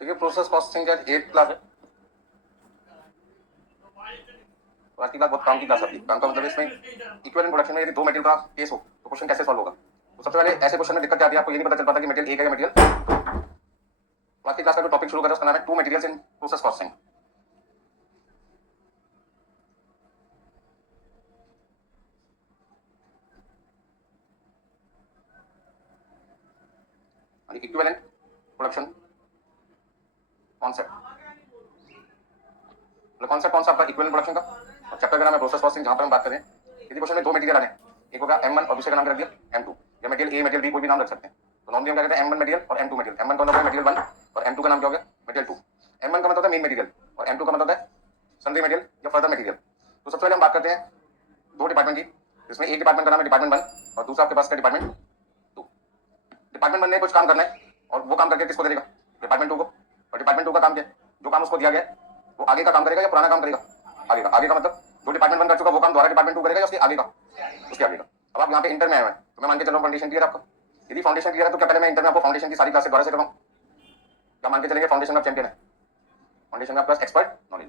देखिए process costing का 8 class है। तो आज की क्लास बहुत काम की क्लास है। काम का मतलब इसमें इक्विवेलेंट प्रोडक्शन में यदि दो मटेरियल का केस हो तो क्वेश्चन कैसे सॉल्व होगा। तो सबसे पहले ऐसे क्वेश्चन में दिक्कत क्या आती है, आपको ये नहीं पता चल पाता कि मटेरियल एक है या मटेरियल। तो आज की क्लास का जो टॉपिक शुरू कर रहे हैं उसका नाम है two materials in process costing. Equivalent production concept, concept कौन सा आपका इक्विवेलेंट प्रोडक्शन का, और चैप्टर का नाम है प्रोसेस कॉस्टिंग, जहां पर हम बात करें यदि क्वेश्चन में दो मटेरियल आ रहे हैं, एक होगा M1 और दूसरे का नाम रख दिया M2, या मटेरियल ए मटेरियल बी कोई भी नाम रख सकते हैं। तो नॉर्मली हम क्या कहते हैं M1 मटेरियल और M2 मटेरियल। M1 का मतलब मटेरियल 1 और M2 का नाम क्या हो गया मटेरियल 2। M1 का मतलब है मेन मटेरियल और M2 का मतलब है सन्ड्री मटेरियल या फर्दर मटेरियल। तो सबसे पहले हम बात करते हैं दो डिपार्टमेंट की, जिसमें एक डिपार्टमेंट का नाम है डिपार्टमेंट 1 और दूसरा आपके पास का डिपार्टमेंट 2। डिपार्टमेंट 1 ने कुछ काम करना है और वो काम करके किसको देगा, डिपार्टमेंट 2 को। और डिपार्टमेंट 2 का काम क्या है, जो काम उसको दिया गया है वो आगे का काम करेगा या पुराना काम करेगा, आगे का। आगे का मतलब जो डिपार्टमेंट 1 कर चुका वो काम दोबारा डिपार्टमेंट 2 करेगा या उसके आगे का, उसके आगे का। अब आप यहाँ पे इंटर में आए हैं तो मैं मान के चल रहा हूँ फाउंडेशन क्लियर आपका। यदि फाउंडेशन क्लियर है तो क्या पहले मैं इंटर में आपको फाउंडेशन की सारी क्लासेस दोबारा से करवाऊँ, क्या मान के चलेंगे फाउंडेशन का चैंपियन है, फाउंडेशन का प्लस एक्सपर्ट नॉलेज।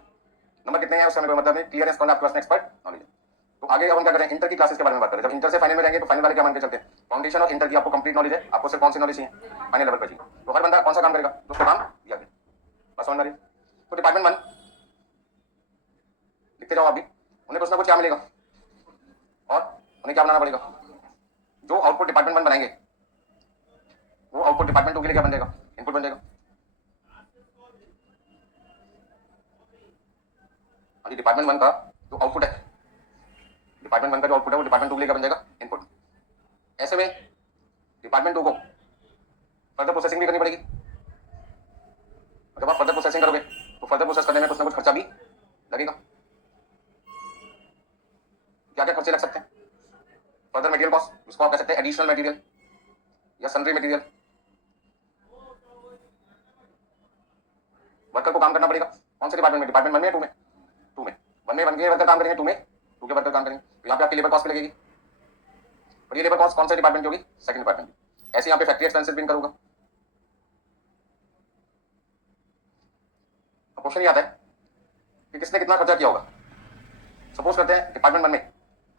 नंबर कितने हैं उससे कोई मतलब नहीं, क्लियर है इसका आपके पास एक्सपर्ट नॉलेज। तो आगे अब हम क्या करें, इंटर की क्लासेस के बारे में बात करें। जब इंटर से फाइनल में रहेंगे तो फाइनल वाले क्या मान के चलते हैं, फाउंडेशन और इंटर की आपको कंप्लीट नॉलेज है, आपको सिर्फ कौन सी नॉलेज चाहिए, फाइनल लेवल पर चाहिए। तो हर बंदा कौन सा काम करेगा, उसको काम दिया गया, बस समझ रही। तो डिपार्टमेंट 1 लिखते जाओ, अभी उन्हें कुछ ना कुछ क्या मिलेगा और उन्हें क्या बनाना पड़ेगा, जो आउटपुट डिपार्टमेंट 1 बनाएंगे वो आउटपुट डिपार्टमेंट 2 के लिए क्या बन जाएगा, इनपुट बन जाएगा। अभी डिपार्टमेंट 1 का जो आउटपुट है, डिपार्टमेंट 1 का जो आउटपुट है वो डिपार्टमेंट 2 के लिए क्या बन जाएगा, इनपुट। ऐसे में डिपार्टमेंट 2 को फर्दर प्रोसेसिंग भी करनी पड़ेगी। जब आप फर्दर प्रोसेसिंग करोगे तो फर्दर प्रोसेस करने में कुछ ना कुछ खर्चा भी लगेगा। क्या क्या खर्चे लग सकते हैं, फर्दर मटेरियल कॉस्ट, जिसको आप कह सकते हैं एडिशनल मटेरियल या सन्ड्री मटेरियल। वर्कर को काम करना पड़ेगा कौन से डिपार्टमेंट में, डिपार्टमेंट 1 में या 2 में, 2 में। 1 में 1 के वर्कर काम करेंगे, 2 में 2 के वर्कर काम करेंगे। तो यहाँ पे आपकी लेबर कॉस्ट भी लगेगी, और ये लेबर कॉस्ट कौन से डिपार्टमेंट की होगी, सेकंड डिपार्टमेंट की। ऐसे यहाँ पे फैक्ट्री एक्सपेंसेस भी करूंगा। अब क्वेश्चन ये आता है कि किसने कितना खर्चा किया होगा। सपोज करते हैं डिपार्टमेंट 1 में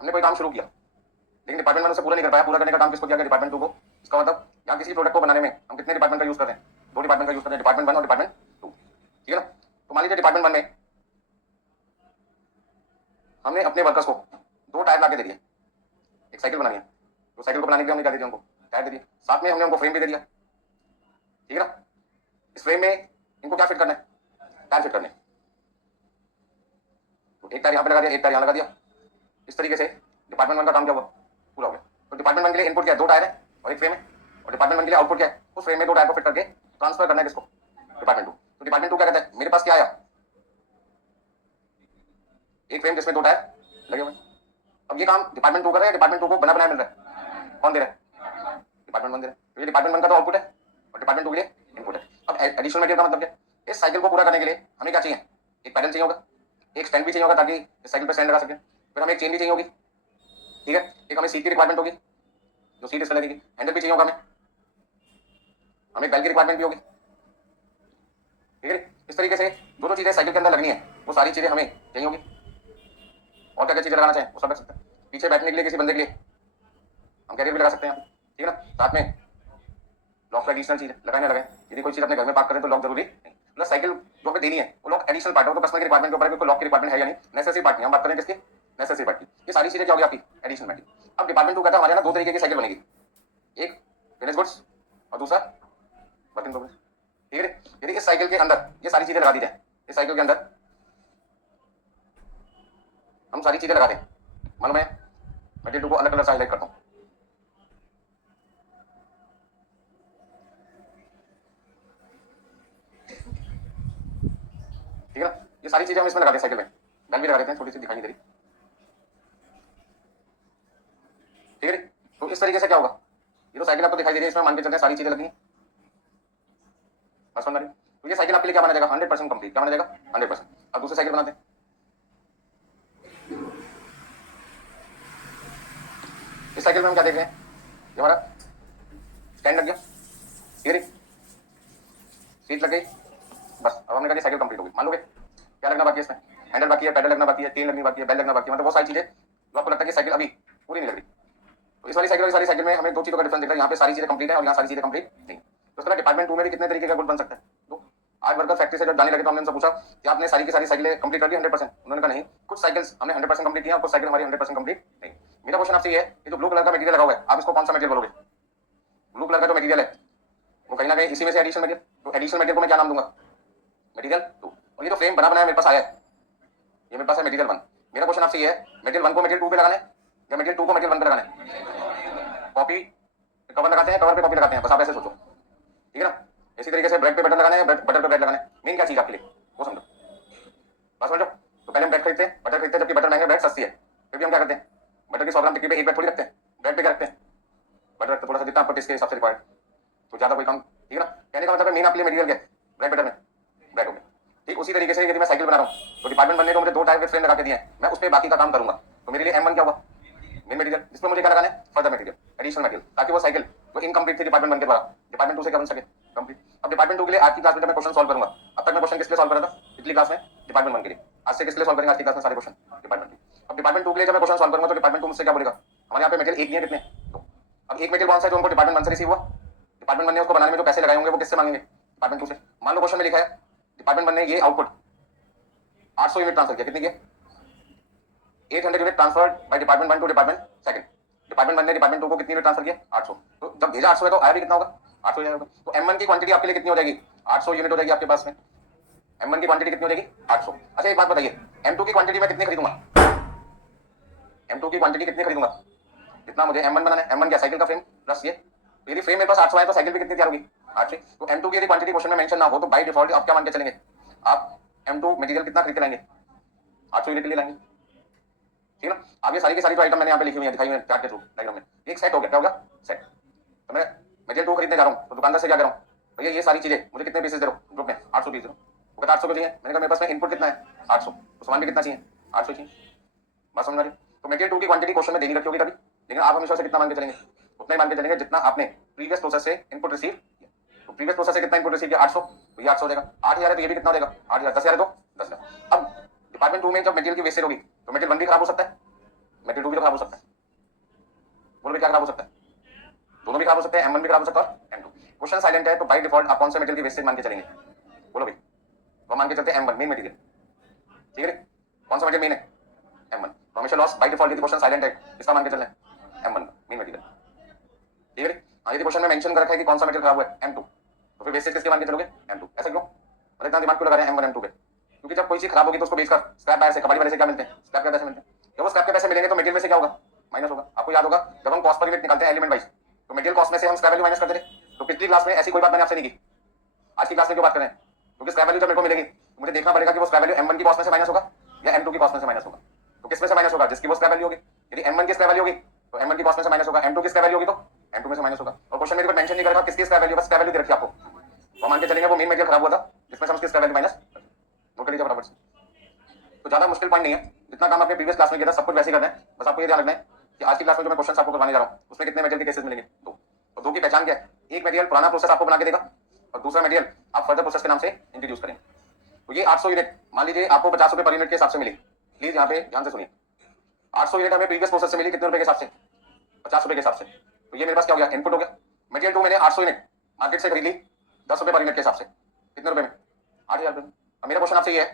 हमने कोई काम शुरू किया, लेकिन डिपार्टमेंट 1 उसे पूरा नहीं कर पाया, पूरा करने का काम किसको दिया गया, डिपार्टमेंट 2 को। इसका मतलब यहाँ किसी प्रोडक्ट को बनाने में हम कितने डिपार्टमेंट का यूज कर रहे हैं, दो डिपार्टमेंट का यूज कर रहे हैं, डिपार्टमेंट 1 और डिपार्टमेंट 2, ठीक है ना। तो मान लीजिए डिपार्टमेंट 1 में हमने अपने वर्कर्स को 2 टायर लाके दे दिए, एक साइकिल बनानी है, तो साइकिल को बनाने के लिए हमने क्या दे दिया, उनको टायर दे दिए, साथ में हमने उनको फ्रेम भी दे दिया, ठीक है ना। इस फ्रेम में इनको क्या फिट करना है, टायर फिट करने। तो एक टायर यहाँ पे लगा दिया, एक टायर यहाँ लगा दिया। इस तरीके से डिपार्टमेंट 1 का काम क्या हुआ, पूरा हो गया। तो डिपार्टमेंट 1 के लिए इनपुट क्या है, 2 टायर है और एक फ्रेम है, और डिपार्टमेंट 1 के लिए आउटपुट क्या है, उस फ्रेम में 2 टायर को फिट करके ट्रांसफर करना है किसको, डिपार्टमेंट 2। तो डिपार्टमेंट 2 क्या कहता है, मेरे पास क्या आया, एक फ्रेम जिसमें 2 टायर लगे हुए। अब ये काम डिपार्टमेंट 2 कर रहा है, डिपार्टमेंट 2 को बना बनाया मिल रहा है, कौन दे रहा है, डिपार्टमेंट 1 दे रहा है। तो ये डिपार्टमेंट 1 का तो आउटपुट है और डिपार्टमेंट 2 के लिए इनपुट है। अब एडिशनल मटेरियल का मतलब क्या, इस साइकिल को पूरा करने के लिए हमें क्या चाहिए, एक पैडल चाहिए होगा, एक स्टैंड भी चाहिए होगा ताकि इस साइकिल पर स्टैंड लगा सके, फिर हमें एक चेन भी चाहिए होगी, ठीक है। एक हमें सीट की रिक्वायरमेंट होगी, जो सीट इसमें लगेगी, हैंडल भी चाहिए होगा, हमें बेल की रिक्वायरमेंट भी होगी, ठीक है। इस तरीके से जो जो चीजें साइकिल के अंदर लगनी है वो सारी चीजें हमें चाहिए होगी। और क्या क्या चीजें लगाना चाहें वो सब लग सकते हैं। पीछे बैठने के लिए किसी बंदे के लिए हम कैरियर भी लगा सकते हैं, ठीक है ना। साथ में लॉक का एडिशनल चीज लगाए ना लगाए, यदि कोई चीज अपने घर में पार्क करें तो लॉक जरूरी नहीं, प्लस साइकिल जो हमें देनी है वो लॉक एडिशनल पार्ट है, तो कस्टमर की रिक्वायरमेंट के ऊपर है, कोई लॉक की रिक्वायरमेंट है या नहीं, नेसेसरी पार्ट नहीं, हम बात करें किसकी, नेसेसरी पार्ट की। ये सारी चीजें क्या होगी आपकी एडिशनल मटेरियल। अब डिपार्टमेंट 2 कहता है हमारे यहाँ 2 तरीके की साइकिल बनेगी, एक फिनिश गुड्स और दूसरा वर्क इन प्रोग्रेस, ठीक है। यदि इस साइकिल के अंदर ये सारी चीजें लगा दी जाए, इस साइकिल के अंदर हम सारी चीजें लगा दें, मानो मैं मटेरियल 2 को अलग कलर से हाईलाइट करता हूँ, ठीक है ना। ये सारी चीजें हम इसमें लगा दें, साइकिल में बेल भी लगा देते हैं, छोटी सी दिखाई नहीं दे रही, ठीक है। तो इस तरीके से क्या होगा, ये तो साइकिल आपको दिखाई दे रही है, इसमें मान के चलते हैं सारी चीजें लगी हैं, बस समझ रही। तो ये साइकिल आपके लिए क्या बना जाएगा, 100% कंप्लीट, क्या बना जाएगा 100%। अब दूसरी साइकिल बनाते हैं, इस साइकिल में हम क्या देख रहे हैं, ये हमारा स्टैंड लग गया, ठीक है। पेडल लगना बाकी है, तेल लगनी बाकी है, बेल लगना बाकी है, मतलब बहुत सारी चीजें जो आपको लगता है कि साइकिल अभी पूरी नहीं लग रही। तो इस वाली साइकिल और इस वाली साइकिल में हमें दो चीजों का डिफरेंस दिख रहा है, यहाँ पे सारी चीजें कंप्लीट है और यहाँ सारी चीजें कंप्लीट नहीं। तो उसके डिपार्टमेंट 2 में भी कितने तरीके का गुड बन सकता है। तो आज वर्कर फैक्ट्री से जब जाने लगे तो हमने उनसे पूछा कि आपने सारी की सारी साइकिलें कंप्लीट कर दी 100%। उन्होंने कहा नहीं, कुछ साइकिल्स हमने 100% कंप्लीट किया और कुछ साइकिल हमारी 100% कंप्लीट नहीं। मेरा क्वेश्चन आपसे ये है कि जो ब्लू कलर का मटेरियल लगा हुआ है, आप इसको कौन सा मटेरियल बोलोगे। ब्लू कलर का जो मटेरियल है वो कहीं ना कहीं इसी में से एडिशनल मटेरियल, तो एडिशनल मटेरियल को मैं क्या नाम दूंगा, मटेरियल 2। और ये जो फ्रेम बना बनाया मेरे पास आया है, ये मेरे पास है मटेरियल 1। मेरा क्वेश्चन आपसे ये है, मटेरियल 1 को मटेरियल 2 पे लगाना है या मटेरियल 2 को मटेरियल 1 पे लगाना है। कॉपी कवर लगाते हैं, कवर पे कॉपी लगाते हैं, बस आप ऐसे सोचो, ठीक है ना। इसी तरीके से ब्रेड पे बटन लगाना है, बटर पे ब्रेड लगाना है। मेन क्या चीज आपके लिए वो समझो, बस समझो। तो पहले हम ब्रेड खरीदते हैं, बटर खरीदते हैं, जबकि बटर महंगा, ब्रेड सस्ती है, फिर भी हम क्या करते हैं, बटर की 100 ग्राम टिक्की पे एक ब्रेड थोड़ी रखते हैं, ब्रेड पे क्या रखते हैं, बटर रखते थोड़ा सा, जितना आपको टेस्ट के हिसाब से रिक्वायर्ड, तो ज्यादा कोई कम, ठीक है ना। कहने का मतलब है मेन आपके लिए मटेरियल क्या है, ब्रेड बटर में ब्रेड हो गया। ठीक उसी तरीके से यदि मैं साइकिल बना रहा हूँ तो डिपार्टमेंट बनने को मुझे 2 टायर के फ्रेम लगा के दिए हैं, मैं उस पर बाकी का काम करूंगा। तो मेरे लिए M1 क्या हुआ, मेन मटेरियल, जिसमें मुझे क्या लगाना है, फर्दर मटेरियल, एडिशनल मटेरियल, ताकि वो साइकिल जो इनकम्प्लीट थी डिपार्टमेंट 1 के द्वारा डिपार्टमेंट 2 से क्या बन सके, कंप्लीट। अब डिपार्टमेंट 2 के लिए आज की क्लास में जब मैं क्वेश्चन सॉल्व करूंगा, अब तक मैं क्वेश्चन किस लिए सॉल्व कर रहा था, पिछली क्लास में डिपार्टमेंट 1 के लिए, आज से किस लिए सॉल्व करेंगे, आज की क्लास में सारे क्वेश्चन डिपार्टमेंट 2। अब डिपार्टमेंट 2 के लिए जब मैं क्वेश्चन सॉल्व करूंगा तो डिपार्टमेंट 2 मुझसे क्या बोलेगा, हमारे यहाँ पे मटेरियल एक ही है कितने, तो अब एक मटेरियल कौन सा है जो उनको डिपार्टमेंट 1 से रिसीव हुआ, डिपार्टमेंट 1 ने उसको बनाने में जो पैसे लगाए होंगे वो किससे मांगेंगे, डिपार्टमेंट 2 से। मान लो क्वेश्चन में लिखा है डिपार्टमेंट 1 ने ये आउटपुट 800 यूनिट ट्रांसफर किया, कितनी किया, 800 unit transferred by department 1 to department 2। Department 1 ने डिपार्टमेंट 2 को कितनी यूनिट ट्रांसफर किया, 800। तो जब भेजा 800 है तो आया भी कितना होगा, 800 होगा। तो M1 की क्वांटिटी आपके लिए कितनी हो जाएगी, 800 यूनिट हो जाएगी आपके पास में। M1 की क्वांटिटी कितनी हो जाएगी, 800। अच्छा एक बात बताइए, M2 की क्वांटिटी मैं कितनी खरीदूंगा, M2 की क्वांटिटी कितनी खरीदूंगा, जितना मुझे M1 बनाना है। M1 क्या, साइकिल का फ्रेम प्लस ये, यदि फ्रेम मेरे पास 800 है तो साइकिल भी कितनी तैयार होगी, 800। तो M2 की यदि क्वांटिटी क्वेश्चन में मेंशन ना हो तो बाय डिफॉल्ट आप क्या मान के चलेंगे, आप M2 मटेरियल कितना खरीद के लाएंगे, 800 यूनिट के लिए लाएंगे, ठीक है ना। अब ये सारी की सारी जो आइटम मैंने यहाँ पे लिखी हुई है, दिखाई हुई है चार्ट के थ्रू डायग्राम में, एक सेट हो गया, क्या होगा सेट। तो मैं मटेरियल 2 खरीदने जा रहा हूँ तो दुकानदार से क्या कर रहा हूँ, भैया ये सारी चीजें मुझे कितने पीसेस दे रहा हूँ ग्रुप में, 800 पीस दे रहा हूँ। वो कहता 800 को चाहिए, मैंने कहा मेरे पास में इनपुट कितना है 800, तो सामान भी कितना चाहिए 800 चाहिए, बात समझ आ रही। तो मटेरियल 2 की क्वांटिटी क्वेश्चन में देनी रखी होगी तभी, लेकिन आप हमेशा से कितना मान के चलेंगे, उतना ही मान के चलेंगे जितना आपने प्रीवियस प्रोसेस से इनपुट रिसीव किया। तो प्रीवियस प्रोसेस से कितना इनपुट रिसीव किया 800, तो ये 800 हो जाएगा, 8000 है तो ये भी कितना हो जाएगा 8000, 10,000 है तो 10,000। अब डिपार्टमेंट 2 में जब मटेरियल की वेस्टेज होगी तो मटेरियल 1 भी खराब हो सकता है, मटेरियल 2 भी तो खराब हो सकता है, बोलो क्या खराब हो सकता है, दोनों भी खराब हो सकते हैं, M1 भी खराब हो सकता है और M2। क्वेश्चन साइलेंट है तो बाय डिफॉल्ट आप कौन से मटेरियल की वेस्टेज मान के चलेंगे, बोलो भाई, तो मान के चलते हैं M1 मेन मटेरियल, ठीक है। कौन सा मटेरियल मेन है, M1, तो हमेशा लॉस बाय डिफॉल्ट। यदि क्वेश्चन साइलेंट है किसका मान के चलना है, M1 मेन मटेरियल, ठीक है। हाँ यदि क्वेश्चन में मेंशन कर रखा है कि कौन सा मटेरियल खराब हुआ है M2, तो फिर वेस्टेज किसके मान के चलोगे, M2। ऐसा क्यों, मतलब इतना दिमाग क्यों लगा रहे हैं M1 M2 पे, क्योंकि जब कोई चीज खराब होगी तो उसको बेचकर स्क्रैप बायर से, कबाड़ी वाले से क्या मिलते हैं, स्क्रैप के पैसे मिलते हैं। जब वो स्क्रैप के पैसे मिलेंगे तो मटेरियल में से क्या होगा, माइनस होगा। आपको याद होगा जब हम कॉस्ट पर यूनिट निकालते हैं एलिमेंट वाइज, तो मटेरियल कॉस्ट में से हम स्क्रैप वैल्यू माइनस करते थे। तो पिछली क्लास में ऐसी कोई बात मैंने आपसे नहीं की, आज की क्लास में क्यों बात करें, क्योंकि स्क्रैप वैल्यू जब मेरे को मिलेगी तो मुझे देखना पड़ेगा कि वो स्क्रैप वैल्यू M1 की कॉस्ट में से माइनस होगा या M2 की कॉस्ट में से माइनस होगा। तो किस में से माइनस होगा, जिसकी वो स्क्रैप वैल्यू होगी। यदि M1 की स्क्रैप वैल्यू होगी तो M1 की कॉस्ट में से माइनस होगा, M2 की स्क्रैप वैल्यू होगी तो M2 में से माइनस होगा। और क्वेश्चन में मेंशन नहीं करेगा किसकी स्क्रैप वैल्यू, बस स्क्रैप वैल्यू दे रखी है आपको, तो मान के चलेंगे वो मेन मटेरियल खराब हुआ था जिसमें से हम उसकी स्क्रैप वैल्यू माइनस नोट कर लीजिए बराबर से। तो ज्यादा मुश्किल पॉइंट नहीं है, जितना काम आपने प्रीवियस क्लास में किया था सब कुछ वैसे ही करना है। बस आपको ये ध्यान रखना है कि आज की क्लास में जो मैं क्वेश्चन आपको करवाने जा रहा हूँ उसमें कितने मटेरियल के केसेस मिलेंगे, दो। और दो की पहचान क्या है, एक मटेरियल पुराना प्रोसेस आपको बना के देगा और दूसरा मटेरियल आप फर्दर प्रोसेस के नाम से इंट्रोड्यूस करेंगे। तो ये 800 यूनिट मान लीजिए आपको 50 रुपए पर यूनिट के हिसाब से मिली, प्लीज यहाँ पे ध्यान से सुनिए। 800 यूनिट हमें प्रीवियस प्रोसेस से मिली कितने रुपए के हिसाब से, 50 रुपए के हिसाब से। तो ये मेरे पास क्या हो गया, इनपुट हो गया। मटेरियल 2 मैंने 800 यूनिट मार्केट से खरीद ली 10 रुपए पर यूनिट के हिसाब से, कितने रुपए में, 8,000 रुपए। अब मेरा क्वेश्चन आपसे ये है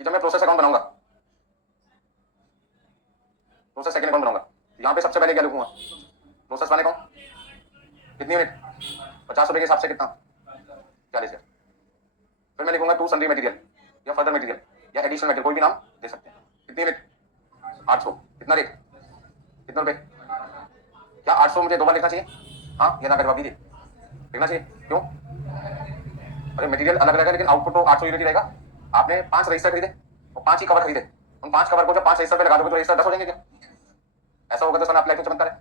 कि जब मैं प्रोसेस अकाउंट बनाऊंगा, प्रोसेस सेकंड अकाउंट बनाऊंगा, यहाँ पे सबसे पहले क्या लिखूंगा, प्रोसेस वन अकाउंट, कितनी यूनिट 50 रुपए के हिसाब से कितना 40,000। फिर मैं लिखूंगा टू सन्ड्री मटेरियल या फर्दर मटेरियल या एडिशनल मटेरियल, कोई भी नाम दे सकते हैं। कितनी यूनिट 800, कितना रेट, कितने रुपए, क्या 800 मुझे 2 बार लिखना चाहिए, हाँ ये ना कर दीजिए, लिखना चाहिए, क्यों, अरे मटेरियल अलग अलग है लेकिन आउटपुट तो 800 यूनिट ही रहेगा। आपने 5 रजिस्टर खरीदे और 5 ही कवर खरीदे, उन 5 कवर को जब 5 रजिस्टर पे लगा दोगे तो रजिस्टर 10 हो जाएंगे क्या, ऐसा होगा तो सर आप लाइफ में चमत्कार है,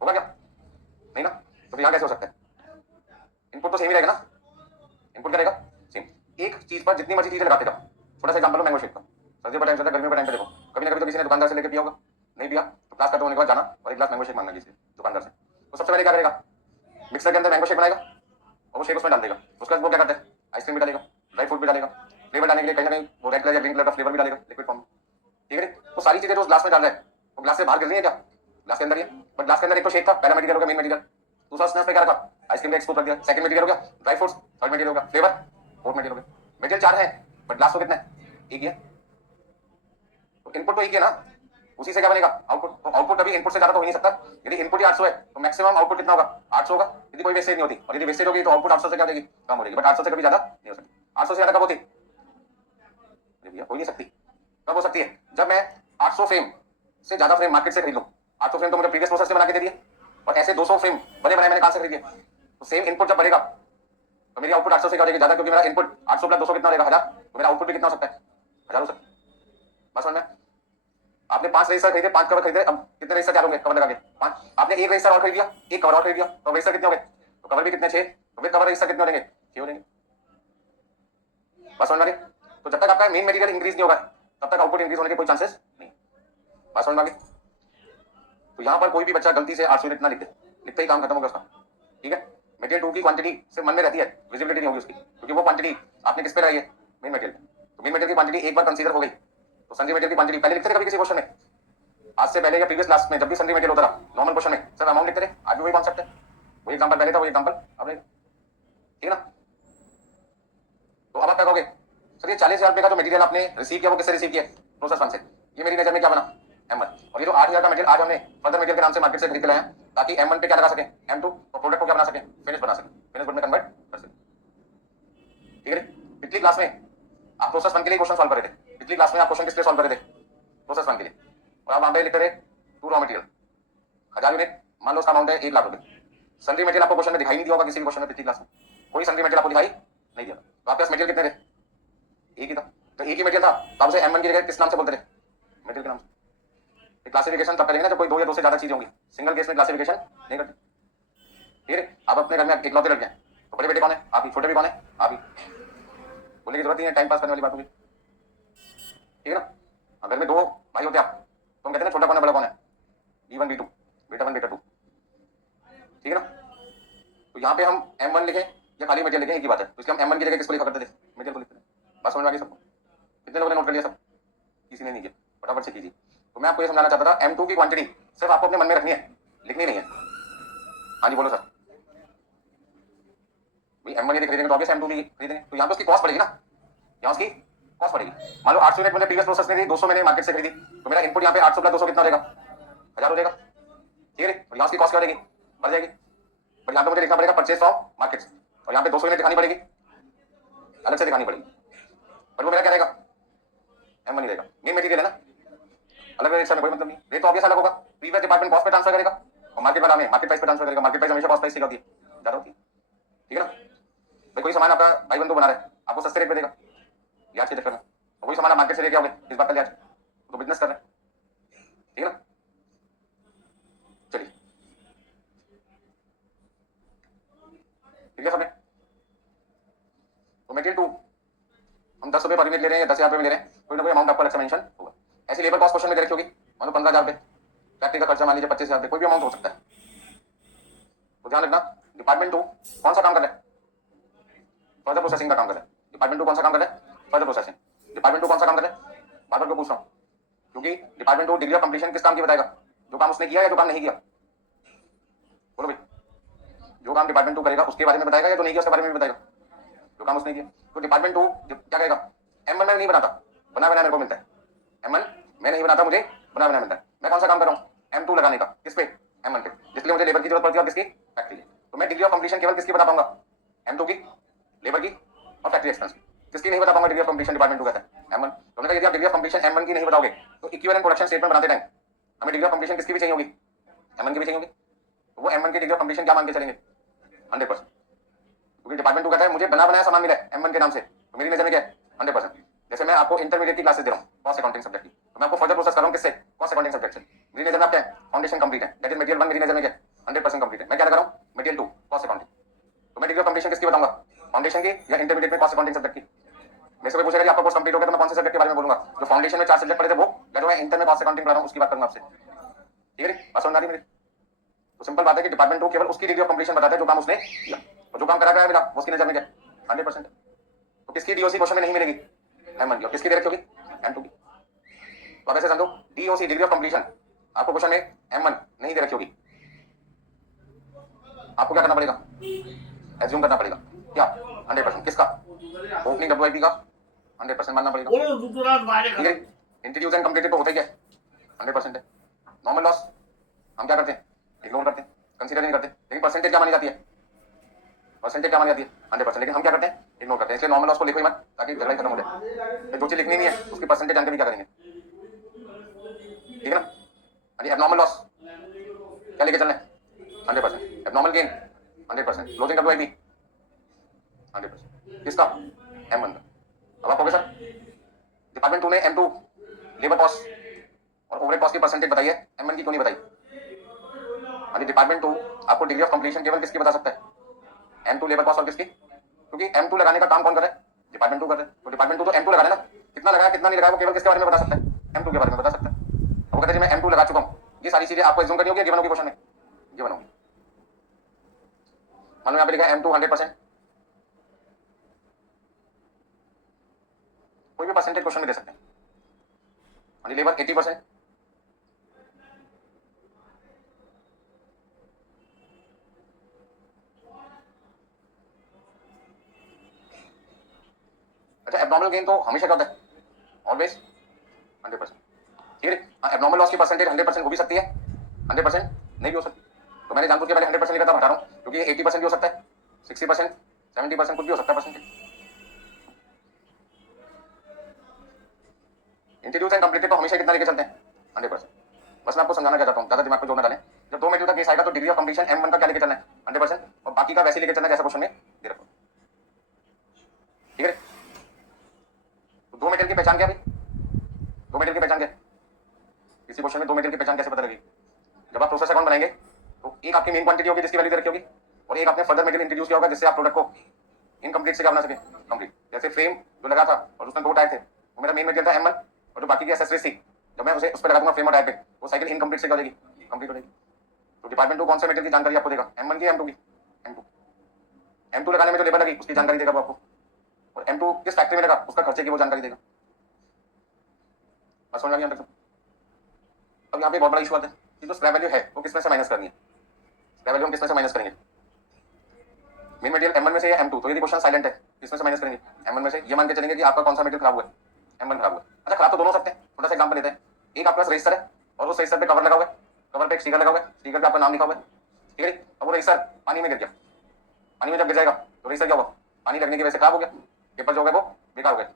होगा क्या, नहीं ना। तो यहाँ कैसे हो सकता है, इनपुट तो सेम ही रहेगा ना, इनपुट क्या रहेगा सेम। एक चीज पर जितनी मर्जी चीजें लगाते जाओ, छोटा सा एग्जांपल लो मैंगो शेक का, सर्दियों का टाइम चलता है, गर्मियों का टाइम पे देखो कभी ना कभी तो किसी ने दुकानदार से लेके पिया होगा, नहीं पिया तो क्लास खत्म होने के बाद जाना और एक गिलास मैंगो शेक मांगना किसी दुकानदार से। तो सबसे पहले क्या करेगा, मिक्सर के अंदर मैंगो शेक बनाएगा और वो शेक उसमें डाल देगा। उसके बाद वो क्या करता है, आइसक्रीम भी डालेगा, ड्राई फ्रूट भी डालेगा, फ्लेवर डालने के लिए कहीं ना कहीं वो रेड कलर या ग्रीन कलर का फ्लेवर भी डालेगा लिक्विड फॉर्म में। ठीक है। तो सारी चीजें जो उस ग्लास में डाल रहे हैं वो ग्लास से बाहर गिर रही है क्या? ग्लास के अंदर ही है। बट ग्लास के अंदर एक तो शेक था, पहला मटेरियल हो गया मेन मटेरियल। दूसरा उसने उसमें क्या रखा? आइसक्रीम का एक्सपोर्ट कर दिया। सेकंड मटेरियल हो गया ड्राई फ्रूट्स, थर्ड मटेरियल हो गया फ्लेवर, फोर्थ मटेरियल हो गया। मटेरियल 4 है बट ग्लास तो कितना है? एक ही है। तो इनपुट तो एक ही है ना, उसी से क्या बनेगा? आउटपुट। तो आउटपुट कभी इनपुट से ज्यादा तो हो ही नहीं सकता। यदि इनपुट ही 800 है तो मैक्सिमम आउटपुट कितना होगा? 800 होगा। यदि कोई वेस्टेज नहीं होती, और यदि वेस्टेज होगी तो आउटपुट 800 से क्या देगी? कम हो जाएगी। बट 800 से कभी ज्यादा नहीं हो सकती। 800 से ज्यादा कब होती? भैया हो ही नहीं सकती। कब हो सकती है? जब मैं 800 फ्रेम से ज्यादा फ्रेम मार्केट से खरीद लूं। 800 फ्रेम तो मुझे प्रीवियस प्रोसेस से बना के दे दिए, और ऐसे 200 फ्रेम बने बनाए मैंने कहां से खरीदिए? तो सेम इनपुट जब बढ़ेगा तो मेरी आउटपुट 800 से क्या हो जाएगी? ज्यादा, क्योंकि मेरा इनपुट 800 प्लस 200 कितना रहेगा? 1000। तो मेरा आउटपुट भी कितना हो सकता है? 1000 हो सकता है। बस समझ में? आपने 5 रजिस्टर खरीदे, 5 कवर खरीदे, अब कितने रजिस्टर तैयार होंगे कवर लगा के? 5। आपने एक रजिस्टर और खरीद लिया, एक कवर और खरीद लिया, तो रजिस्टर कितने हो गए? तो कवर भी कितने? 6। तो फिर कवर रजिस्टर कितने हो जाएंगे? 6 हो जाएंगे। बस समझ में आ रही? तो जब तक आपका मेन मटेरियल इंक्रीज नहीं होगा तब तक आउटपुट इंक्रीज होने के कोई चांसेस नहीं। बस समझ में आ गई? तो यहाँ पर कोई भी बच्चा गलती से 800 यूनिट ना लिखे, लिखते ही काम खत्म होगा उसका। ठीक है। मटेरियल 2 की क्वांटिटी सिर्फ मन में रहती है, विजिबिलिटी नहीं होगी उसकी, क्योंकि वो क्वांटिटी आपने किस पे लगाई है? Main material. तो मेन मटेरियल की क्वांटिटी एक बार कंसीडर हो गई तो सन्डी मटेरियल की क्वांटिटी पहले लिखते थे कभी किसी क्वेश्चन में, आज से पहले या प्रीवियस क्लास में जब भी सन्डी मटेरियल होता रहा नॉर्मल क्वेश्चन में सर अमाउंट लिखते थे, आज भी वही कॉन्सेप्ट है। वही एग्जांपल पहले था, वही एग्जांपल अब नहीं। ठीक है ना? तो अब आप क्या कहोगे? सर ये 40,000 रुपए का जो मटेरियल आपने रिसीव किया वो किससे रिसीव किया? प्रोसेस वन से। ये मेरी नजर में क्या बना? M1। और ये जो 8,000 का मटेरियल आज हमने फर्दर मटेरियल के नाम से मार्केट से खरीद के लाए हैं ताकि M1 पे क्या लगा सके? M2 और प्रोडक्ट को क्या बना सके? फिनिश बना सके, फिनिश गुड में कन्वर्ट कर सके। ठीक है। पिछली क्लास में आप प्रोसेस वन के लिए क्वेश्चन सॉल्व कर रहे थे। पिछली क्लास में आप क्वेश्चन किस लिए सॉल्व कर रहे थे? प्रोसेस वन के लिए। और आप वहां पे लिख रहे थे 2 रॉ मटेरियल 1000 यूनिट, मान लो उसका अमाउंट है 1 लाख रुपए। सन्डी मटेरियल आपको क्वेश्चन में दिखाई नहीं दिया होगा किसी भी क्वेश्चन में पिछली क्लास में, कोई सन्डी मटेरियल आपको दिखाई नहीं दिया। तो आपके पास मटेरियल कितने थे? एक ही था। तो एक ही मटेरियल था तो आप उसे M1 की जगह किस नाम से बोलते थे? मटेरियल के नाम से। क्लासिफिकेशन तब करेंगे ना जब कोई 2 या 2 से ज्यादा चीजें होंगी, सिंगल केस में क्लासिफिकेशन नहीं करते। ठीक है। आप अपने घर में इकलौते लड़के हैं तो बड़े बेटे कौन है? आप ही। छोटे भी कौन है? आप ही। बोलने की जरूरत नहीं है, टाइम पास करने वाली बात होगी। ठीक है ना? घर में 2 भाई होते आप तो हम कहते हैं छोटा कौन है बड़ा कौन है? B1 B2, बेटा 1 बेटा 2। ठीक है ना? तो यहाँ पे हम M1 लिखें या खाली मटेरियल लिखें एक ही बात है। तो इसलिए हम M1 की जगह किसको लिखा करते थे? मटेरियल को लिखते थे। बात समझ में आ गई सबको? कितने लोगों ने नोट कर लिया? सब? किसी ने नहीं किया? फटाफट से कीजिए। तो मैं आपको ये समझाना चाहता था M2 की क्वांटिटी सिर्फ आपको अपने मन में रखनी है, लिखनी नहीं है। हाँ जी बोलो सर। भाई M1 यदि खरीदेंगे तो ऑब्वियस M2 भी खरीदेंगे, तो यहाँ पे उसकी कॉस्ट बढ़ेगी ना, यहाँ उसकी कॉस्ट बढ़ेगी। मान लो 800 यूनिट मैंने प्रीवियस प्रोसेस में दी, 200 मैंने मार्केट से खरीदी, तो मेरा इनपुट यहाँ पे 800 प्लस 200 कितना हो जाएगा? 1000 हो जाएगा। ठीक है। और यहाँ उसकी कॉस्ट क्या हो जाएगी? बढ़ जाएगी। बट यहाँ पे मुझे लिखना पड़ेगा परचेज फ्रॉम मार्केट, और यहाँ पे 200 यूनिट दिखानी पड़ेगी, अलग से दिखानी पड़ेगी। बट वो मेरा क्या रहेगा? M1 ही रहेगा। मेन मटेरियल है ना, अलग रेट से कोई मतलब नहीं। रेट तो ऑब्वियस अलग होगा, प्रीवियस डिपार्टमेंट कॉस्ट पे ट्रांसफर करेगा और मार्केट वाला हमें मार्केट प्राइस पे ट्रांसफर करेगा। मार्केट प्राइस हमेशा कॉस्ट प्राइस से होती है, ज्यादा होती है। ठीक है ना? भाई कोई सामान आपका भाई बंधु बना रहा है, आपको सस्ते रेट पे देगा ब्याज के चक्कर में, तो वही सामान आप मार्केट से लेके आओगे इस बात का लिहाज, तो बिजनेस कर रहे हैं। ठीक है ना? चलिए ठीक है सबने? तो मटेरियल 2 हम 10 रुपए पर यूनिट ले रहे हैं या 10,000 रुपए में ले रहे हैं, कोई ना कोई अमाउंट आपको अलग से मेंशन होगा। ऐसी लेबर कॉस्ट क्वेश्चन में दे रखी होगी, मान लो 15,000 रुपए, फैक्ट्री का खर्चा मान लीजिए 25,000 रुपए, कोई भी अमाउंट हो सकता है। तो ध्यान रखना डिपार्टमेंट 2 कौन सा काम कर रहा है? फर्दर प्रोसेसिंग का काम कर रहा है। डिपार्टमेंट 2 कौन सा काम कर रहा है? Further processing. डिपार्टमेंट 2 कौन सा काम कर रहा है? बार बार क्यों पूछ रहा हूँ? क्योंकि डिपार्टमेंट 2 डिग्री ऑफ कंप्लीशन किस काम की बताएगा? जो काम उसने किया या जो काम नहीं किया? बोलो भाई। जो काम डिपार्टमेंट 2 करेगा उसके बारे में बताएगा या जो नहीं किया उसके बारे में भी बताएगा? जो काम उसने किया। तो डिपार्टमेंट 2 क्या कहेगा? M1 में नहीं बनाता, बना बना मेरे को मिलता है। M1 मैं नहीं बनाता, मुझे बना बना मिलता है। मैं कौन सा काम कर रहा हूँ? M2 लगाने का। किस पे? M1 पे। इसलिए मुझे लेबर की जरूरत पड़ती है और किसकी? फैक्ट्री की। तो मैं डिग्री ऑफ कंप्लीशन केवल किसकी बता पाऊंगा? M2 की, लेबर की और फैक्ट्री एक्सपेंस की। किसकी नहीं बता पाऊंगा? डिग्री ऑफ कंप्लीशन डिपार्टमेंट 2 कहता है M1। तो मैंने कहा यदि आप डिग्री ऑफ कंप्लीशन M1 की नहीं बताओगे तो इक्विवेलेंट प्रोडक्शन स्टेटमेंट बनाते टाइम हमें डिग्री ऑफ कंप्लीशन किसकी भी चाहिए होगी? M1 की भी चाहिए होगी। तो वो M1 की डिग्री ऑफ कंप्लीशन क्या मान के चलेंगे? 100%। क्योंकि डिपार्टमेंट 2 कहता है मुझे बना बनाया सामान मिला है M1 के नाम से, तो मेरी नजर में क्या है? 100%। जैसे मैं आपको इंटरमीडिएट की क्लासेस दे रहा हूँ कॉस्ट अकाउंटिंग सब्जेक्ट की, तो मैं आपको फर्दर प्रोसेस कर रहा हूँ किससे? कॉस्ट अकाउंटिंग सब्जेक्ट से। मेरी नजर में आप क्या है? फाउंडेशन कंप्लीट है, दैट इज मटेरियल 1 मेरी नजर में क्या है? 100% कंप्लीट है। मैं क्या लगा रहा हूँ? Material 2 cost accounting. तो मैं डिग्री ऑफ कंप्लीशन किसकी बताऊंगा? फाउंडेशन की या इंटरमीडिएट में कॉस्ट अकाउंटिंग सब्जेक्ट की? मेरे से पूछेगा आपका कोर्स कंप्लीट हो गया तो मैं कौन से सब्जेक्ट के बारे में बोलूंगा? जो फाउंडेशन में 4 सब्जेक्ट पढ़े थे वो, या जो मैं इंटर में कॉस्ट अकाउंटिंग पढ़ा रहा हूँ उसकी बात करूंगा आपसे। ठीक है? बात समझ आ रही मेरी? तो सिंपल बात है कि डिपार्टमेंट 2 केवल उसकी डिग्री ऑफ कंप्लीशन बताता है जो काम उसने किया, और जो काम करा गया मिला वो उसकी नजर में क्या? 100%। तो किसकी डीओसी क्वेश्चन में नहीं मिलेगी? M1 की। और किसकी दे रखी होगी? M2 की। तो अब ऐसे समझो DOC डिग्री ऑफ कंप्लीशन आपको क्वेश्चन में M1 नहीं दे रखी होगी, आपको क्या करना पड़ेगा, एज्यूम करना पड़ेगा क्या 100% किसका, ओपनिंग WIP का 100% मानना पड़ेगा, ठीक है। इंट्रोड्यूस एंड कंप्लीटेड तो होता ही है 100% है। नॉर्मल लॉस हम क्या करते हैं, इग्नोर करते हैं, कंसीडर नहीं करते, लेकिन परसेंटेज क्या मानी जाती है, परसेंटेज क्या मानी जाती है 100%, लेकिन हम क्या करते हैं, इग्नोर करते हैं। इसलिए नॉर्मल लॉस को लिखो ही मत ताकि झगड़ा खत्म हो जाए। जो चीज लिखनी नहीं है उसकी परसेंटेज जानकर भी क्या करेंगे, ठीक है ना। अरे एबनॉर्मल लॉस क्या लेके चलना है 100%, एबनॉर्मल गेन 100%, क्लोजिंग WIP 100%, किसका M1 का। अब आप कहोगे सर डिपार्टमेंट 2 ने M2 लेबर कॉस्ट और ओवरहेड कॉस्ट की परसेंटेज बताई है, M1 की क्यों नहीं बताई। अभी डिपार्टमेंट 2 आपको डिग्री ऑफ कंप्लीशन केवल किसकी बता सकता है, M2 लेबर कॉस्ट और किसकी, क्योंकि M2 लगाने का काम कौन कर रहा है, डिपार्टमेंट 2 कर रहा है। तो डिपार्टमेंट 2 तो M2 लगा रहा है ना, कितना लगाया कितना नहीं लगाया वो केवल किसके बारे में बता सकता है, M2 के बारे में बता सकता है। वो कहते हैं मैं M2 लगा चुका हूँ, ये सारी चीजें आपको एज्यूम करनी होगी, गिवन होगी क्वेश्चन में, गिवन होगी। मान लो यहाँ पे लिखा है M2 100%, कोई भी परसेंटेज क्वेश्चन में दे सकते हैं। लेबर 80%, अच्छा एबनॉर्मल गेन तो हमेशा क्या होता है, ऑलवेज 100%, ठीक है। एबनॉर्मल लॉस की परसेंटेज 100% हो भी सकती है, 100% नहीं भी हो सकती। तो मैंने जानबूझ के पहले 100% लिखा था, हटा रहा हूँ क्योंकि ये 80% भी हो सकता है, 60%, 70% कुछ भी हो सकता है परसेंटेज। इंट्रोड्यूस एंड कंप्लीटेड तो हमेशा कितना लेके चलते हैं 100%। बस मैं आपको समझाना क्या चाहता हूँ, ज्यादा दिमाग में जोर ना डालें। जब 2 मॉड्यूल का केस आएगा तो डिग्री ऑफ कंप्लीशन M1 का क्या लेके चलना है 100%, और बाकी का वैसे लेके चलना है जैसा क्वेश्चन में दे रखा, ठीक है। तो 2 मॉड्यूल की पहचान क्या है, 2 मॉड्यूल की पहचान क्या है, किसी क्वेश्चन में 2 मॉड्यूल की पहचान कैसे पता लगेगी, जब आप प्रोसेस अकाउंट बनाएंगे तो एक आपकी मेन क्वांटिटी होगी जिसकी वैल्यू दे रखी होगी, और एक आपने फर्दर मटेरियल इंट्रोड्यूस किया होगा जिससे आप प्रोडक्ट को इनकम्प्लीट से क्या बना सके कंप्लीट। जैसे फ्रेम जो लगा था और उसमें 2 टायर थे, वो मेरा मेन मटेरियल था M1, और जो बाकी की एसेसरीज थी जब मैं उसे उस पर लगा दूंगा फ्रेम और टायर पे, वो साइकिल इनकम्प्लीट से क्या हो जाएगी, कंप्लीट हो जाएगी। तो डिपार्टमेंट 2 कौन से मटेरियल की जानकारी आपको देगा, M1 की M2 की, M2 लगाने में जो लेबर लगी उसकी जानकारी देगा वो आपको, और M2 किस फैक्ट्री में लगा उसका खर्चे की वो जानकारी देगा। बस समझ आ गया तक। अब यहाँ पे बहुत बड़ा इशू आता है कि जो स्क्रैप वैल्यू है वो किसमें से माइनस करनी है, स्क्रैप वैल्यू हम किसमें से माइनस करेंगे, मेन मटेरियल M1 में से या M2, तो यदि क्वेश्चन साइलेंट है किसमें से माइनस करेंगे, M1 में से। ये मान के चलेंगे कि आपका कौन सा मटेरियल खराब हुआ है, M1 खराब हुआ। अच्छा खराब तो दोनों सकते हैं, छोटा सा एग्जांपल लेते हैं। एक आपका रजिस्टर है और उस रजिस्टर पे कवर लगा हुआ है, कवर पे एक स्टिकर लगा हुआ है, स्टिकर पे आपका नाम लिखा हुआ है, ठीक है। अब वो रजिस्टर पानी में गिर गया, पानी में जब गिर जाएगा तो रजिस्टर क्या हुआ, पानी लगने की वजह से खराब हो गया, पेपर जो हो गया वो बेकार हो गया,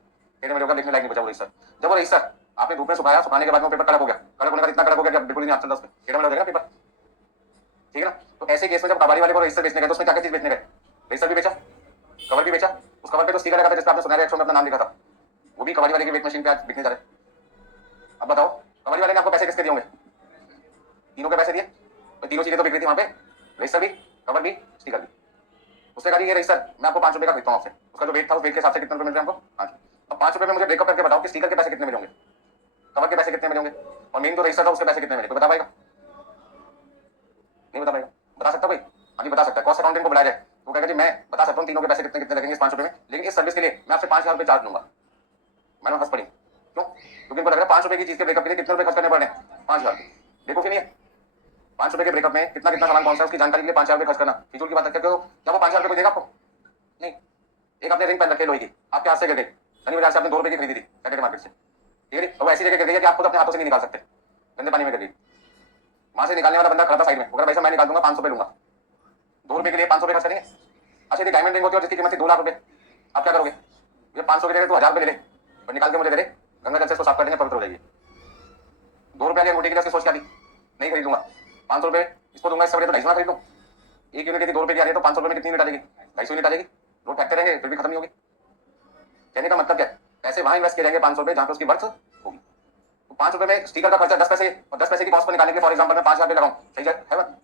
टेढ़े मेढ़े हो गया, देखने लायक नहीं बचा वो रजिस्टर। जब वो रजिस्टर आपने धूप में सुखाया, सुखाने के बाद में पेपर कड़क हो गया, कड़क होने का इतना कड़क हो गया कि बिल्कुल ही नहीं चल रहा उस पर, टेढ़ा मेढ़ा हो जाएगा पेपर, ठीक है ना। तो ऐसे केस में जब कबाड़ी वाले को रजिस्टर बेचने गए तो उसमें क्या क्या चीज बेचने गए, रजिस्टर भी बेचा, कवर भी बेचा, उस कवर पे तो स्टिकर लगा था जिसपे आपने सुनहरे अक्षरों में अपना नाम लिखा था, वो भी कबाड़ी वाले की वेट मशीन पे आज बिकने जा रहे। अब बताओ कबाड़ी वाले ने आपको पैसे किसके दिए होंगे, तीनों के पैसे दिए, तो तीनों चीजें तो बिक रही थी वहां पे, रजिस्टर भी, कवर भी, स्टिकर भी। उसने कहा ये रजिस्टर मैं आपको 5 रुपए का खरीदता हूँ आपसे, उसका जो वेट था उस वेट के हिसाब से कितने रुपए मिल रहे हैं हमको 5। अब 5 रुपए में मुझे ब्रेकअप करके बताओ कि स्टिकर के पैसे कितने मिलेंगे, कवर के पैसे कितने मिलेंगे, और मेन जो रजिस्टर था उसके पैसे कितने मिले, कोई बता पाएगा, नहीं बता पाएगा, बता सकता कोई, हाँ जी बता सकता है। कॉस्ट अकाउंटेंट को बुलाया जाए तो कहेगा जी मैं बता सकता हूँ तीनों के पैसे कितने कितने लगेंगे इस 5 रुपए में, लेकिन इस सर्विस के लिए मैं आपसे 5,000 रुपए चार्ज लूंगा। मैंने हंस पड़ी, क्यों, क्योंकि इनको लग रहा है 5 रुपए की चीज के ब्रेकअप के लिए कितने रुपए खर्च करने पड़ रहे हैं, 5,000। देखो कि नहीं है 5 रुपए के ब्रेकअप में कितना कितना सामान कौन सा है उसकी जानकारी के लिए 5,000 रुपए खर्च करना फिजूल की बात है। क्या क्या वो 5,000 रुपए देगा आपको, नहीं। एक आपने रिंग पहन रखे लोहे की, आपके हाथ से गिर गई, शनि बाजार से आपने 2 रुपए की खरीदी थी सैटरडे मार्केट से, ठीक है। वो ऐसी जगह गिर गई है कि आप खुद अपने हाथों से नहीं निकाल सकते, गंदे पानी में गिर गई, वहां से निकालने वाला बंदा खड़ा था साइड में, अगर भाई साहब मैं निकाल दूंगा 500 रुपए लूंगा, 2 रुपए के लिए 500 रुपए खर्च करेंगे। अच्छा यदि डायमंड रिंग होती है जिसकी कीमत थी 2 लाख रुपए, आप क्या करोगे, ये 500 के जगह तो 1,000 रुपए ले ले और निकाल के मुझे दे दे, गंगा जल से इसको साफ कर देंगे, पवित्र हो जाएगी। 2 रुपए की अंगूठी की सोच क्या थी, नहीं खरीद लूंगा, 500 रुपए इसको दूंगा, इससे बड़े तो 250 खरीद लूं। एक यूनिट यदि 2 रुपए की आ रही है तो 500 रुपए में कितनी यूनिट आ जाएगी, 250 यूनिट आ जाएगी, लोग फेंकते रहेंगे फिर भी खत्म नहीं होगी। कहने का मतलब क्या है, पैसे वहां इन्वेस्ट किए जाएंगे 500 रुपए जहां पे उसकी वर्थ होगी। तो 5 रुपए में स्टिकर का खर्चा 10 पैसे और 10 पैसे की कॉस्ट पर निकालने के फॉर एग्जाम्पल मैं 5,000 रुपए लगाऊं, सही है बात।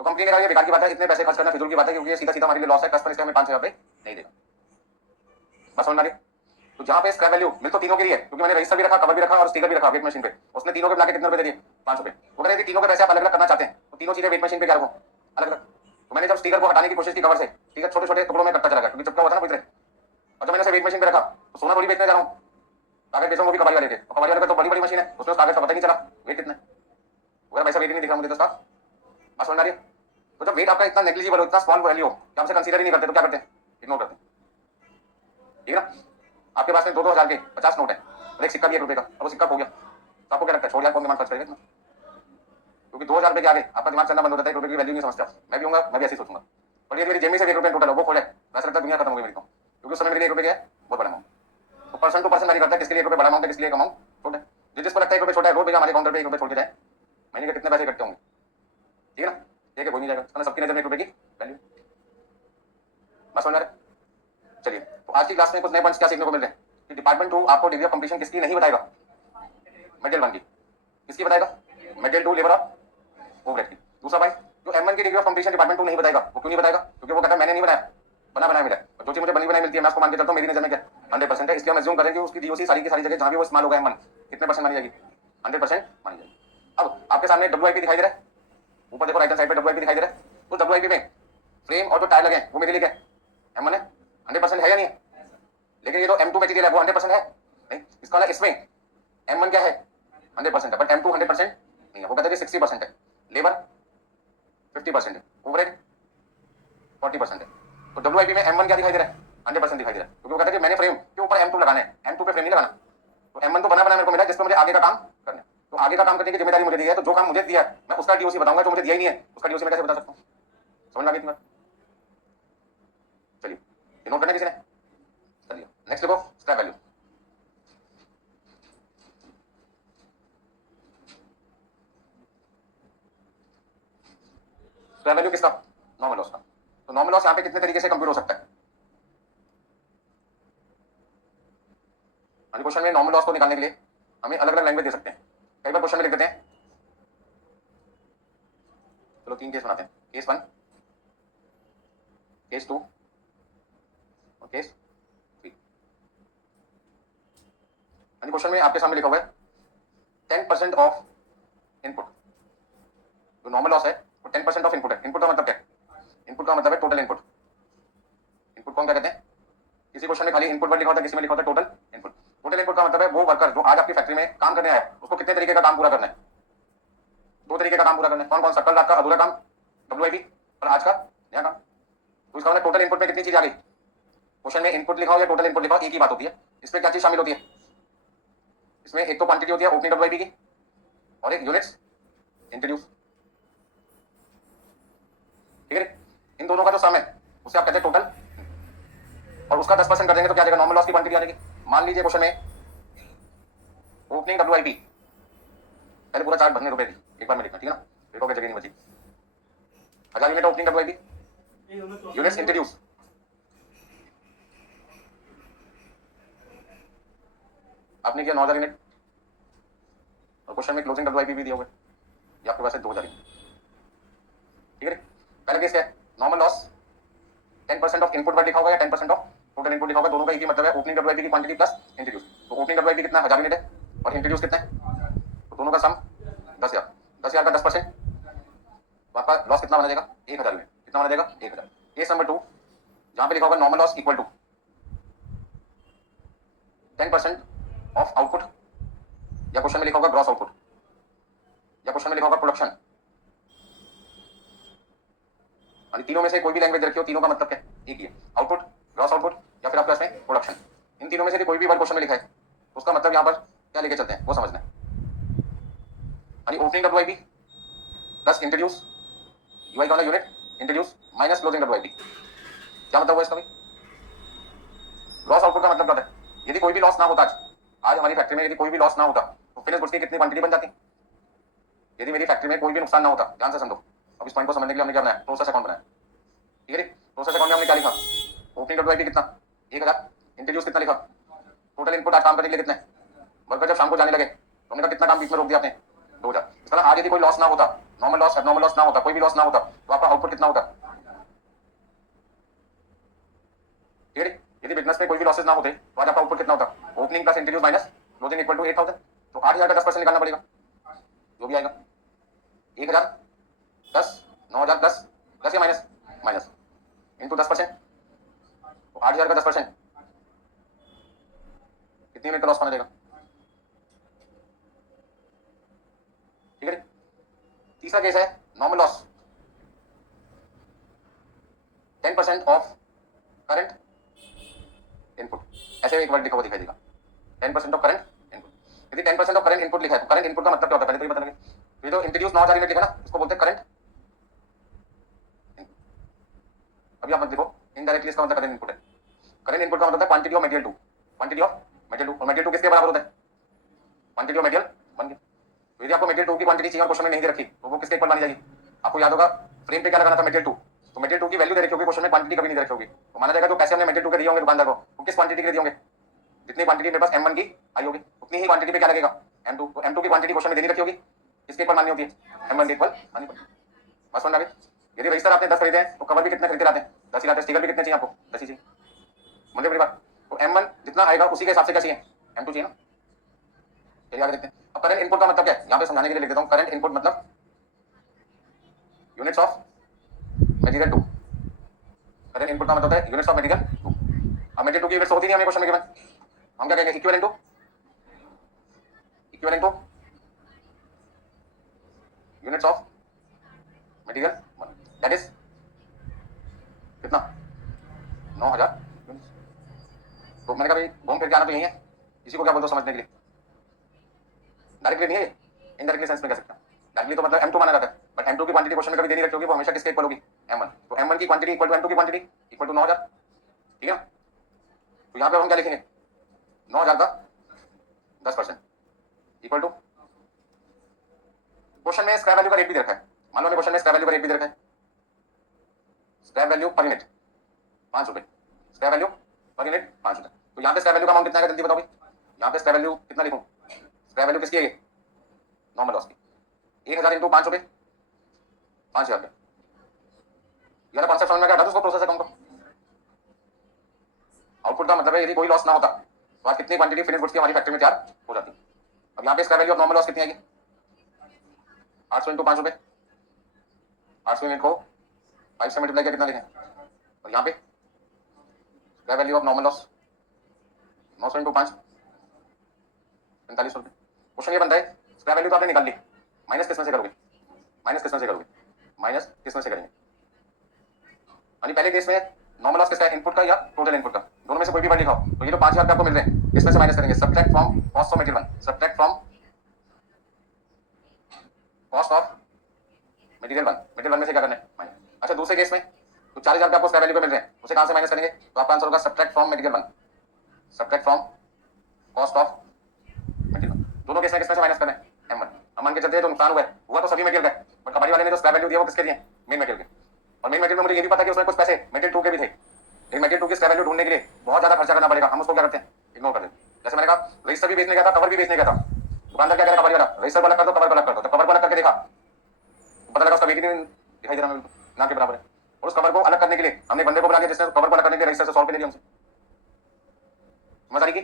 तो कंपनी ने कहा ये बेकार की बात है, इतने पैसे खर्च करना फिजूल की बात है क्योंकि ये सीधा सीधा हमारे लिए लॉस है, कस्टमर इसलिए हमें 5,000 रुपए नहीं देगा। बस समझ में आ गया। तो जहां पे स्क्रैप वैल्यू मिल तो तीनों के लिए क्योंकि मैंने रजिस्टर भी रखा, कवर भी रखा और स्टिकर भी रखा वेट मशीन पे, उसने तीनों के मिला के कितने रुपए दे दिए 5 रुपए। वो कह रहे थे तीनों के पैसे आप अलग अलग करना चाहते हैं तो तीनों चीजें वेट मशीन पे क्या रखो अलग अलग। तो मैंने जब स्टिकर को हटाने की कोशिश की कवर से, स्टिकर छोटे छोटे टुकड़ों में कटता चला गया क्योंकि चिपका हुआ था ना पूरी तरह, और जब मैंने उसे वेट मशीन पे रखा तो सोना थोड़ी बेचने जा रहा हूँ, कागज बेचो वो भी कबाड़ी वाले थे, और कबाड़ी वाले का तो बड़ी बड़ी मशीन है, उसमें उस कागज का पता ही नहीं चला वेट कितना है, वगैरह पैसा वेट ही नहीं दिख रहा मुझे तो उसका। बात समझ आ रही है? तो जब वेट आपका इतना नेग्लिजिबल हो, इतना स्मॉल वैल्यू हो कि हमसे कंसीडर ही नहीं करते, तो क्या करते हैं? इग्नोर करते हैं, ठीक है ना। आपके पास में 2-2 हज़ार के 50 नोट है और एक सिक्का भी 1 रुपए का, अब वो सिक्का खो गया तो आपको क्या लगता है? छोड़ यार, कौन दिमाग खर्च करेगा इतना? क्योंकि 2,000 रुपए के आगे आपका दिमाग चलना बंद हो जाता है, 1 रुपए की वैल्यू नहीं समझता। मैं भी होऊंगा, मैं भी ऐसे सोचूंगा, और ये मेरी जेब में से 1 रुपए टोटल है वो खो जाए, वैसा लगता है दुनिया खत्म हो गई मेरी तो, क्योंकि उस समय मेरे लिए 1 रुपए है बहुत बड़ा अमाउंट। तो पर्सन टू पर्सन मैंने करता है, किसके लिए 1 रुपए बड़ा अमाउंट है, किसके लिए अमाउंट छोटा है। जिसको लगता है 1 रुपए छोटा है, रोज भैया हमारे काउंटर पे 1 रुपए छोड़ के जाए, महीने के कितने पैसे इकट्ठे होंगे, ठीक है ना। ठीक है, कोई नहीं जाएगा, सबकी नजर में 1 रुपए की वैल्यू। बस समझ आ रहा है? चलिए, तो आज की क्लास में कुछ नए पॉइंट्स क्या सीखने को मिल रहे हैं कि डिपार्टमेंट 2 आपको डिग्री ऑफ कंप्लीशन किसकी नहीं बताएगा, मेडिकल 1 की। किसकी बताएगा? मेडिकल 2 लेबर ऑफ ओवरहेड की। दूसरा भाई, जो M1 की डिग्री ऑफ कंप्लीशन डिपार्टमेंट 2 नहीं बताएगा, वो क्यों नहीं बताएगा? क्योंकि वो कहता है मैंने नहीं बनाया, बना बनाया मिला, और जो चीज मुझे बनी बनाई मिलती है मैं उसको मान के चलता हूँ, मेरी नजर में क्या 100% है, इसलिए हम अज्यूम करें कि उसकी DOC सारी की सारी जगह जहां भी वो इस्तेमाल होगा M1 कितने परसेंट मानी जाएगी? 100% मानी जाएगी। अब आपके सामने WIP दिखाई दे रहा है, ऊपर देखो राइट हैंड साइड पे WIP दिखाई दे रहा है, तो WIP में फ्रेम और जो टायर लगे वो मेरे लिए क्या है? M1 है, 100% है या नहीं है? लेकिन ये जो M2 मटेरियल है वो 100% है नहीं, इसका मतलब इसमें M1 क्या है? 100% है, बट M2 100% नहीं है। वो कहते हैं 60% है, लेबर 50% है, ओवरहेड 40% है। तो WIP में M1 क्या दिखाई दे रहा है? 100% दिखाई दे रहा है, क्योंकि वो कहते हैं कि मैंने फ्रेम के ऊपर M2 लगाना है, M2 पे फ्रेम नहीं लगाना। तो M1 तो बना बना मेरे को मिला जिसमें मुझे आगे का काम करना है, तो आगे का काम करने की जिम्मेदारी मुझे दी है, तो जो काम मुझे दिया है मैं उसका DOC बताऊंगा, जो मुझे दिया ही नहीं है उसका DOC मैं कैसे बता सकता हूँ? समझ में आ गई तुम्हें? चलिए, नोट करना किसी ने? चलिए नेक्स्ट देखो, स्क्रैप वैल्यू। स्क्रैप वैल्यू किसका? नॉर्मल लॉस का। तो नॉर्मल लॉस यहाँ पे कितने तरीके से कंप्यूट हो सकता है? क्वेश्चन में नॉर्मल लॉस को निकालने के लिए हमें अलग अलग लैंग्वेज दे सकते हैं। कई बार क्वेश्चन में लिख देते हैं, चलो 3 केस बनाते हैं, केस 1, केस 2 और केस 3। क्वेश्चन में आपके सामने लिखा हुआ है 10% ऑफ इनपुट। जो नॉर्मल लॉस है वो 10% ऑफ इनपुट है। इनपुट का मतलब क्या है? इनपुट का मतलब है टोटल इनपुट। इनपुट को हम क्या कहते हैं? किसी क्वेश्चन में खाली इनपुट वर्ड लिखा होता है, किसी में लिखा होता है टोटल इनपुट। टोटल इनपुट का मतलब है वो वर्कर जो आज आपकी फैक्ट्री में काम करने आया उसको कितने तरीके का काम पूरा करना है? 2 तरीके का काम पूरा करना है। कौन कौन सा? कल रात का अधूरा काम WIP और आज का नया काम। तो इसका मतलब टोटल इनपुट में कितनी चीज आ गई? क्वेश्चन में इनपुट लिखा हो या टोटल इनपुट लिखा हो एक ही बात होती है। इसमें क्या चीज शामिल होती है? इसमें एक तो क्वांटिटी होती है ओपनिंग WIP की और एक यूनिट्स इंट्रोड्यूस, ठीक है। इन दोनों का जो सम है उसे आप कहते हैं टोटल, और उसका 10% कर देंगे तो क्या देगा? नॉर्मल लॉस की क्वांटिटी आने की। मान लीजिए क्वेश्चन में ओपनिंग WIP, पहले पूरा चार्ट भरने रुपए दी, एक बार में लिखना, ठीक है ना, देखोगे जगह नहीं बची। 1000 unit opening WIP, units introduce, आपने किया 9000 यूनिट, और क्वेश्चन में क्लोजिंग WIP भी दिया हुआ है, ये आपके पास है 2000 यूनिट, ठीक है। पहले केस क्या है? Normal loss 10% of input word लिखा होगा या 10% ऑफ टोटल इनपुट लिखा होगा, दोनों का एक ही मतलब है, ओपनिंग WIP की क्वांटिटी प्लस इंट्रोड्यूस। तो ओपनिंग WIP कितना? 1000 यूनिट है, और इंट्रोड्यूस कितना है? तो दोनों का सम 10,000। 10,000 का 10%, तो आपका लॉस कितना बना जाएगा? 1000 यूनिट। कितना बना जाएगा? 1000। केस नंबर 2, जहां पे लिखा होगा normal loss equal to 10% of output, या क्वेश्चन में लिखा होगा ग्रॉस आउटपुट, या क्वेश्चन में लिखा होगा प्रोडक्शन। तीनों में से कोई भी लैंग्वेज रखी हो, तीनों का मतलब क्या है? एक ही है, आउटपुट, ग्रॉस आउटपुट, या फिर आपके पास में प्रोडक्शन। इन तीनों में से कोई भी वर्ड क्वेश्चन में लिखा है उसका मतलब यहाँ पर क्या लेके चलते हैं वो समझना है। Opening WIP plus introduce, UI का unit introduce minus closing WIP। क्या मतलब हुआ इसका? ग्रॉस आउटपुट का मतलब क्या है? यदि कोई भी लॉस ना होता आज हमारी फैक्ट्री में, यदि कोई भी लॉस ना होता तो फिनिश गुड्स की कितनी क्वांटिटी बन जाती? यदि मेरी फैक्ट्री में कोई भी नुकसान ना होता, ध्यान से समझो। अब इस पॉइंट को समझने के लिए हमने क्या बनाया? प्रोसेस अकाउंट बनाया, ठीक है। प्रोसेस अकाउंट में हमने क्या लिखा? ओपनिंग WIP कितना? 1000। इंट्रोड्यूस कितना लिखा? टोटल इनपुट आज काम करने के लिए कितना है? वर्कर जब शाम को जाने लगे तो हमने कहा कितना काम बीच में रोक दिया आपने? 2000। इसका आज यदि कोई लॉस ना होता, नॉर्मल लॉस, एबनॉर्मल लॉस ना होता, कोई भी लॉस ना होता, तो आपका आउटपुट कितना होता? ठीक है। यदि बिजनेस में कोई भी लॉसेस ना होते तो आज आपका आउटपुट कितना होता? Opening plus introduce minus closing equal to 8000। तो 8000 का 10% निकालना पड़ेगा, जो भी आएगा 1000 10 9000 10 10 या माइनस माइनस इंटू 10%। तो 8000 का 10% कितनी यूनिट का लॉस माना जाएगा? तीसरा केस है normal loss 10% of current input, ऐसे एक वर्ड लिखा हुआ दिखाई देगा 10% ऑफ करंट इनपुट। यदि 10% ऑफ करंट इनपुट लिखा है तो करंट इनपुट का मतलब क्या होता है पहले तो ये बता लगे। ये जो इंट्रोड्यूस 9000 यूनिट लिखा ना इसको बोलते हैं करंट। अभी आप मत लिखो इनडायरेक्टली, इसका मतलब करंट इनपुट है। करंट इनपुट का मतलब है quantity of material 2, quantity of material 2, और मटेरियल 2 किसके बराबर होता है? क्वांटिटी ऑफ मटेरियल 1 के। तो यदि आपको मटेरियल 2 की क्वांटिटी चाहिए और क्वेश्चन में नहीं दे रखी तो वो किसके इक्वल मानी जाएगी? आपको याद होगा फ्रेम पे क्या लगाना था मटेरियल 2, तो मटेरियल 2 की वैल्यू दे रखी होगी, क्वेश्चन में क्वांटिटी कभी नहीं दे रखी होगी, तो माना जाएगा जो पैसे हमने मटेरियल 2 के दिए होंगे दुकानदार को वो किस क्वांटिटी के दिए होंगे? जितनी क्वांटिटी मेरे पास M1 की आई होगी उतनी ही क्वांटिटी पे क्या लगेगा? M2। तो M2 की क्वांटिटी क्वेश्चन में देनी रखी होगी, किसके इक्वल माननी होती है? M1 के इक्वल माननी पड़ती है। बस समझ आ गई। यदि रजिस्टर आपने 10 खरीदे हैं तो कवर भी कितने खरीदे लाते हैं? 10 ही लाते हैं। स्टिकर भी कितने चाहिए आपको? 10 ही चाहिए। मुझे बड़ी बात, तो M1 जितना आएगा उसी के हिसाब से क्या चाहिए? M2 चाहिए ना। चलिए आगे देखते हैं। अब करंट इनपुट का मतलब क्या है यहाँ पे समझाने के लिए लिख देता हूँ। करंट इनपुट मतलब units of material 2। Current input का मतलब है यूनिट्स ऑफ मटेरियल 2। अब मटेरियल 2 की यूनिट्स होती नहीं हमें क्वेश्चन में गिवन, हम क्या कहेंगे? Equivalent two units of material 1, that is कितना? 9000 यूनिट्स। तो मैंने कहा भाई घूम फिर के आना तो यही है, इसी को क्या बोलते हो समझने के लिए? डायरेक्टली नहीं है, इनडायरेक्टली सेंस में कह सकते हैं। डायरेक्टली तो मतलब M2 माना जाता है, बट M2 की क्वांटिटी क्वेश्चन में कभी देनी रखी होगी, वो हमेशा किसके इक्वल होगी? M1। तो M1 की क्वांटिटी इक्वल टू M2 की क्वांटिटी इक्वल टू 9000, ठीक है। तो यहाँ पे हम क्या लिखेंगे? 9000 का 10% इक्वल टू, क्वेश्चन में स्क्रैप वैल्यू का रेट भी दे रखा है। मान लो क्वेश्चन में स्क्रैप वैल्यू का रेट भी दे रखा है, स्क्रैप वैल्यू पर यूनिट 5 रुपए, स्क्रैप वैल्यू पर यूनिट 5 रुपए। तो यहाँ पे स्क्रैप वैल्यू का अमाउंट कितना है जल्दी बताओ भाई। यहाँ पे स्क्रैप वैल्यू कितना लिखूं? स्क्रैप वैल्यू किसकी है? नॉर्मल लॉस की। 1000 इंटू 5 रुपए 5000 रुपए। यार कॉन्सेप्ट समझ में क्या? उसको प्रोसेस अकाउंट को आउटपुट का मतलब है यदि कोई लॉस ना होता तो आज कितनी क्वांटिटी फिनिश गुड्स की हमारी फैक्ट्री में तैयार हो जाती। अब यहाँ पे scrap value of normal loss कितनी आएगी? 800 इंटू 5 रुपए, 800 यूनिट को 5 से मल्टीप्लाई किया कितना लिखें? और यहाँ पे scrap value of normal loss 900 into 5 4500 रुपए। क्वेश्चन ये बनता है स्क्रैप वैल्यू तो आपने निकाल ली, माइनस किस में से करोगे? माइनस किस में से करोगे? माइनस किस में से करेंगे? यानी पहले केस में नॉर्मल लॉस किसका है? इनपुट का या टोटल इनपुट का? दोनों में से कोई भी वर्ड लिखाओ। तो ये जो 5000 आपको मिल रहे हैं इसमें से माइनस करेंगे, subtract from cost of material 1, subtract from cost of material 1, material 1 में से क्या करना है? माइनस। अच्छा दूसरे केस में तो 4000 आपको स्क्रैप वैल्यू पे मिल रहे हैं, उसे कहां से माइनस करेंगे? तो आपका आंसर होगा subtract from material 1, subtract from cost of material 1। दोनों केस में किसमें से माइनस करना है? M1। हम मान के चलते हैं जो नुकसान हुआ तो सभी मटेरियल का, बट कबाड़ी वाले ने जो स्क्रैप वैल्यू दिया वो किसके दिए? मेन मटेरियल के। और मेन मटेरियल में मुझे ये भी पता है कि उसमें कुछ पैसे मटेरियल 2 के भी थे, लेकिन मटेरियल 2 की स्क्रैप वैल्यू ढूंढने के लिए बहुत ज्यादा खर्चा करना पड़ेगा, हम उसको क्या करते हैं? इग्नोर कर देते हैं। जैसे मैंने कहा रजिस्टर भी बेचने गया था, कवर भी बेचने गया था, दुकानदार क्या करेगा? कबाड़ी वाला रजिस्टर को अलग कर दो, कवर को अलग कर दो। तो कवर को अलग करके देखा पता लगा उसका वेट ही नहीं दिखाई दे रहा, ना के बराबर है। और उस कवर को अलग करने के लिए हमने बंदे को बुला लिया जिसने कवर को अलग करने के लिए रजिस्टर से 100 रुपए ले लिया हमसे। समझ आ रही कि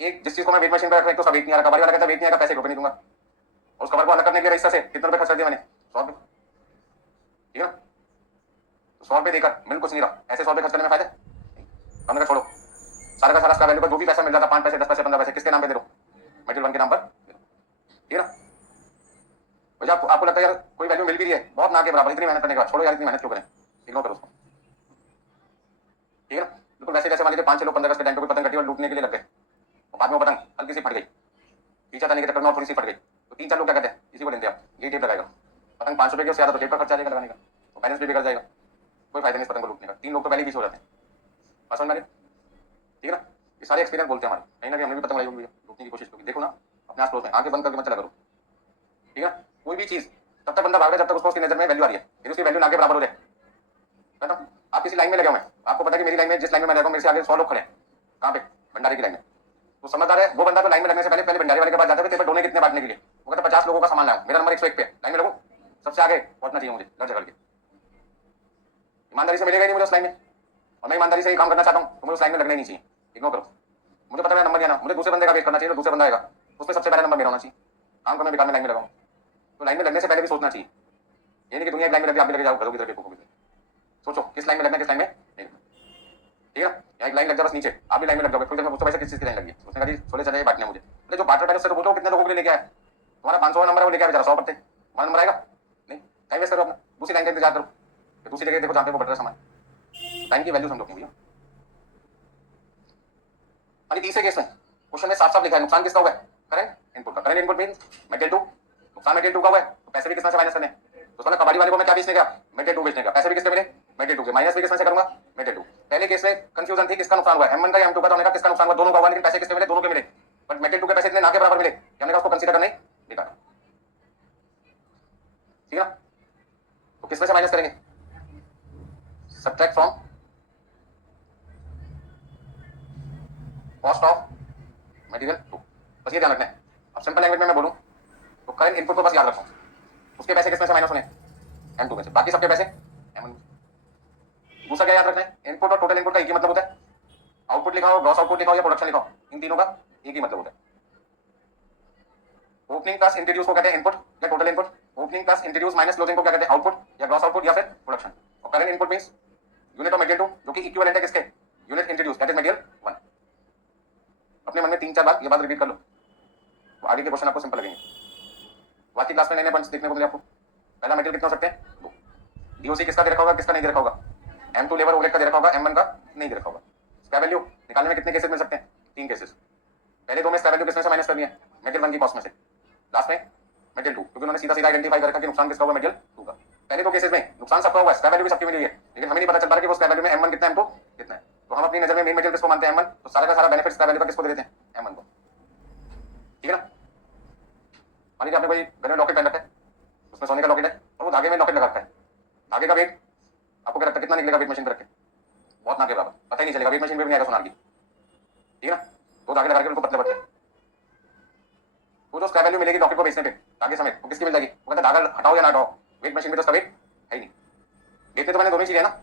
एक जिस चीज को मैं वेट मशीन पर रख रहा हूं तो उसका वेट नहीं आ रहा, कबाड़ी वाला कहता है वेट नहीं आएगा, पैसे रुपए नहीं दूंगा। और उस कवर को अलग करने के लिए रजिस्टर से कितने रुपए खर्च कर दिया मैंने? 100 रुपए, ठीक है। तो 100 रुपए देकर मिल कुछ नहीं रहा, ऐसे 100 रुपए खर्च करने में फायदा? हमने कहा छोड़ो, सारा का सारा स्क्रैप वैल्यू का जो भी पैसा मिल जाता 5 पैसे 10 पैसे 15 पैसे किसके नाम पे दे दो? मटेरियल 1 के नाम पर, ठीक है ना। जब आपको लगता है यार कोई वैल्यू मिल भी रही है बहुत ना के बराबर, इतनी मेहनत करने का छोड़ो यार, इतनी मेहनत क्यों करें, इग्नोर करो उसको, ठीक है ना। बिल्कुल वैसे जैसे मान लीजिए 5 6 लोग 15 अगस्त के टाइम पे कोई पतंग कटी और लूटने के लिए लग गए, और बाद में वो पतंग हल्की सी फट गई, पीछा जाने के चक्कर में और थोड़ी सी फट गई, तो 3 4 लोग क्या कहते हैं? इसी को लेते हैं आप, ये टेप लगाएगा, पतंग 5 रुपए की उससे ज्यादा तो टेप का खर्चा आ जाएगा लगाने का, तो बैलेंस भी बिगड़ जाएगा, कोई फायदा नहीं इस पतंग को लूटने का। 3 लोग तो पहले ही पीछे हो जाते हैं, बात समझ में आ रही, ठीक है ना। ये सारे एक्सपीरियंस बोलते हैं हमारे, कहीं ना कहीं हमने भी पतंग लाई होगी लूटने की कोशिश की, देखो ना अपने आस पड़ोस में, आंखें बंद करके मत चला करो, ठीक है। कोई भी चीज तब तक बंदा भाग रहा है जब तक उसको उसकी नजर में वैल्यू आ रही है, फिर उसकी वैल्यू ना के बराबर हो जाए, है ना। आप किसी लाइन में लगे हुए हैं, आपको पता है कि मेरी लाइन में जिस लाइन में मैं लगा हूं मेरे से आगे 100 लोग खड़े हैं, कहां पे? भंडारे की लाइन में। तो समझदार है वो बंदा तो लाइन में लगने से पहले भंडारे वाले के पास जाता है पेपर डोने कितने बांटने के लिए, वो कहता 50 लोगों का सामान लाया, मेरा नंबर 101 पे, लाइन में लगूं, सबसे आगे पहुंचना चाहिए मुझे लड़ झगड़ के। ईमानदारी से मिलेगा नहीं मुझे उस लाइन में, और मैं ईमानदारी से ही काम करना चाहता हूं तो मुझे उस लाइन में लगना ही नहीं चाहिए, इग्नोर करो। मुझे पता है नंबर नहीं आना, मुझे दूसरे बंदे का वेट करना चाहिए, दूसरा बंदा आएगा उस पर सबसे पहले नंबर मेरा होना चाहिए, काम को मैं बेकार में लाइन में लगाऊं। तो लाइन में लगने से पहले भी सोचना चाहिए, ये नहीं कि दुनिया एक लाइन में लगे आप भी लगे जाओ घरों की तरफ देखो, सोचो किस लाइन में लगना है किस लाइन में नहीं, ठीक है। यहाँ एक लाइन लग जाए बस नीचे, आप भी लाइन में लग जाओगे, थोड़ी देर में पूछो भाई किस चीज की लाइन लगी है, उसने कहा छोले चने बांटने मुझे, अरे जो बांट रहा है उससे तो पूछो कितने लोगों के लिए लेके आया, तुम्हारा 500 नंबर है वो लेके आया बेचारा 100 पत्ते, तुम्हारा नंबर आएगा नहीं, टाइम वेस्ट करो अपना, दूसरी लाइन का इंतजार करो, दूसरी जगह देखो जहाँ पे वो बढ़ रहा है सामान। टाइम की वैल्यू समझो अपनी भैया। यानी तीसरे केस में क्वेश्चन में साफ साफ लिखा है नुकसान किसका हुआ है, करंट इनपुट का। करंट इनपुट मींस मेटेरियल 2, नुकसान मेटेरियल 2 का हुआ है, तो पैसे भी किसमें से माइनस करने। तो उसमें कबाड़ी वाले को मैं क्या बेचने का, मेटेरियल 2 बेचने का, पैसे भी किसके मिले, मेटेरियल 2 के, माइनस भी किसमें से करूंगा, मेटेरियल 2। पहले केस में कंफ्यूजन थी किसका नुकसान हुआ है, M1 का या M2 का, तो हमने कहा किसका नुकसान हुआ, दोनों का हुआ, लेकिन पैसे किसके मिले, दोनों के मिले, बट मेटेरियल 2 के पैसे इतने ना के बराबर मिले कि हमने कहा उसको कंसीडर करने देखा। ठीक है, तो किसमें से माइनस करेंगे, subtract from cost of material 2, बस ये ध्यान रखना है। अब सिंपल लैंग्वेज में मैं बोलूं तो करंट इनपुट को बस याद रखो, उसके पैसे किसमें से माइनस होने, M2 में से, बाकी सबके पैसे M1। दूसरा क्या याद रखना है, इनपुट और टोटल इनपुट का एक ही मतलब होता है, आउटपुट लिखा हो, ग्रॉस आउटपुट लिखा हो या प्रोडक्शन लिखा हो, इन तीनों का एक ही मतलब होता है। ओपनिंग प्लस इंट्रोड्यूस को कहते हैं इनपुट या total input, opening plus introduce minus closing को क्या कहते हैं, आउटपुट या ग्रॉस आउटपुट या फिर प्रोडक्शन। और current input means unit of material 2 जो कि इक्विवेलेंट है किसके, unit introduce that is material 1। अपने मन में 3-4 बार ये बात रिपीट कर लो, तो आगे के क्वेश्चन आपको सिंपल लगेंगे। बाकी क्लास में नए नए पॉइंट्स देखने को मिले आपको। पहला मटेरियल कितना हो सकते हैं, 2। डीओसी किसका दे रखा होगा, किसका नहीं दे रखा होगा, M2 लेबर ओवरहेड का दे रखा होगा, M1 का नहीं दे रखा होगा। स्क्रैप वैल्यू निकालने में कितने केसेस मिल सकते हैं, 3 केसेस। पहले 2 में स्क्रैप वैल्यू किसमें से माइनस करनी है, मटेरियल 1 की कॉस्ट में से, लास्ट में मटेरियल 2, क्योंकि उन्होंने सीधा सीधा आइडेंटिफाई कर रखा कि नुकसान किसका हुआ, मटेरियल 2 का। पहले 2 केसेस में नुकसान सबका हुआ है, स्क्रैप वैल्यू भी सबकी मिली है, लेकिन हमें नहीं पता चल पा रहा कि वो स्क्रैप वैल्यू में M1 कितना है, M2 कितना है। तो हम अपनी नजर में मेन मटेरियल किसको मानते हैं, M1, तो सारा का सारा बेनिफिट स्क्रैप वैल्यू का किसको दे देते हैं, M1 को। ठीक है ना। मान लीजिए आपने कोई घर में लॉकेट पहन रखा है, उसमें सोने का लॉकेट है और वो धागे में लॉकेट लगा रखा है, धागे का वेट आपको क्या लगता है कितना निकलेगा, वेट मशीन पर रखे बहुत ना के बराबर, पता ही नहीं चलेगा, वेट मशीन में भी नहीं आएगा सोनार की। ठीक है ना, तो धागे लगा के उनको पतले पतले, वो जो स्क्रैप वैल्यू मिलेगी लॉकेट को बेचने पे धागे समेत, वो किसकी मिल जाएगी, वो कहता है धागा हटाओ या ना हटाओ, वेट मशीन में तो उसका वेट है ही नहीं। बेचने तो मैंने दोनों ही चीजें है ना,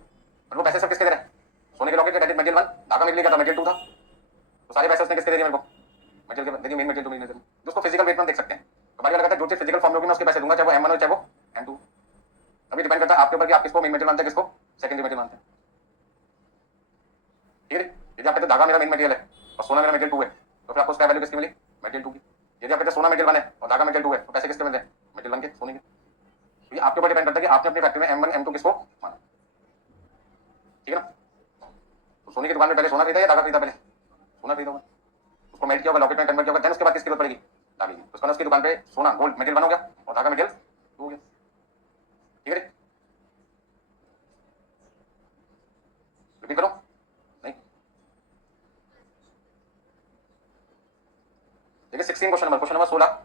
और वो पैसे सब किसके दे रहे हैं, सोने के लॉकेट के, मटेरियल 1, धागा मेरे लिए क्या था, मटेरियल 2 था, तो सारे पैसे उसने किसके दे दिए मेरे को, मटेरियल के, मेन मटेरियल 2 मेरी नजर में, जिसको फिजिकल वेट में देख सकते हैं। कबाड़ी वाला कहता है जो चीज फिजिकल फॉर्म में होगी मैं उसके पैसे दूंगा, चाहे वो M1 हो चाहे वो M2। अभी डिपेंड करता है आपके ऊपर कि आप किसको मेन मटेरियल मानते हैं, किसको सेकेंडरी मटेरियल मानते हैं। ठीक है, यदि आप कहते धागा मेरा मेन मटेरियल है और सोना मेरा मटेरियल 2 है, तो फिर आपको स्क्रैप वैल्यू किसकी मिली, मटेरियल 2 की। यदि आप कहते सोना मटेरियल 1 है और धागा मटेरियल 2 है, तो पैसे किसके मिलते हैं, मटेरियल 1 के, सोने के। तो ये आपके ऊपर डिपेंड करता है कि आपने अपनी फैक्ट्री में M1 M2 किसको माना। ठीक है ना, तो सोने की दुकान में पहले सोना खरीदा या धागा खरीदा, पहले सोना खरीदा होगा, उसको मेल्ट किया होगा, लॉकेट में कन्वर्ट किया होगा, देन उसके बाद किसकी जरूरत पड़ेगी, धागे की। उसका उसकी दुकान पे सोना गोल्ड मटेरियल 1 हो गया और धागा मटेरियल 2 हो गया। ठीक है, रिपीट करो, नहीं देखिए 16 क्वेश्चन नंबर 16।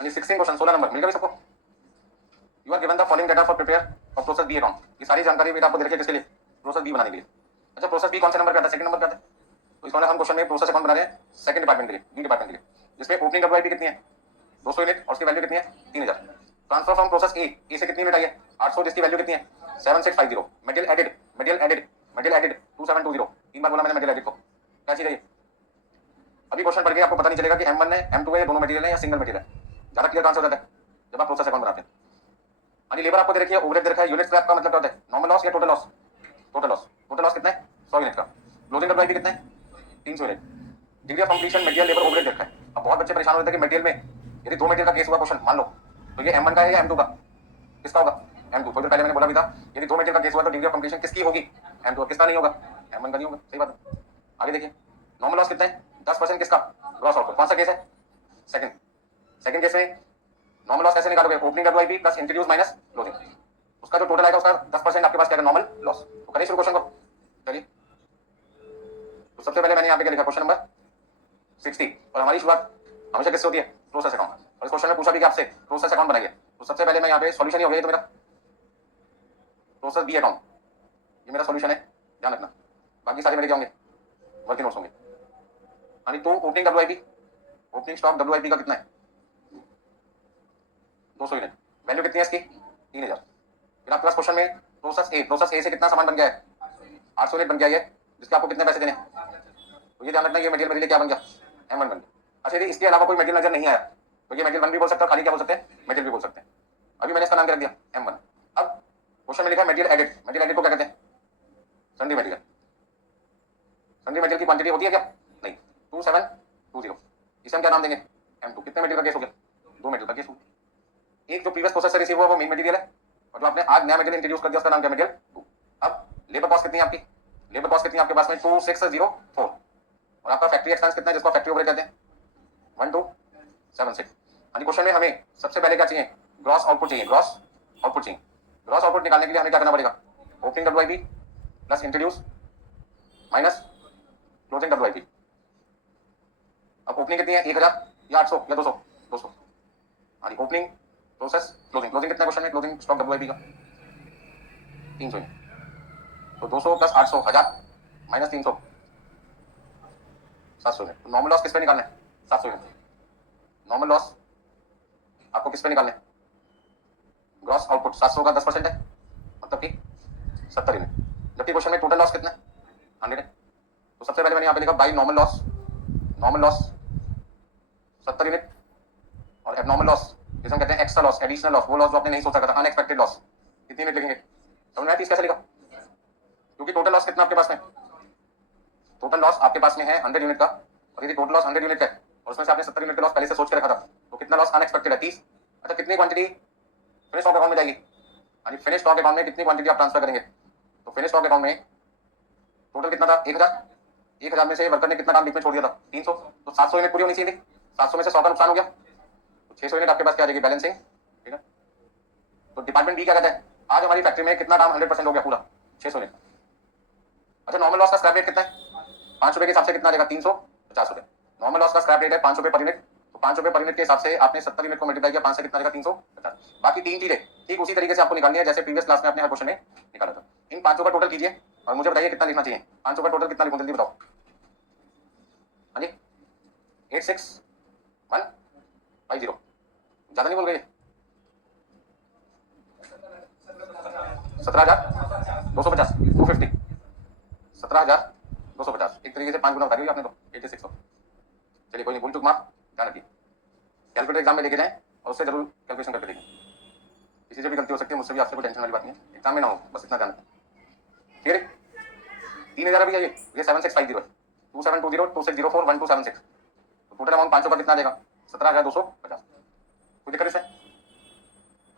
यानी 16 क्वेश्चन 16 नंबर मिल गया सबको। You are given the following data for prepare of process B account, ये सारी जानकारी बेटा आपको दे रखी है किसके लिए, प्रोसेस बी बनाने के लिए। अच्छा प्रोसेस बी कौन से नंबर पे आता है, सेकंड नंबर पे आता है, तो इस हम क्वेश्चन में प्रोसेस अकाउंट बना रहे हैं सेकंड डिपार्टमेंट के लिए, बी डिपार्टमेंट के लिए, जिसमें ओपनिंग डब्ल्यूआईपी कितनी है, 200 यूनिट और उसकी वैल्यू कितनी है, 3000। ट्रांसफर फ्रॉम प्रोसेस ए से कितनी यूनिट आई है, 800, जिसकी वैल्यू कितनी है, 7650। Material added, material added, material added 2720, 3 बार बोला मैंने मटेरियल एडेड को, क्या चीज है ये। अभी क्वेश्चन पढ़ के आपको पता नहीं चलेगा कि M1 है M2 है, दोनों मटेरियल है या सिंगल मटेरियल है, ज्यादा क्लियर आंसर हो जाता है जब आप प्रोसेस अकाउंट बनाते हैं। यानी लेबर आपको दे रखी है, ओवरहेड दे रखा है, यूनिट स्क्रैप का मतलब क्या होता है, नॉर्मल लॉस या total loss, total loss, total loss कितना है, 100 यूनिट का। क्लोजिंग डब्ल्यूआईपी कितना है, 300 unit. Degree of completion material labour overhead दे रखा है। अब बहुत बच्चे परेशान होते हैं कि मटेरियल में यदि 2 मटेरियल का केस हुआ क्वेश्चन मान लो, तो ये M1 का है या M2 का, किसका होगा, M2। थोड़ी देर पहले मैंने बोला भी था यदि 2 मटेरियल का केस हुआ तो डिग्री ऑफ कंप्लीशन किसकी होगी, M2, किसका नहीं होगा, M1 का नहीं होगा, सही बात है। आगे देखिए नॉर्मल लॉस कितना है, 10% किसका, ग्रॉस आउटपुट, कौन सा केस है, सेकंड। सेकंड केस में नॉर्मल लॉस कैसे निकालोगे, opening WIP plus introduce minus closing, उसका जो टोटल आएगा उसका 10% आपके पास क्या है, नॉर्मल लॉस। तो करिए शुरू क्वेश्चन को, चलिए। तो सबसे पहले मैंने यहाँ पे क्या लिखा, क्वेश्चन नंबर 60, और हमारी शुरुआत हमेशा किससे होती है, प्रोसेस अकाउंट। और इस क्वेश्चन में पूछा भी कि आपसे प्रोसेस अकाउंट बनाइए, तो सबसे पहले मैं यहाँ पे सॉल्यूशन ही हो गया, तो मेरा प्रोसेस बी अकाउंट, ये मेरा सॉल्यूशन है, ध्यान रखना। बाकी सारे मेरे क्या होंगे, वर्किंग नोट्स होंगे। यानी तो opening WIP, opening stock WIP का कितना है, 200 यूनिट, वैल्यू कितनी है इसकी, 3000। फिर आपके पास क्वेश्चन में प्रोसेस ए से कितना सामान बन गया है, 800 यूनिट बन गया है, जिसके आपको कितने पैसे देने, तो ये ध्यान रखना ये मटेरियल क्या बन गया, M1 बन गया। अच्छा यदि इसके अलावा कोई मटेरियल नजर नहीं आया तो ये मटेरियल 1 भी बोल सकते हैं, खाली क्या बोल सकते हैं, मटेरियल भी बोल सकते हैं। अभी मैंने इसका नाम क्या रख दिया, M1। अब क्वेश्चन में लिखा मटेरियल एडिट, मटेरियल एडिट को क्या कहते हैं, सन्डे मटेरियल। सन्डे मटेरियल की क्वांटिटी होती है क्या, नहीं, 2720। इसे हम क्या नाम देंगे, M2। कितने मटेरियल का केस हो गया, 2 मटेरियल का केस हो गया। एक जो प्रीवियस प्रोसेस से रिसीव हुआ वो मेन मटेरियल है, और जो आपने आज नया मटेरियल इंट्रोड्यूस कर दिया उसका नाम क्या, मटेरियल 2। अब लेबर कॉस्ट कितनी है आपकी, लेबर कॉस्ट कितनी है आपके पास में 2604, और आपका फैक्ट्री एक्सपेंस कितना है जिसको फैक्ट्री ओवरहेड कहते हैं 1276। हाँ जी, क्वेश्चन में हमें सबसे पहले क्या चाहिए, ग्रॉस आउटपुट चाहिए, ग्रॉस आउटपुट चाहिए। ग्रॉस आउटपुट निकालने के लिए हमें क्या करना पड़ेगा, opening WIP plus introduce minus closing WIP। अब ओपनिंग कितनी है, 1000 या 800 या 200, 200। हाँ जी, ओपनिंग प्रोसेस क्लोजिंग, क्लोजिंग कितना क्वेश्चन है, क्लोजिंग स्टॉक WIP का 300। तो 200 प्लस 800 1000 माइनस 300 700 यूनिट। तो नॉर्मल लॉस किस पे निकालना है, 700 यूनिट। नॉर्मल लॉस आपको किस पे निकालना है, ग्रॉस आउटपुट 700 का 10% है, मतलब कि 70 यूनिट। जबकि क्वेश्चन में टोटल लॉस कितना है, 100 है। तो सबसे पहले मैंने यहाँ पे लिखा by normal loss, normal loss 70 unit, और एबनॉर्मल लॉस जिसे हम कहते हैं एक्स्ट्रा लॉस, एडिशनल लॉस, वो लॉस जो आपने नहीं सोचा था, अनएक्सपेक्टेड लॉस, कितनी यूनिट लिखेंगे। समझ में आया कैसे लिखा, क्योंकि टोटल लॉस कितना आपके पास में, टोटल लॉस आपके पास में है 100 यूनिट का, और यदि टोटल लॉस 100 यूनिट है और उसमें से आपने 70 यूनिट का लॉस पहले से सोच के रखा था, तो कितना लॉस अनएक्सपेक्टेड है 30। अच्छा कितनी क्वांटिटी फिनिश स्टॉक अकाउंट में जाएगी, हाँ जी, फिनिश स्टॉक अकाउंट में कितनी क्वांटिटी आप ट्रांसफर करेंगे। तो फिनिश स्टॉक अकाउंट में टोटल कितना था 1000, 1000 में से वर्कर ने कितना काम बीच में छोड़ दिया था 300, तो 700 यूनिट पूरी होनी चाहिए थी, 700 में से 100 का नुकसान हो गया, तो 600 यूनिट आपके पास क्या आ जाएगी, बैलेंसिंग, ठीक है। तो डिपार्टमेंट बी क्या कहता है, आज हमारी फैक्ट्री में कितना काम 100% हो गया पूरा, 600 यूनिट। अच्छा नॉर्मल लॉस का स्क्रैप रेट कितना है, 5 रुपए के हिसाब से कितना आ जाएगा, 350 रुपए। नॉर्मल लॉस का स्क्रैप रेट है 5 रुपए पर यूनिट, तो 5 रुपए पर यूनिट के हिसाब से आपने 70 यूनिट को मल्टीप्लाई किया 5 से कितना आएगा 350। बाकी 3 चीजें ठीक उसी तरीके से आपको निकालनी है जैसे प्रीवियस क्लास में आपने हर क्वेश्चन में निकाला था। इन 5 का टोटल कीजिए और मुझे बताइए कितना लिखना चाहिए, 5 का टोटल कितना लिखूं जल्दी बताओ। हाँ जी 86150, ज्यादा नहीं बोल गए, 17,250 250, 17,250, एक तरीके से 5 गुना बता दिया आपने तो 8600। चलिए कोई नहीं, भूल चूक माफ, ध्यान रखिए, कैलकुलेटर एग्जाम में लेके जाएं और उससे जरूर कैलकुलेशन करके देखें। किसी से भी गलती हो सकती है, मुझसे भी, आपसे कोई टेंशन वाली बात नहीं है, एग्जाम में ना हो, बस इतना ध्यान रखें। ठीक है 3000 अभी ये 7650 है, 2720 2604 1276, तो टोटल अमाउंट 500 का कितना आ जाएगा 17,250। कोई दिक्कत इसमें,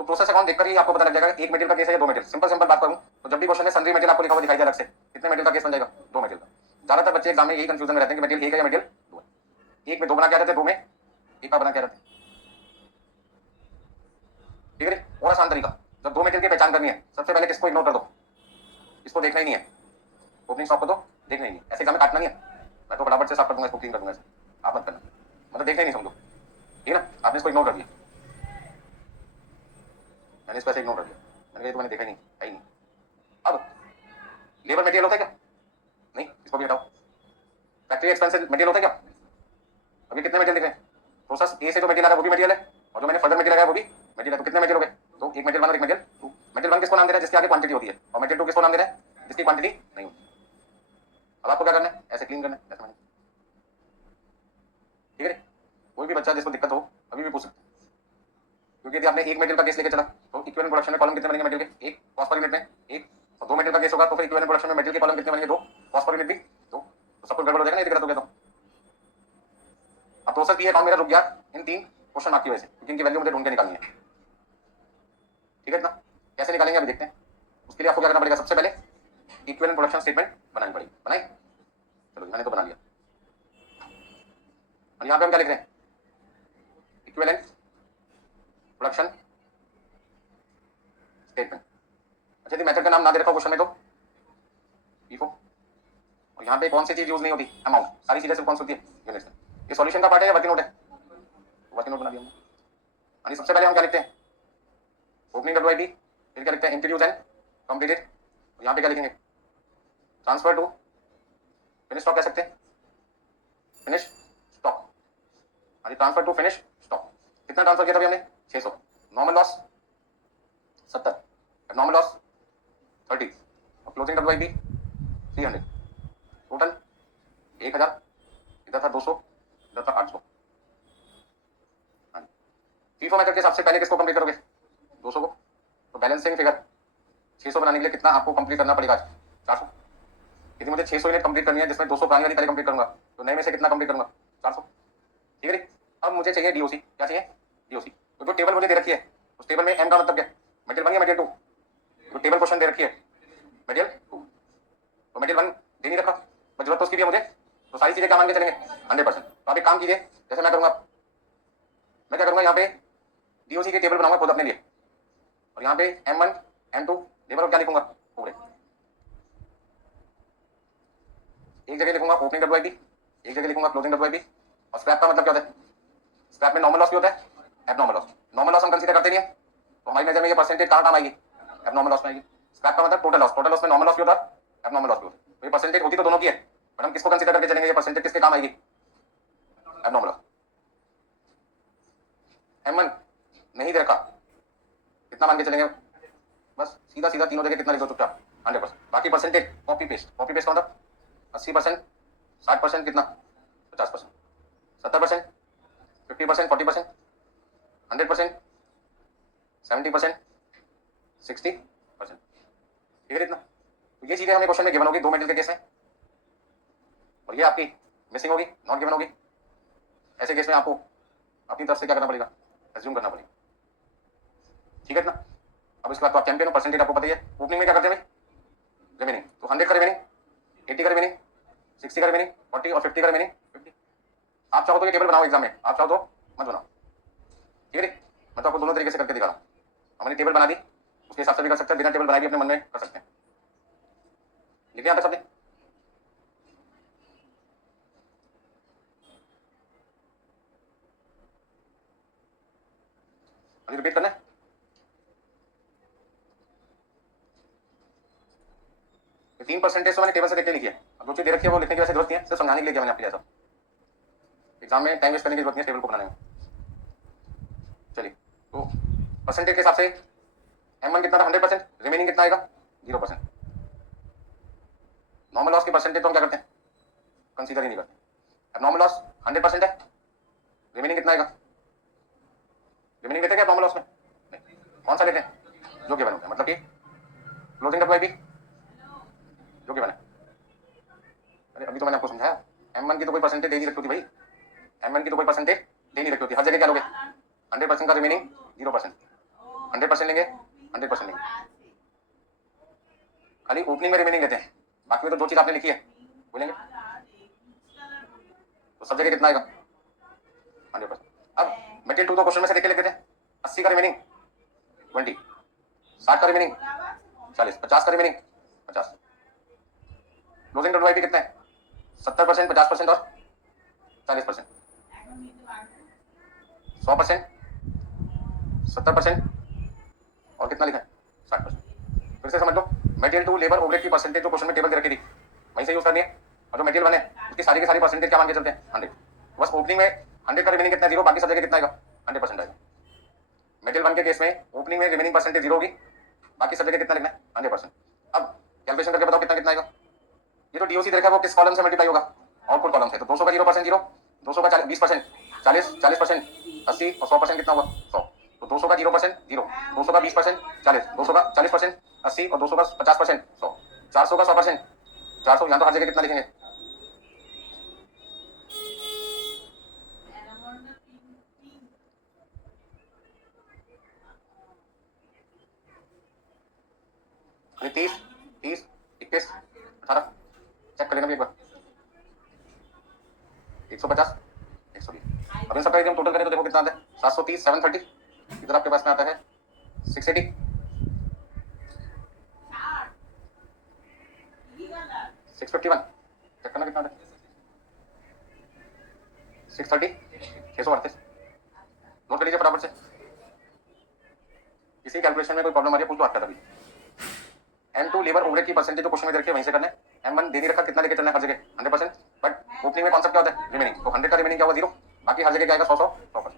तो प्रोसेस अकाउंट देखकर ही आपको पता लग जाएगा एक मटेरियल का केस है या 2 मटेरियल। सिंपल सिंपल बात करूं तो जब भी क्वेश्चन में सन्ड्री मटेरियल आपको लिखा हुआ दिखाई दे अलग से, कितने मटेरियल का केस बन जाएगा, 2 मटेरियल का। ज्यादातर बच्चे एग्जाम में यही कंफ्यूजन में रहते हैं कि मटेरियल एक है या मटेरियल 2 है, एक में 2 बना के आ जाते हैं, 2 में एक का बना के आ जाते हैं। ठीक है और आसान तरीका, जब 2 मटेरियल की पहचान करनी है सबसे पहले किसको इग्नोर कर दो, इसको देखना ही नहीं है, ओपनिंग स्टॉक को तो देखना ही नहीं, ऐसे एग्जाम में काटना नहीं है, मैं तो फटाफट से साफ कर दूंगा, इसको क्लीन कर दूंगा, ऐसे आप मत करना, मतलब देखना ही नहीं समझो, ठीक है ना। आपने इसको इग्नोर कर दिया, मैंने इसको ऐसे इग्नोर कर दिया, मैंने कहा तो मैंने देखा ही नहीं, है ही नहीं। अब लेबर मटेरियल होता है क्या, नहीं, इसको भी हटाओ। फैक्ट्री एक्सपेंस मटेरियल होता है क्या, अभी कितने मटेरियल दिख रहे हैं, प्रोसेस ए से जो मटेरियल आ रहा है वो भी मटेरियल है, और जो मैंने फर्दर मटेरियल लगाया वो भी मटेरियल है, तो कितने मटेरियल हो गए, तो एक मटेरियल 1 और एक मटेरियल 2। मटेरियल 1 किसको नाम दे रहा है, जिसकी आगे क्वांटिटी होती है, और मटेरियल 2 किसको नाम दे रहा है, जिसकी क्वांटिटी नहीं होती। अब आपको क्या करना है, ऐसे क्लीन करना है, ऐसे मैंने, ठीक है। कोई भी बच्चा जिसको दिक्कत हो अभी भी पूछ सकते हैं, क्योंकि यदि आपने एक मटेरियल का केस लेके चला तो इक्विवेलेंट प्रोडक्शन में कॉलम कितने बनेंगे मटेरियल के, एक कॉस्ट पर यूनिट में एक, और 2 मटेरियल का केस होगा तो फिर इक्विवेलेंट प्रोडक्शन में मटेरियल के कॉलम कितने बनेंगे, 2, कॉस्ट पर यूनिट भी 2, तो सब कुछ गड़बड़ हो जाएगा ना यदि गलत हो गया तो। अब प्रोसेस भी अकाउंट मेरा रुक गया इन 3 क्वेश्चन मार्क की वजह से, क्योंकि इनकी वैल्यू मुझे ढूंढ के निकालनी है, ठीक है ना। कैसे निकालेंगे अभी देखते हैं, उसके लिए आपको क्या करना पड़ेगा, सबसे पहले इक्विवेलेंट प्रोडक्शन स्टेटमेंट बनानी पड़ेगी, बनाई, चलो मैंने तो बना लिया। और यहाँ पे हम क्या लिख रहे हैं, इक्विवेलेंट प्रोडक्शन स्टेटमेंट। अच्छा यदि मेथड का नाम ना दे रखा क्वेश्चन में तो FIFO, और यहाँ पे कौन सी चीज यूज नहीं होती, अमाउंट, सारी चीजें सिर्फ कौन सी होती है, यूनिट्स। ये सॉल्यूशन का पार्ट है या वर्किंग नोट है, वर्किंग नोट बना दिया हमने। सबसे पहले हम क्या लिखते हैं, ओपनिंग WIP, फिर क्या लिखते हैं, इंट्रोड्यूस एंड कंप्लीटेड, यहाँ पे क्या लिखेंगे, ट्रांसफर टू फिनिश स्टॉक कह सकते हैं, फिनिश स्टॉक, अरे ट्रांसफर टू फिनिश स्टॉक। कितना ट्रांसफर किया था हमने, 600, नॉर्मल लॉस 70, नॉर्मल लॉस 30, और क्लोजिंग WIP 300, टोटल 1000 इधर था 200, इधर था 800। हाँ, फीफो मेथड के हिसाब से पहले किसको कंप्लीट करोगे? 200 को। तो बैलेंसिंग फिगर 600 बनाने के लिए कितना आपको कंप्लीट करना पड़ेगा? 400। यदि मुझे 600 यूनिट कंप्लीट करनी है जिसमें 200 पुरानी वाली पहले कंप्लीट करूंगा, तो नए में से कितना कंप्लीट करूंगा? 400। ठीक है जी। अब मुझे चाहिए डीओसी। क्या चाहिए? डीओसी। तो जो टेबल मुझे दे रखी है उस टेबल में एम का मतलब क्या? मटेरियल 1 या मटेरियल 2? जो टेबल क्वेश्चन दे रखी है मटेरियल 2, तो मटेरियल 1 दे नहीं रखा, बस जरूरत तो उसकी भी है मुझे, तो सारी चीजें क्या मान के चलेंगे? 100%। तो आप एक काम कीजिए, जैसे मैं करूंगा, मैं क्या करूंगा, यहाँ पे डीओसी की टेबल बनाऊंगा खुद अपने लिए, और यहाँ पे M1 M2 लेबर और क्या लिखूंगा? पूरे। एक जगह लिखूंगा ओपनिंग WIP, एक जगह लिखूंगा क्लोजिंग WIP। और स्क्रैप का मतलब क्या होता है? स्क्रैप में नॉर्मल लॉस भी होता है, एबनॉर्मल लॉस। नॉर्मल लॉस हम कंसीडर करते नहीं है, तो हमारी नजर में ये परसेंटेज कहाँ काम आएगी? एबनॉर्मल लॉस में आएगी। स्क्रैप का मतलब टोटल लॉस, टोटल लॉस में नॉर्मल लॉस भी होता है, एबनॉर्मल लॉस भी होता है। तो ये परसेंटेज होती तो दोनों की है, बट हम किसको कंसीडर करके चलेंगे? ये परसेंटेज किसके काम आएगी? Abnormal loss. M1 नहीं दे रखा, कितना मान के चलेंगे? बस सीधा सीधा तीनों जगह कितना लिख दो चुपचाप, 100%। बाकी percentage copy paste, copy paste का मतलब 80%, 60%, कितना? 50%, 70%, 50%, 40%, 100%, 70%, 60%। ठीक है इतना? तो ये चीजें हमें क्वेश्चन में गिवन होगी, 2 मेटल के केस में, और ये आपकी मिसिंग होगी, नॉट गिवन होगी। ऐसे केस में आपको अपनी तरफ से क्या करना पड़ेगा? एज्यूम करना पड़ेगा। ठीक है ना? अब इसके बाद तो आप चैंपियन हो, परसेंटेज आपको पता ही है। ओपनिंग में क्या करते हैं भाई? रिमेनिंग। तो 100 का रिमेनिंग, 80 का रिमेनिंग, 60 का रिमेनिंग, 40 और 50 का रिमेनिंग 50। आप चाहो तो ये टेबल बनाओ एग्जाम में, आप चाहो तो मत बनाओ। ठीक है, मैं तो आपको दोनों तरीके से करके दिखा रहा हूँ। हमने टेबल बना दी, उसके हिसाब से भी कर सकते हैं, बिना टेबल बनाए भी अपने मन में कर सकते हैं। लिखे यहाँ तक सबने? अभी रिपीट करना है? ये 3% तो मैंने टेबल से देख के लिखी है। अब जो चीज दे रखी है वो लिखने की वैसे जरूरत नहीं है, सिर्फ समझाने के लिए किया मैंने आपके जैसा। एग्जाम में टाइम वेस्ट करने की जरूरत नहीं है टेबल को बनाने में। चलिए, तो परसेंटेज के हिसाब से M1 कितना था? 100%। रिमेनिंग कितना आएगा? 0%। नॉर्मल लॉस की परसेंटेज तो हम क्या करते हैं? कंसीडर ही नहीं करते। अब नॉर्मल लॉस 100% है, रिमेनिंग कितना आएगा? रिमेनिंग लेते हैं क्या नॉर्मल लॉस में? नहीं। कौन सा लेते हैं? जो गिवन होता है, मतलब कि क्लोजिंग WIP जो गिवन है। अरे अभी तो मैंने आपको समझाया, M1 की तो कोई परसेंटेज दे नहीं रखी होती भाई, M1 की तो कोई परसेंटेज दे नहीं रखी होती। हर जगह क्या लोगे? 100% का रिमेनिंग 0%, 100% लेंगे, 100% लेंगे। खाली ओपनिंग में रिमेनिंग लेते हैं, बाकी में तो जो चीज आपने लिखी है वो लेंगे। तो सब जगह कितना आएगा? 100%। अब मटेरियल 2 तो क्वेश्चन में से देख के लिख देते हैं। 80 का रिमेनिंग 20, 60 का रिमेनिंग 40, 50 का रिमेनिंग 50। क्लोजिंग WIP कितना है? 70%, 50% और 40%, 100%, 70% और कितना लिखा है? 60%। फिर से समझ लो, मटेरियल 2 लेबर ओवरहेड की परसेंटेज जो क्वेश्चन में टेबल दे रखी थी वहीं से यूज करनी है, और जो मटेरियल 1 है उसकी सारी की सारी परसेंटेज क्या मान के चलते हैं? 100। बस ओपनिंग में 100 का रिमेनिंग कितना? 0, बाकी सब जगह कितना आएगा? 100% आएगा। मटेरियल 1 के केस में ओपनिंग में रिमेनिंग परसेंटेज 0 होगी, बाकी सब जगह कितना लिखना है? 100%। अब कैलकुलेशन करके बताओ कितना कितना आएगा? ये तो डीओसी देखा है वो किस कॉलम से मल्टीप्लाई होगा? आउटपुट कॉलम से। तो 200 का 0%, 0, 200 का 20%, 40, 40%, 80 और 100% कितना हुआ? 100। तो 200 का 0%, 0, 200 का 20%, 40, 200 का 40%, 80 और 200 का 50%, 100, 400 का 100%, 400। यहाँ तो हर जगह कितना लिखेंगे? अरे 30, 30, 21, 18, चेक कर लेना भी एक बार। 150, 120। अब इन सबका यदि हम टोटल करें तो देखो कितना आता है? 730, 730। इधर आपके पास में आता है 680, 651। चेक करना कितना आता है? 630, 638। नोट कर लीजिए फटाफट से। किसी कैलकुलेशन में कोई प्रॉब्लम आ रही है पूछ लो आपका तभी। M2 लेबर ओवरहेड की परसेंटेज जो क्वेश्चन में देखिए वहीं से करना है। M1 दे नहीं रखा, कितना लेके चलना है हर जगह? 100%। बट ओपनिंग में कॉन्सेप्ट क्या होता है? रिमेनिंग। तो 100 का रिमेनिंग क्या हुआ? 0, बाकी हर जगह क्या आएगा? 100, 100%।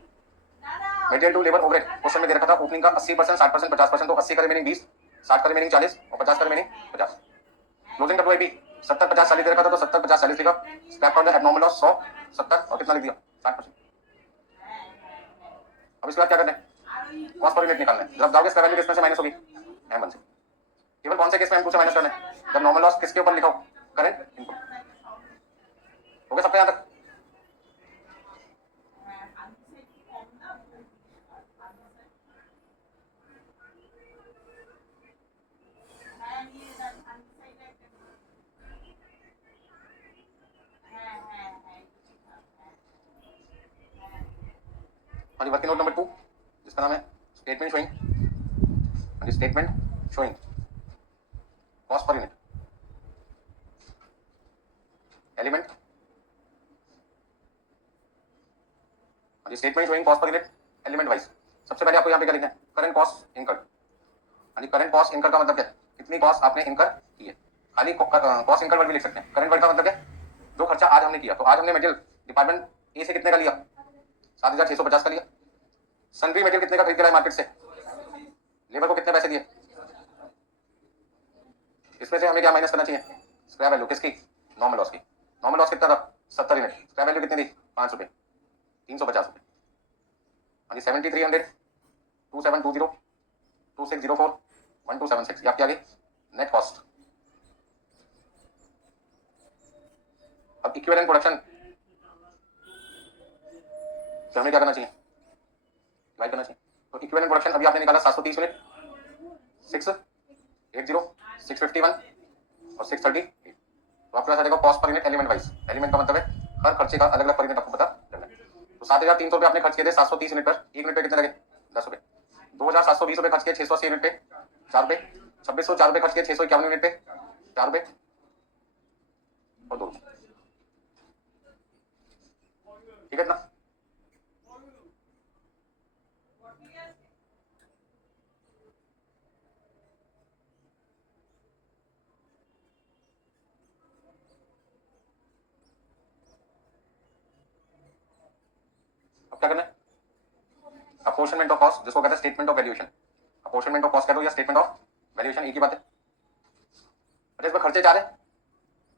मटेरियल 2 लेबर ओवरहेड क्वेश्चन में दे रखा था ओपनिंग का 80%, 60%, 50%। तो 80 का रिमेनिंग 20, 60 का रिमेनिंग 40 और 50 का रिमेनिंग 50। क्लोजिंग WIP 70 50 40 दे रखा था तो 70 50 40 लिखा, scrap out the abnormal loss 100 70 और कितना लिख दिया 60%। अब इसके बाद क्या करना है, कॉस्ट पर यूनिट निकालना है। जब जाओगे स्क्रैप वैल्यू किसमें से माइनस होगी, M1 से। केवल कौन से केस में M2 से माइनस करना है, जब नॉर्मल लॉस किसके ऊपर लिखा हो, करंट इनपुट। हो गया सबका यहां तक। हाँ जी, वर्किंग नोट नंबर 2 जिसका नाम है स्टेटमेंट शोइंग, हाँ जी statement showing cost per unit element, हाँ जी statement showing cost per unit element wise. सबसे पहले आपको यहाँ पे क्या लिखना है, करंट कॉस्ट इनकर्ड। हाँ जी करंट कॉस्ट इनकर्ड का मतलब क्या है, कितनी कॉस्ट आपने इनकर की है। खाली कॉस्ट इनकर्ड वर्ड भी लिख सकते हैं। करंट वर्ड का मतलब क्या है, जो खर्चा आज हमने किया। तो आज हमने मटेरियल डिपार्टमेंट ए से कितने का लिया, 7650 का लिया। सनरी मटेरियल कितने का खरीद के लाए मार्केट से, लेबर को कितने पैसे दिए। इसमें से हमें क्या माइनस करना चाहिए, स्क्रैप वैल्यू किसकी, नॉर्मल लॉस की। नॉर्मल लॉस कितना था 70 यूनिट, स्क्रैप वैल्यू कितनी दी 5 रुपए, 350 रुपए। हाँ जी 7300 2720 2604 1276 ये आपकी आ गई नेट कॉस्ट। अब इक्विवेलेंट प्रोडक्शन तो हमें क्या करना चाहिए, डिवाइड करना चाहिए। तो इक्विवेलेंट प्रोडक्शन अभी आपने निकाला 730 यूनिट, 680 651 और 630। तो आपके पास आ जाएगा cost per unit element wise. Element का मतलब है हर खर्चे का अलग अलग पर यूनिट आपको पता लगना है। तो 7300 रुपये आपने खर्च किए थे 730 यूनिट पर, 1 यूनिट पे कितने लगे 10 रुपए। 2720 रुपये खर्च किए 680 यूनिट पे 4 रुपए। 2604 रुपये खर्च किए 651 यूनिट पे 4 रुपए और 2 रुपए। ठीक है ना। अब क्या करना है, अपोर्शनमेंट ऑफ कॉस्ट जिसको कहते हैं statement of valuation. Apportionment of cost कह दो या स्टेटमेंट ऑफ वैल्यूएशन एक ही बात है। अच्छा इसमें खर्चे चार है,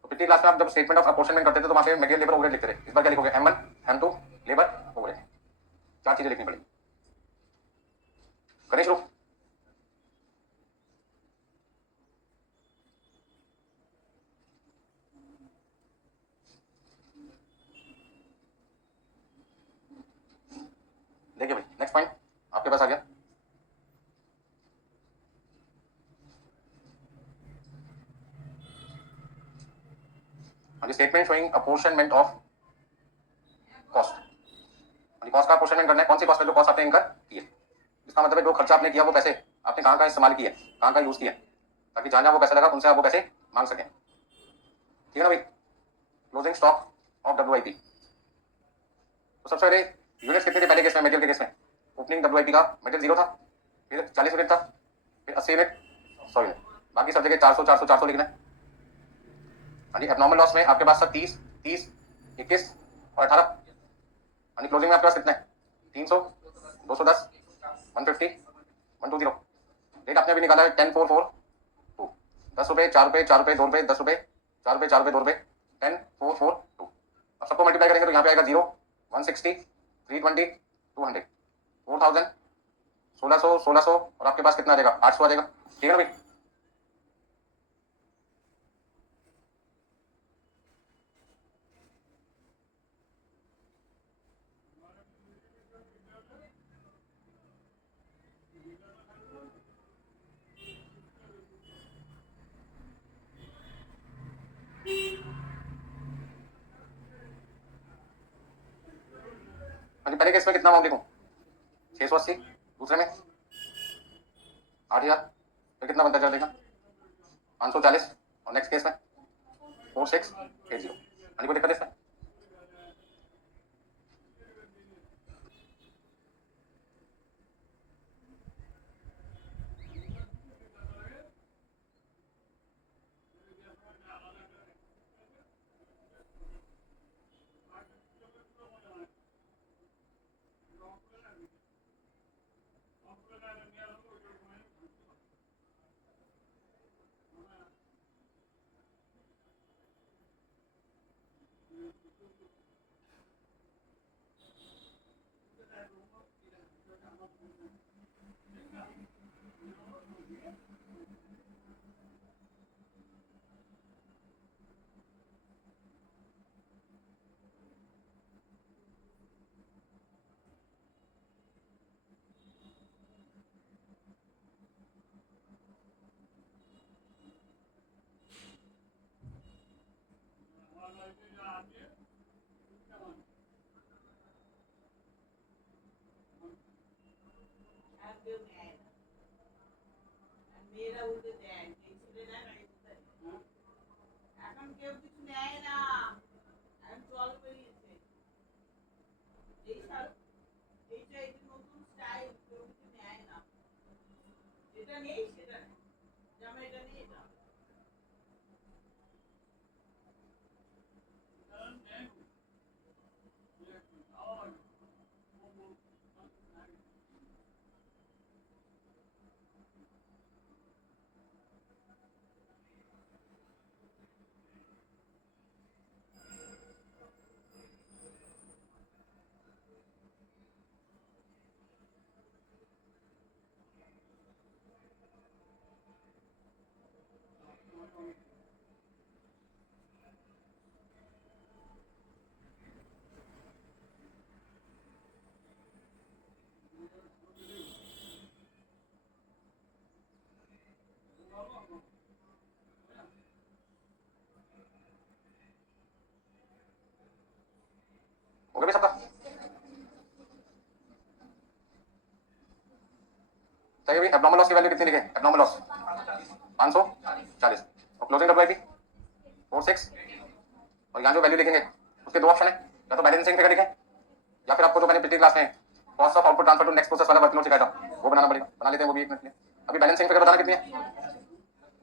तो पिछली क्लास में आप जब स्टेटमेंट ऑफ अपोर्शनमेंट करते थे तो वहां पे मटेरियल लेबर ओवरहेड लिखते थे। इस बार क्या लिखोगे, M1 M2 लेबर ओवरहेड, चार चीजें लिखनी पड़ेगी। करें शुरू। देखिए भाई नेक्स्ट पॉइंट आपके पास आ गया, statement showing apportionment of cost. Cost का अपोर्शनमेंट करना है, कौन सी कॉस्ट है, जो कॉस्ट आपने इनकर की है। इसका मतलब है जो खर्चा आपने किया वो पैसे आपने कहाँ कहाँ इस्तेमाल किया, कहाँ कहाँ यूज किया, ताकि जहां जहां वो पैसा लगा उनसे आप वो पैसे मांग सकें। ठीक है ना भाई। Closing stock of WIP। तो सबसे पहले यूनिट्स कितनी थी पहले केस में, मटेरियल के केस में ओपनिंग WIP का मटेरियल 0 था, फिर 40 यूनिट था, फिर 80 यूनिट 100 यूनिट, बाकी सब जगह 400 400 400 लिखना है। हाँ जी एबनॉर्मल लॉस में आपके पास सब 30 30 21 और 18। हाँ जी क्लोजिंग में आपके पास कितना है 300 210 150 120। रेट आपने अभी निकाला है 10442, 10 रुपए 4 रुपए 4 रुपए 2 रुपए 10 रुपए 4 रुपए 4 रुपए 2 रुपए 10442। अब सबको मल्टीप्लाई करेंगे तो यहाँ पे आएगा 0 160 320 200 4000 1600 1600 और आपके पास कितना आ जाएगा 800 आ जाएगा। ठीक है ना भाई। हाँ जी पहले केस में कितना अमाउंट लिखूं 680, दूसरे में 8000, फिर कितना बनता है देखा 540 और नेक्स्ट केस में 4680। हाँ जी कोई दिक्कत है इसमें। हो गया भी सबका? चाहिए भी एब्नॉर्मल लॉस की वैल्यू कितनी लिखे? एब्नॉर्मल लॉस 540 और क्लोजिंग डब्ल्यूआईपी 46 और यहाँ जो वैल्यू लिखेंगे उसके दो ऑप्शन है, या तो बैलेंसिंग फिगर लिखें या फिर आपको जो मैंने पिछली क्लास में cost of output transfer to next process वाला वर्कलोड सिखाया था वो बनाना पड़ेगा। बना लेते हैं वो भी एक मिनट के लिए। अभी बैलेंसिंग फिगर बताना कितनी है?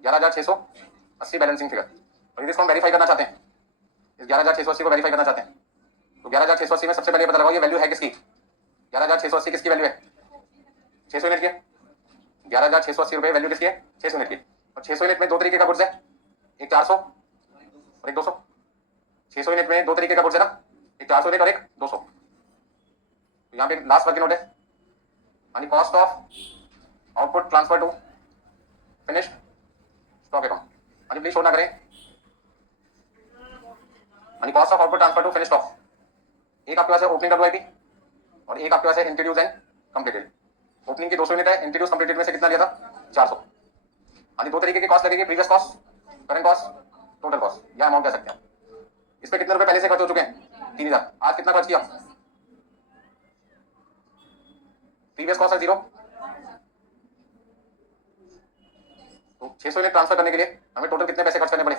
11,680 बैलेंसिंग फिगर। और यदि इसको हम वेरीफाई करना चाहते हैं, इस 11,680 को वेरीफाई करना चाहते हैं तो 11,680 में सबसे पहले पता लगाओ ये वैल्यू है किसकी। 11,680 किसकी वैल्यू है? 600 यूनिट की। 11,680 रुपए वैल्यू किसकी है? 600 यूनिट की। और 600 यूनिट में दो तरीके का गुड्स है, एक 400 और एक 200। 600 यूनिट में दो तरीके का गुड्स है ना, एक 400 यूनिट और एक 200। तो यहाँ पे लास्ट वर्किंग नोट है, यानी cost of output transfer to finish stock account. यानी प्लीज शो ना करें, यानी cost of output transfer to finish stock. एक आपके पास है ओपनिंग डब्ल्यूआईपी और एक आपके पास है इंट्रोड्यूस एंड कंप्लीटेड। ओपनिंग की 200 यूनिट है, इंट्रोड्यूस कंप्लीटेड में से कितना लिया था? 400। यानी दो तरीके की कॉस्ट लगेगी, previous cost, current cost, total cost, या अमाउंट कह सकते हैं। इस पे कितने रुपए पहले से खर्च हो चुके हैं? 3,000। आज कितना खर्च किया? प्रीवियस कॉस्ट है 0, तो 600 यूनिट ट्रांसफर करने के लिए हमें टोटल कितने पैसे खर्च करने पड़े?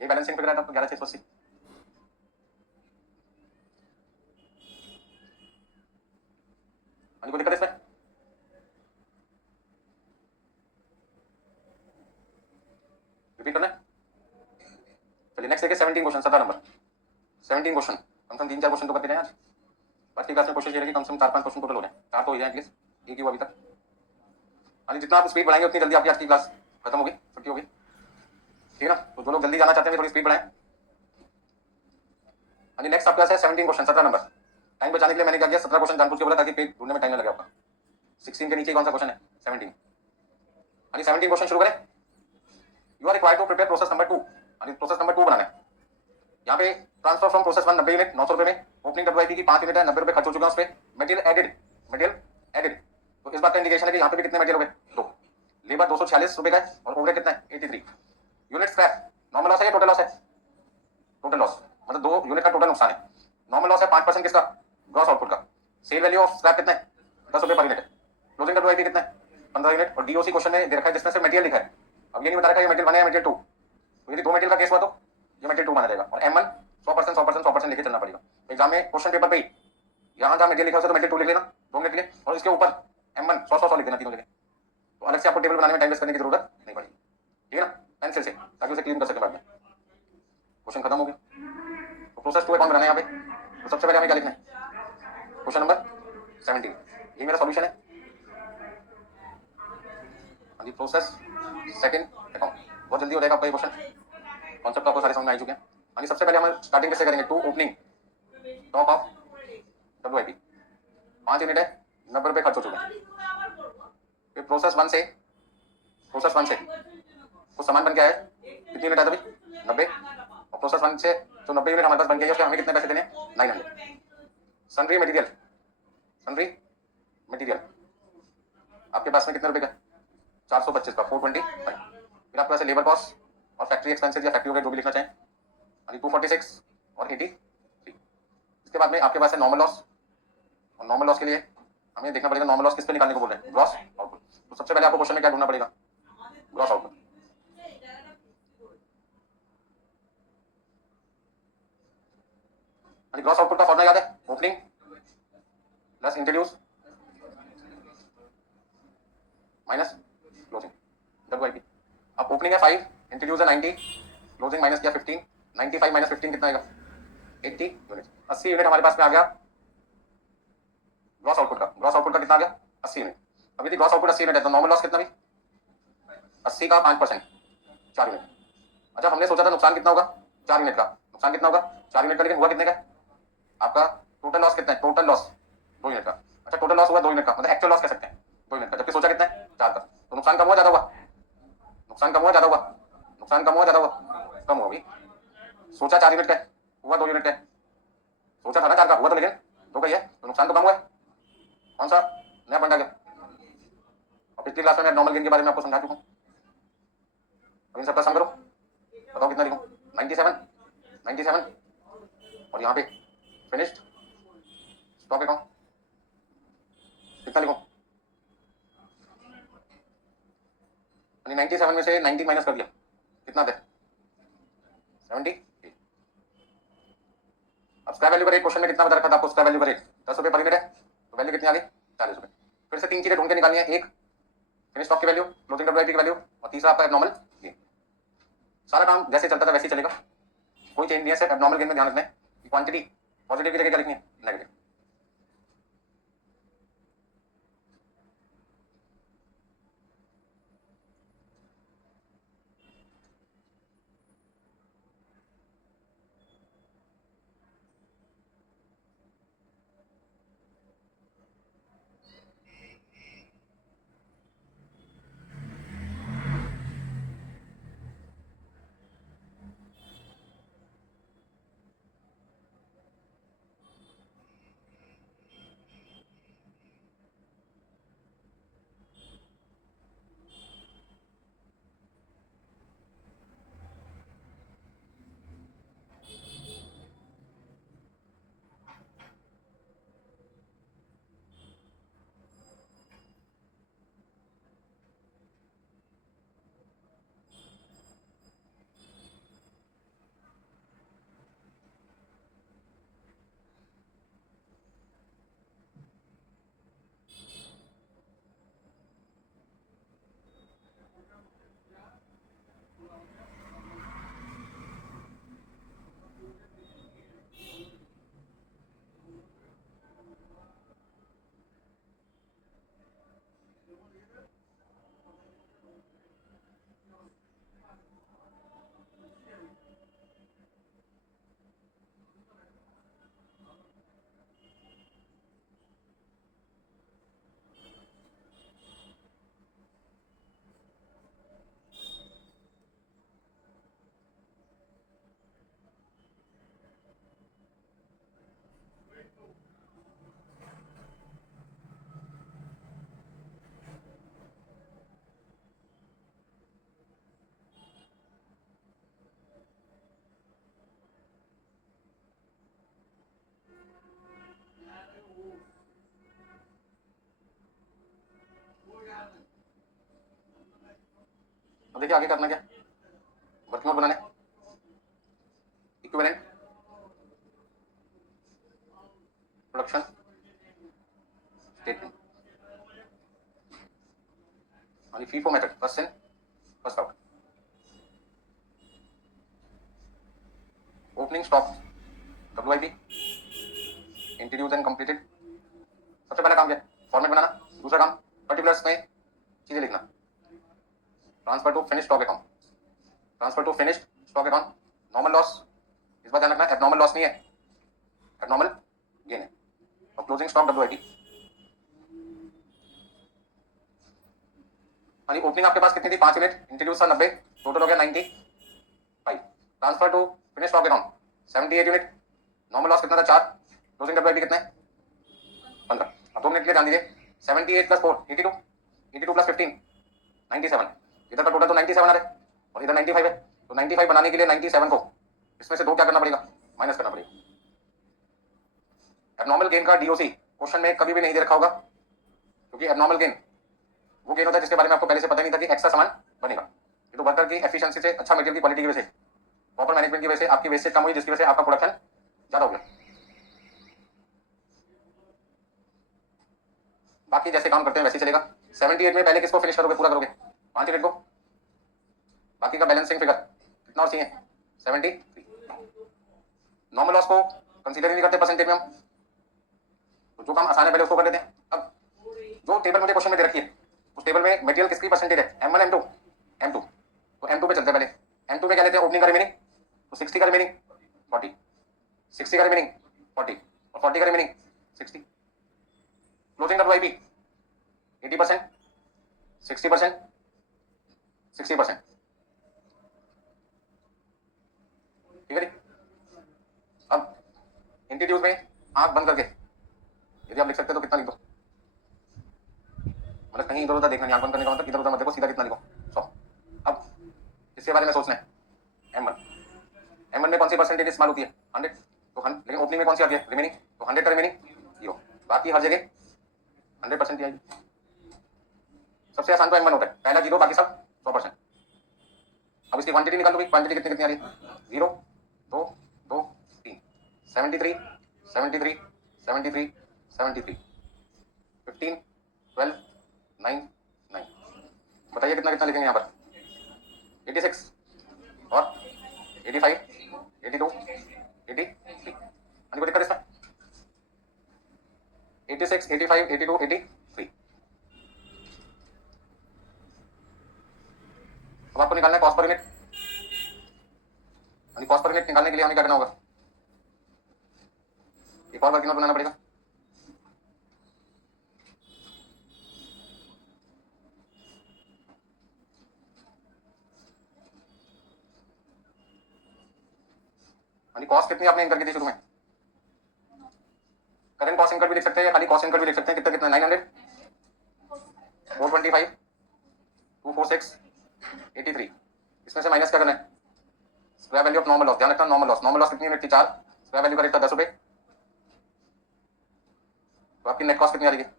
ये बैलेंसिंग फिगर है आपको 11,680। कोई दिक्कत इसमें? रिपीट करना है? चलिए नेक्स्ट देखिए 17 क्वेश्चन, 17 नंबर 17 क्वेश्चन। कम से कम 3-4 क्वेश्चन तो करते रहे आज। आज की क्लास में कोशिश ये रहेगी कम से कम 4-5 क्वेश्चन टोटल हो जाए, 4 तो हो जाए एटलीस्ट, एक ही हुआ अभी तक। यानी जितना आप स्पीड बढ़ाएंगे उतनी जल्दी आपकी आज की क्लास खत्म होगी, छुट्टी होगी, ठीक है ना? तो जो लोग जल्दी जाना चाहते हैं थोड़ी स्पीड बढ़ाएं। यानी नेक्स्ट आपके पास है 17 क्वेश्चन, 17 नंबर। टाइम बचाने के लिए मैंने क्या किया, 17 क्वेश्चन जानबूझ के बोला ताकि पेज ढूंढने में टाइम न लगे आपका। 16 के नीचे कौन सा क्वेश्चन है? 17। यानी 17 क्वेश्चन शुरू करें। You are required to prepare process number 2, यानी प्रोसेस नंबर 2 बनाना है। यहाँ पे ट्रांसफर फ्रॉम प्रोसेस 1 90 यूनिट 900 रुपए में, ओपनिंग डब्ल्यूआईपी की 5 यूनिट है, 90 रुपए खर्च हो चुका है उस पर। मटेरियल एडेड, तो इस बात का इंडिकेशन है कि यहाँ पे भी कितने मटेरियल हो गए? 2। लेबर 246 रुपए का है और ओवरहेड कितना है? 83। यूनिट स्क्रैप, नॉर्मल लॉस है या टोटल लॉस है? टोटल लॉस, मतलब 2 यूनिट का टोटल नुकसान है। नॉर्मल लॉस है 5% किसका? ग्रॉस आउटपुट का। सेल वैल्यू ऑफ स्क्रैप कितना है? 10 रुपए पर यूनिट है। क्लोजिंग डब्ल्यूआईपी कितना है? 15 यूनिट। और डीओसी क्वेश्चन में दे रखा है जिसमें सिर्फ मटेरियल लिखा है, अब ये नहीं बता रखा ये मटेरियल 1 है या मटेरियल 2। तो यदि 2 मटेरियल का केस हुआ तो ये मटेरियल 2 माना जाएगा। और M1 100% लेके चलना पड़ेगा एग्जाम में। क्वेश्चन पेपर पे यहाँ जहाँ मटेरियल लिखा है तो मटेरियल 2 लिख लेना, 2 मिनट के लिए, और इसके ऊपर M1 100 लिख देना तीनों जगह। तो अलग से आपको टेबल बनाने में टाइम वेस्ट करने की जरूरत नहीं पड़ेगी, ठीक है ना? पेंसिल से, ताकि उसे क्लीन कर सके बाद में। क्वेश्चन खत्म हो गया। तो प्रोसेस 2 अकाउंट बनाना है यहाँ पे। तो सबसे पहले हमें क्या लिखना है? क्वेश्चन नंबर 17, ये मेरा सॉल्यूशन है। हाँ जी, प्रोसेस सेकंड अकाउंट, बहुत जल्दी हो जाएगा आपका ये क्वेश्चन। कॉन्सेप्ट आपको सारे समझ में आ चुके हैं। हाँ जी, सबसे पहले हम स्टार्टिंग कैसे करेंगे? To opening stock of WIP, 5 unit है, 90 रुपए खर्च हो चुके हैं। फिर प्रोसेस 1 से कुछ सामान बन के आया है, कितनी यूनिट है तभी? 90। और प्रोसेस 1 से जो 90 यूनिट हमारे पास बन गई है उसके हमें कितने पैसे देने? 900। सन्ड्री मटेरियल आपके पास में कितने रुपए का? 425 का, 425। फिर आपके पास लेबर कॉस्ट और फैक्ट्री एक्सपेंसेस या फैक्ट्री वगैरह जो भी लिखना चाहें, यानी 246 और 83। इसके बाद में आपके पास है नॉर्मल लॉस, और नॉर्मल लॉस के लिए हमें देखना पड़ेगा नॉर्मल लॉस किस पे निकालने को बोल रहे हैं, ग्रॉस आउटपुट। तो सबसे पहले आपको क्वेश्चन में क्या ढूंढना पड़ेगा, ग्रॉस आउटपुट। ग्रॉस आउटपुट का फॉर्मूला याद है, opening plus introduce minus closing, WIP। अब ओपनिंग है 5, इंट्रोड्यूस है 90, क्लोजिंग माइनस किया 15, 95 माइनस 15 कितना आएगा, 80 यूनिट। 80 यूनिट हमारे पास में आ गया ग्रॉस आउटपुट का। ग्रॉस आउटपुट का कितना आ गया, 80 यूनिट। अब यदि ग्रॉस आउटपुट 80 यूनिट है तो नॉर्मल लॉस कितना भी, 80 का 5%, 4 यूनिट। अच्छा, हमने सोचा था नुकसान कितना होगा, 4 यूनिट का। नुकसान कितना होगा, 4 यूनिट का, लेकिन हुआ कितने का आपका, टोटल लॉस कितना है, टोटल लॉस 2 यूनिट का। अच्छा, टोटल लॉस हुआ 2 यूनिट का, मतलब एक्चुअल लॉस कह सकते हैं 2 यूनिट का, जबकि सोचा कितना है 4 का। तो नुकसान कम हुआ ज्यादा हुआ, नुकसान कम हुआ ज्यादा हुआ, नुकसान कम हुआ ज्यादा हुआ, कम होगी। सोचा 4 यूनिट का है, हुआ 2 यूनिट का है। सोचा था ना 4 का, हुआ तो लेकिन 2 का ही है, तो नुकसान तो कम हुआ है। कौन सा नया पॉइंट आ गया। और पिछली क्लास में मैं नॉर्मल गेन के बारे में आपको समझा चुका हूं। अब इन सबका सम करो, बताओ कितना लिखूं, 97, 97 और यहाँ पे फिनिश्ड स्टॉक अकाउंट कितना लिखूं, 97 में से 90 माइनस कर दिया, कितना दे, 70। अब स्क्रैप वैल्यू का रेट क्वेश्चन में कितना बता रखा था आपको, स्क्रैप वैल्यू का रेट 10 रुपये पर यूनिट है, तो वैल्यू कितनी आ गई, 40 रुपये। फिर से 3 चीजें ढूंढ के निकालनी है, एक फिनिश स्टॉक की वैल्यू, क्लोजिंग WIP की वैल्यू, और तीसरा आपका एबनॉर्मल गेन। सारा काम जैसे चलता था वैसे ही चलेगा, कोई चेंज नहीं है। सिर्फ एबनॉर्मल गेन में ध्यान रखना है कि क्वांटिटी पॉजिटिव की जगह क्या लिखनी है, नेगेटिव। अब देखिए आगे करना क्या, वर्किंग नोट बनाने, इक्विवेलेंट प्रोडक्शन स्टेटमेंट, और FIFO method, first in first out. Opening stock WIP introduce and completed. सबसे पहला काम क्या है, फॉर्मेट बनाना। दूसरा काम पर्टिकुलर्स में चीजें लिखना, transfer to finish stock account, transfer to finish stock account. Normal loss इस बार ध्यान रखना, एबनॉर्मल लॉस नहीं है, एबनॉर्मल गेन है। और क्लोजिंग स्टॉक WIP। यानी ओपनिंग आपके पास कितनी थी, 5 यूनिट, इंट्रोड्यूस था 90, टोटल हो गया 95। Transfer to finish stock account 78 unit, normal loss कितना था 4, क्लोजिंग WIP कितना है 15। अब 2 मिनट के लिए ध्यान दीजिए, 78 प्लस 4 82, 82 प्लस 15 97। इधर का टोटल तो 97 आ रहा है और इधर 95 है, तो 95 बनाने के लिए 97 को इसमें से 2 क्या करना पड़ेगा, माइनस करना पड़ेगा। एबनॉर्मल गेन का DOC क्वेश्चन में कभी भी नहीं दे रखा होगा, क्योंकि एबनॉर्मल गेन वो गेन होता है जिसके बारे में आपको पहले से पता नहीं था कि एक्स्ट्रा सामान बनेगा। ये तो वर्कर की एफिशिएंसी से, अच्छा मटेरियल की क्वालिटी की वजह से, प्रॉपर मैनेजमेंट की वजह से आपकी वेस्टेज कम हुई, जिसकी वजह से आपका प्रोडक्शन ज्यादा हो गया। बाकी जैसे काम करते हैं वैसे चलेगा। 78 में पहले किसको फिनिश करोगे, पूरा करोगे 5 यूनिट को, बाकी का बैलेंसिंग फिगर कितना और चाहिए 73। नॉर्मल लॉस को कंसीडर ही नहीं करते परसेंटेज में हम, तो जो काम आसान है पहले उसको कर लेते हैं। अब जो टेबल मुझे क्वेश्चन में दे रखी है उस टेबल में मटेरियल किसकी परसेंटेज है, M1 M2 M2, तो M2 पे चलते हैं पहले। M2 में क्या लेते हैं, ओपनिंग का रिमेनिंग, तो 60 का रिमेनिंग 40, 60 का रिमेनिंग 40 और 40 का रिमेनिंग 60। क्लोजिंग का WIP 80%, 60%, 60%, ठीक है जी। अब इंट्रोड्यूस में आंख बंद करके यदि आप लिख सकते हैं तो कितना लिख दो, मतलब कहीं इधर उधर देखना नहीं, आंख बंद करने का मतलब इधर उधर मत देखो, सीधा कितना लिखो 100। अब इसके बारे में सोचना है, M1 में कौन सी परसेंटेज इस्तेमाल होती है 100, तो लेकिन ओपनिंग में कौन सी आती है रिमेनिंग, तो 100 का रिमेनिंग 0, बाकी हर जगह 100% आएगी। सबसे आसान तो M1 होता है, पहला 0 बाकी सब 100%। अब इसकी क्वांटिटी निकाल लो भाई, क्वांटिटी कितनी कितनी आ रही है 0 2 2 3 73 73 73 73 15 12 9 9, बताइए कितना कितना लिखेंगे यहाँ पर 86 और 85 82 83, कोई दिक्कत इसमें 86 85 82 83। अब आपको निकालना है cost per unit, cost per unit निकालने के लिए हमें क्या करना होगा, एक और वर्किंग नोट बनाना पड़ेगा। कॉस्ट कितनी आपने इनकर की थी शुरू में, करंट कॉस्ट इनकर भी लिख सकते हैं या खाली कॉस्ट इनकर भी लिख सकते हैं, कितना कितना 900 425 246 83, इसमें से माइनस क्या करना है square value of normal loss, ध्यान रखना नॉर्मल लॉस, नॉर्मल लॉस कितनी यूनिट थी 4, स्क्वायर वैल्यू का रेट था 10 रुपए, तो आपकी नेट कॉस्ट कितनी आ रही है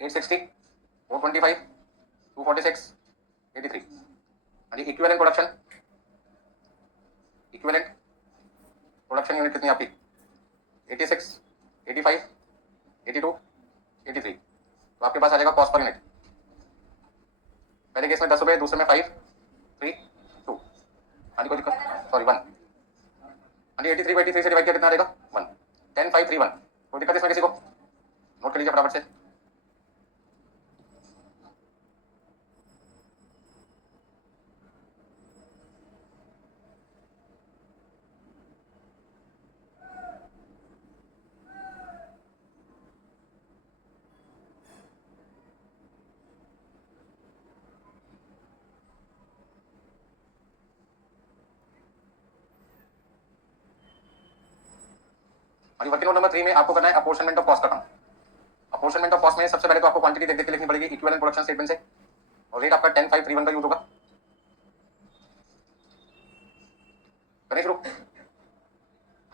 860 425 246 83। Equivalent production, equivalent production unit कितनी आपकी 86 85 82 83, तो आपके पास आ जाएगा कॉस्ट पर यूनिट, पहले केस में 10 रुपए, दूसरे में 5 3 2, कोई दिक्कत सॉरी 1, 83 को 83 से डिवाइड किया कितना आ जाएगा 1 10 5 3 1, कोई दिक्कत इसमें किसी को, नोट कर लीजिए फटाफट से। वर्किंग नोट नंबर 3 में आपको करना है अपोर्शनमेंट ऑफ कॉस्ट का काम। अपोर्शनमेंट ऑफ कॉस्ट में सबसे पहले तो आपको क्वांटिटी देख देख के लिखनी पड़ेगी इक्विवेलेंट प्रोडक्शन स्टेटमेंट से, और रेट आपका 10 5 3 1 का यूज होगा। करें शुरू,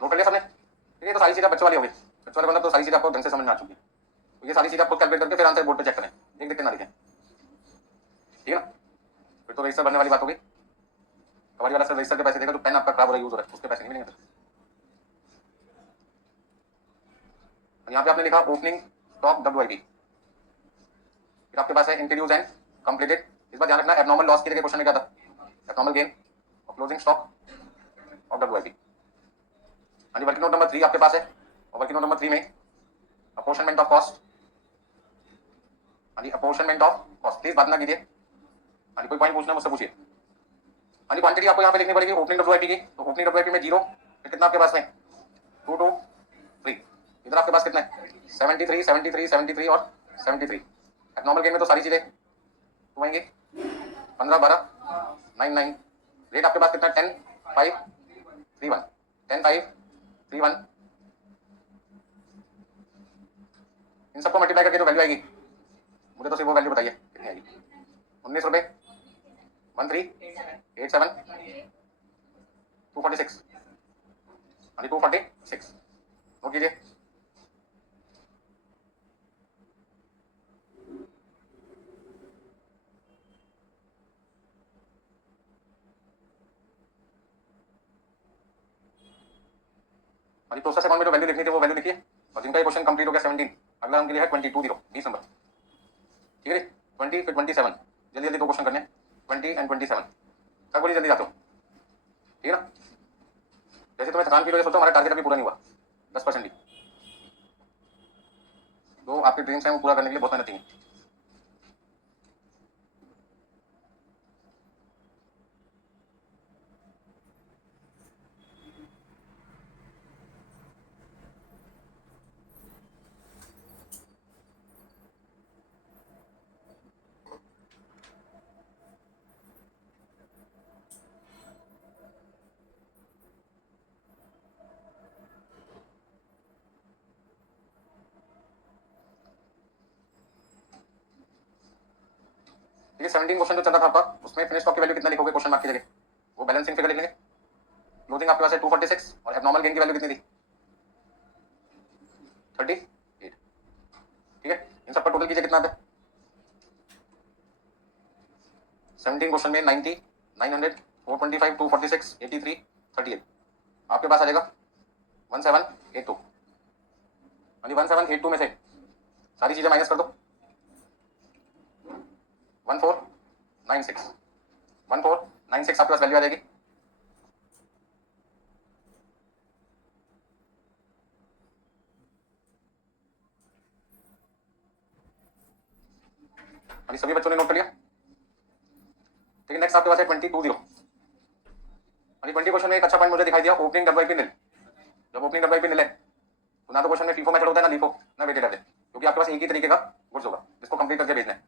नोट कर लिया सबने, ठीक है, तो सारी चीजें बच्चों वाली होगी, बच्चों वाले मतलब तो सारी चीजें आपको ढंग से समझ में आ चुकी है, तो ये सारी चीजें आपको कैलकुलेट करके फिर आंसर बोर्ड पे चेक करें, देख देख के ना लिखें, ठीक है ना। फिर तो रजिस्टर बनने वाली बात होगी, हमारी वाला सर रजिस्टर के पैसे देगा, जो पेन आपका खराब हो रहा है यूज हो रहा है उसके पैसे नहीं मिलेंगे। यहाँ पे आपने लिखा ओपनिंग स्टॉक WIP, फिर आपके पास है इंट्रोड्यूस एंड कंप्लीटेड, इस बार ध्यान रखना एबनॉर्मल लॉस की जगह क्वेश्चन में क्या था एबनॉर्मल गेन और closing stock of WIP। Working note number 3 आपके पास है, और वर्किंग नोट नंबर 3 में apportionment of cost, apportionment of cost, please बात ना कीजिए, कोई पॉइंट पूछना मुझसे पूछिए। क्वांटिटी आपको यहाँ पे लिखनी पड़ेगी ओपनिंग WIP की, तो ओपनिंग WIP में 0, फिर कितना आपके पास में 2 2 3, इधर आपके पास कितना है 73 73 73 और 73। एबनॉर्मल गेन में तो सारी चीजें आएंगी 15 12 9 9, रेट आपके पास कितना 10 5 3 1 10 5 3 1, इन सबको मल्टीप्लाई करके जो वैल्यू आएगी मुझे तो सिर्फ वो वैल्यू बताइए कितनी आएगी 19 रुपए 1387 246, 246, नोट कीजिए। और प्रोसेस अकाउंट में जो वैल्यू लिखनी थी वो वैल्यू लिखिए, और जिनका ये क्वेश्चन कंप्लीट हो गया 17, अगला उनके लिए है 22 20 नंबर, ठीक है। 20 फिर 27, जल्दी जल्दी 2 क्वेश्चन करने, 20 एंड 27 तक बोलिए, जल्दी जाते हो, ठीक है ना। जैसे तुम्हें थकान फील हो, सोचो हमारा टारगेट अभी पूरा नहीं हुआ 10% भी, तो आपके ड्रीम्स हैं वो पूरा करने के लिए बहुत मेहनत है। ठीक है, 17 क्वेश्चन जो चल रहा था आपका, उसमें फिनिश स्टॉक की वैल्यू कितना लिखोगे क्वेश्चन मार्क की जगह, वो बैलेंसिंग फिगर लिख लेंगे। क्लोजिंग आपके पास है 246 और एबनॉर्मल गेन की वैल्यू कितनी थी 38, ठीक है। इन सब पर टोटल कीजिए कितना आता है। 17 क्वेश्चन में 90, 900, 425, 246, 83, 38, आपके पास आ जाएगा 1782। 1782 में से सारी चीजें माइनस कर दो, 1496, 1496 आपके पास वैल्यू आ जाएगी। अभी सभी बच्चों ने नोट कर लिया, ठीक है। नेक्स्ट आपके पास है 22 अभी 20 क्वेश्चन में एक अच्छा पॉइंट मुझे दिखाई दिया, ओपनिंग डब्ल्यूआईपी निल। जब ओपनिंग डब्ल्यूआईपी निल है तो ना तो क्वेश्चन में फीफो मेथड होता है, ना लीफो, ना वेटेड एवरेज, क्योंकि आपके पास एक ही तरीके का गुड्स होगा जिसको कंप्लीट करके भेजना है।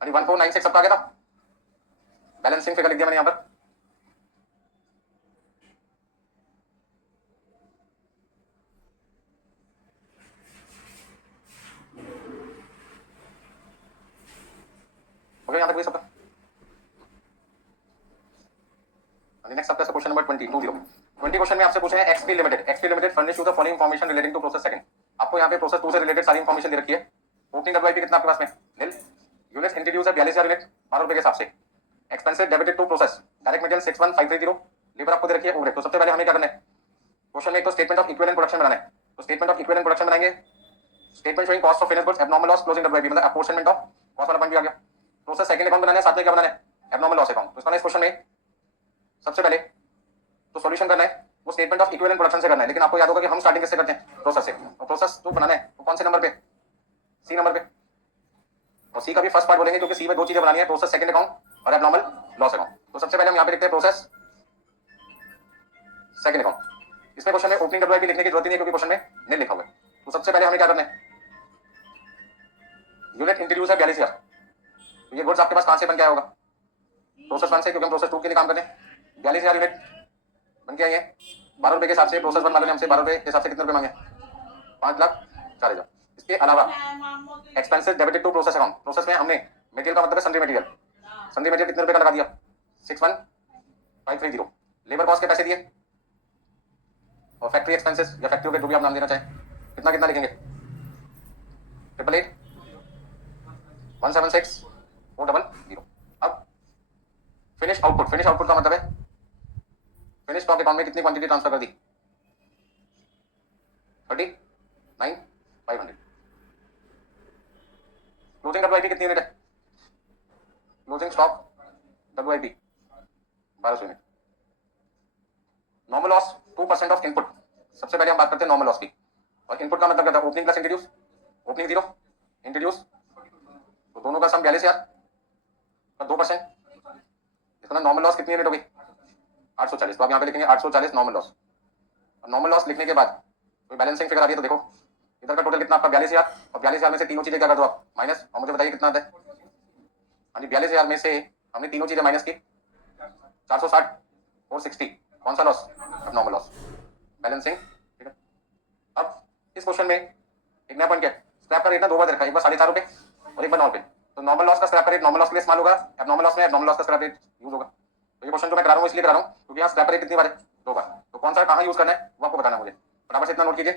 अभी 1496 सबका आ गया था, बैलेंसिंग फिगर लिख दिया मैंने यहाँ पर। हो गया यहाँ तक सबका। नेक्स्ट आपका क्वेश्चन नंबर 20 क्वेश्चन में आपसे पूछे हैं XP limited furnish you the following information relating to process second. आपको यहाँ पे प्रोसेस 2 से रिलेटेड सारी इन्फॉर्मेशन दे रखी है। ओपनिंग डब्ल्यूआईपी कितना आपके पास में निल, यूनिट्स इंट्रोड्यूस है 42,000 यूनिट 12 रुपए के हिसाब से, expenses debited to process, direct material 61530, labour आपको दे रखी है ओवरहेड। तो सबसे पहले हमें क्या करना है, क्वेश्चन में एक तो स्टेटमेंट ऑफ इक्विवेलेंट प्रोडक्शन बनाना है, तो स्टेटमेंट ऑफ इक्विवेलेंट प्रोडक्शन बनाएंगे। Statement showing cost of finished goods, abnormal loss, closing WIP, मतलब अपॉर्शनमेंट ऑफ कॉस्ट वाला पॉइंट भी आ गया। प्रोसेस सेकंड अकाउंट बनाना है, साथ में क्या बनाना है एब्नॉर्मल लॉस अकाउंट। तो इसका इस क्वेश्चन में सबसे पहले तो सॉल्यूशन करना है वो स्टेटमेंट ऑफ इक्विवेलेंट प्रोडक्शन से करना है, लेकिन आपको याद होगा कि हम स्टार्टिंग किससे करते हैं, प्रोसेस से। और प्रोसेस तो बनाना है वो कौन से नंबर पे, सी नंबर पे, और सी का भी फर्स्ट पार्ट बोलेंगे क्योंकि सी में 2 चीजें बनानी है, प्रोसेस सेकंड अकाउंट और एब्नॉर्मल लॉस अकाउंट। तो सबसे पहले हम यहाँ पे लिखते हैं प्रोसेस सेकंड अकाउंट। इसमें क्वेश्चन में ओपनिंग डब्ल्यूआईपी लिखने की जरूरत ही नहीं क्योंकि क्वेश्चन में नहीं लिखा हुआ है। तो सबसे पहले हमें क्या करना है, यूनिट इंट्रोड्यूस है 42,000, तो ये गुड्स आपके पास कहां से बन के आया होगा, प्रोसेस 1 से, क्योंकि हम प्रोसेस 2 के लिए काम करते हैं। 42,000 यूनिट बन के आई है 12 रुपए के हिसाब से। प्रोसेस 1 वाले ने हमसे 12 रुपए के हिसाब से कितने रुपए मांगे, 5,04,000। इसके अलावा expenses debited to process account, process में हमने मटेरियल का मतलब है सन्ड्री मटेरियल, सन्ड्री मटेरियल कितने रुपए का लगा दिया 61530। लेबर कॉस्ट के पैसे दिए, और फैक्ट्री एक्सपेंसेस या फैक्ट्री के जो भी आप नाम देना चाहें, कितना कितना लिखेंगे 888 176 400। अब फिनिश आउटपुट, फिनिश आउटपुट का मतलब है फिनिश स्टॉक अकाउंट में कितनी क्वांटिटी ट्रांसफर कर दी 39,500। क्लोजिंग डब्ल्यूआईपी कितनी यूनिट है, closing stock WIP 1200 unit. Normal loss 2% of input, सबसे पहले हम बात करते हैं नॉर्मल लॉस की। और इनपुट का मतलब क्या था, opening plus introduce, opening 0 introduce, तो दोनों का सम 42,000 का 2%, इसका नॉर्मल लॉस कितनी यूनिट होगी 840। तो आप यहाँ पे लिखेंगे 840 नॉर्मल लॉस। नॉर्मल लॉस लिखने के बाद कोई बैलेंसिंग फिगर आ रही है तो देखो इधर का टोटल कितना आपका 42,000, और 42,000 में से तीनों चीजें क्या कर दो आप माइनस, और मुझे बताइए कितना आता है। हाँ जी, 42,000 में से हमने तीनों चीजें माइनस की 460 और 60, कौन सा लॉस, नॉर्मल लॉस, बैलेंसिंग, ठीक है। अब इस क्वेश्चन में एक नया पॉइंट क्या है, स्क्रैप का रेट ना 2 बार रखा है, एक बार 4.5 रुपए और एक बार 9 रुपए। तो नॉर्मल लॉस का स्क्रैप रेट नॉर्मल लॉस के लिए इस्तेमाल होगा, एब्नॉर्मल लॉस में एब्नॉर्मल लॉस का स्क्रैप रेट यूज होगा। तो ये क्वेश्चन जो मैं करा रहा हूँ इसलिए करा रहा हूँ क्योंकि यहाँ स्क्रैप रेट कितनी बार है 2 बार, तो कौन सा कहाँ यूज करना है वो आपको बताना है मुझे, फटाफट से इतना नोट कीजिए।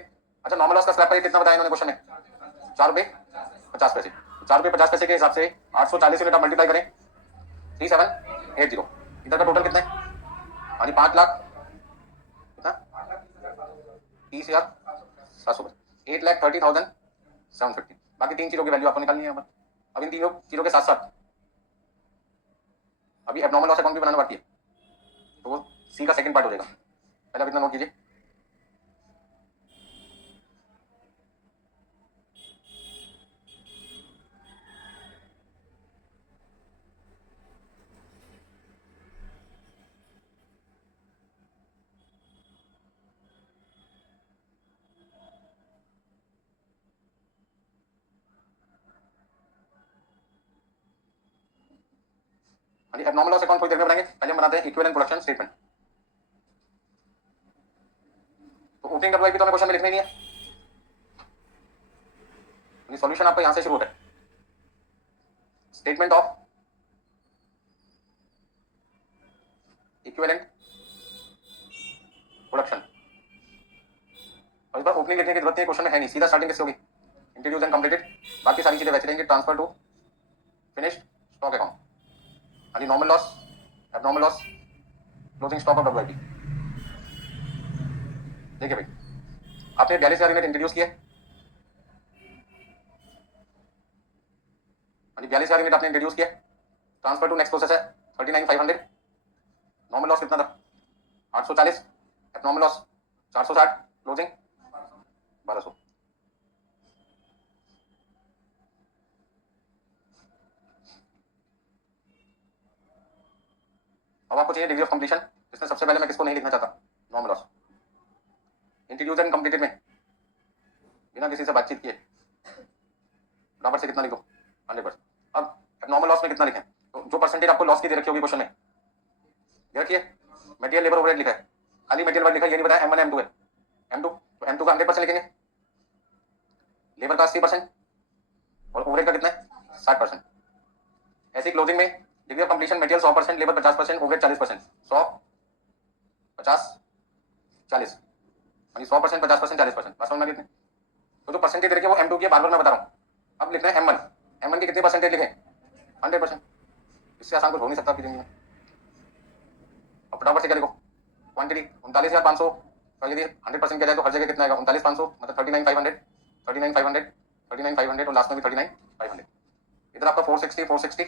अच्छा, नॉर्मल लॉस का स्क्रैप रेट कितना बताया इन्होंने क्वेश्चन में 4 रुपए 50 पैसे। 4 रुपए 50 पैसे के हिसाब से 840 यूनिट आप मल्टीप्लाई करें 3780, इधर का टोटल कितना है हाँ जी 5 लाख कितना 30,700 8,30,750। बाकी 3 चीजों की वैल्यू आपको निकालनी है। अब इन तीनों चीजों के साथ साथ अभी एबनॉर्मल लॉस अकाउंट भी बनाना बाकी है, तो वो सी का सेकंड पार्ट हो जाएगा। पहले आप इतना नोट कीजिए। हाँ जी एबनॉर्मल लॉस अकाउंट थोड़ी देर में बनाएंगे, पहले हम बनाते हैं इक्विवेलेंट प्रोडक्शन स्टेटमेंट। तो ओपनिंग डब्ल्यूआईपी तो हमें क्वेश्चन में लिखना ही नहीं है, सॉल्यूशन आपका यहां से शुरू होता है। स्टेटमेंट ऑफ इक्विवेलेंट प्रोडक्शन, और इस बार ओपनिंग लिखने की जरूरत नहीं है, क्वेश्चन में है नहीं, सीधा स्टार्टिंग किससे होगी इंट्रोड्यूस एंड कंप्लीटेड, बाकी सारी चीजें वैसे रहेंगी, transfer to finished stock account. हाँ जी normal loss, abnormal loss, closing stock of WIP. देखिए भाई आपने 42,000 यूनिट इंट्रोड्यूस किए, हाँ जी 42,000 यूनिट आपने इंट्रोड्यूस किया, ट्रांसफर टू नेक्स्ट प्रोसेस है 39,500। नॉर्मल लॉस कितना था 840, एबनॉर्मल लॉस 460, क्लोजिंग 1200। अब आपको चाहिए डिग्री ऑफ कंप्लीशन, इसमें सबसे पहले मैं किसको नहीं लिखना चाहता, normal loss. Introduce and completed में बिना किसी से बातचीत किए बराबर से कितना लिखो 100%। अब एबनॉर्मल लॉस में कितना लिखें, तो जो परसेंटेज आपको लॉस की दे रखी होगी क्वेश्चन में दे रखी है, मटेरियल लेबर ओवरहेड लिखा है, खाली मटेरियल वर्ड लिखा है, ये नहीं बताया M1 M2 है। M2 तो M2 का 100% लिखेंगे, लेबर का 80% और ओवरहेड का कितना है 60%। ऐसी क्लोजिंग में degree of completion material 100%, labour 50%, overhead 40%, 100 50 40, 100% 50% 40%, बस समझ में कितने। तो जो परसेंटेज दे रखे वो M2 की है, बार बार मैं बता रहा हूँ। अब लिखना है M1 के कितने परसेंटेज लिखें 100%, इससे आसान कुछ हो नहीं सकता आपकी जिंदगी में। अब फटाफट से क्या लिखो, क्वांटिटी 39,500, तो यदि 100% किया जाए तो हर जगह कितना आएगा 39,500, मतलब 39,500, 39,500, 39,500 और लास्ट में भी 39,500। इधर आपका 460 460,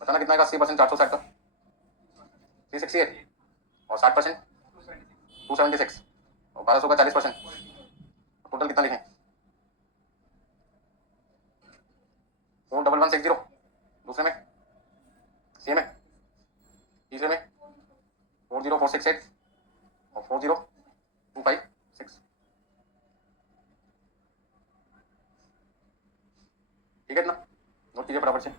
बताना कितना आएगा 80% 460 का 368 और 60% 276 और 1200 का 40%, टोटल कितना लिखें 41160। दूसरे में सी में, तीसरे में 40468 और 40256। ठीक है इतना नोट कीजिए फटाफट से।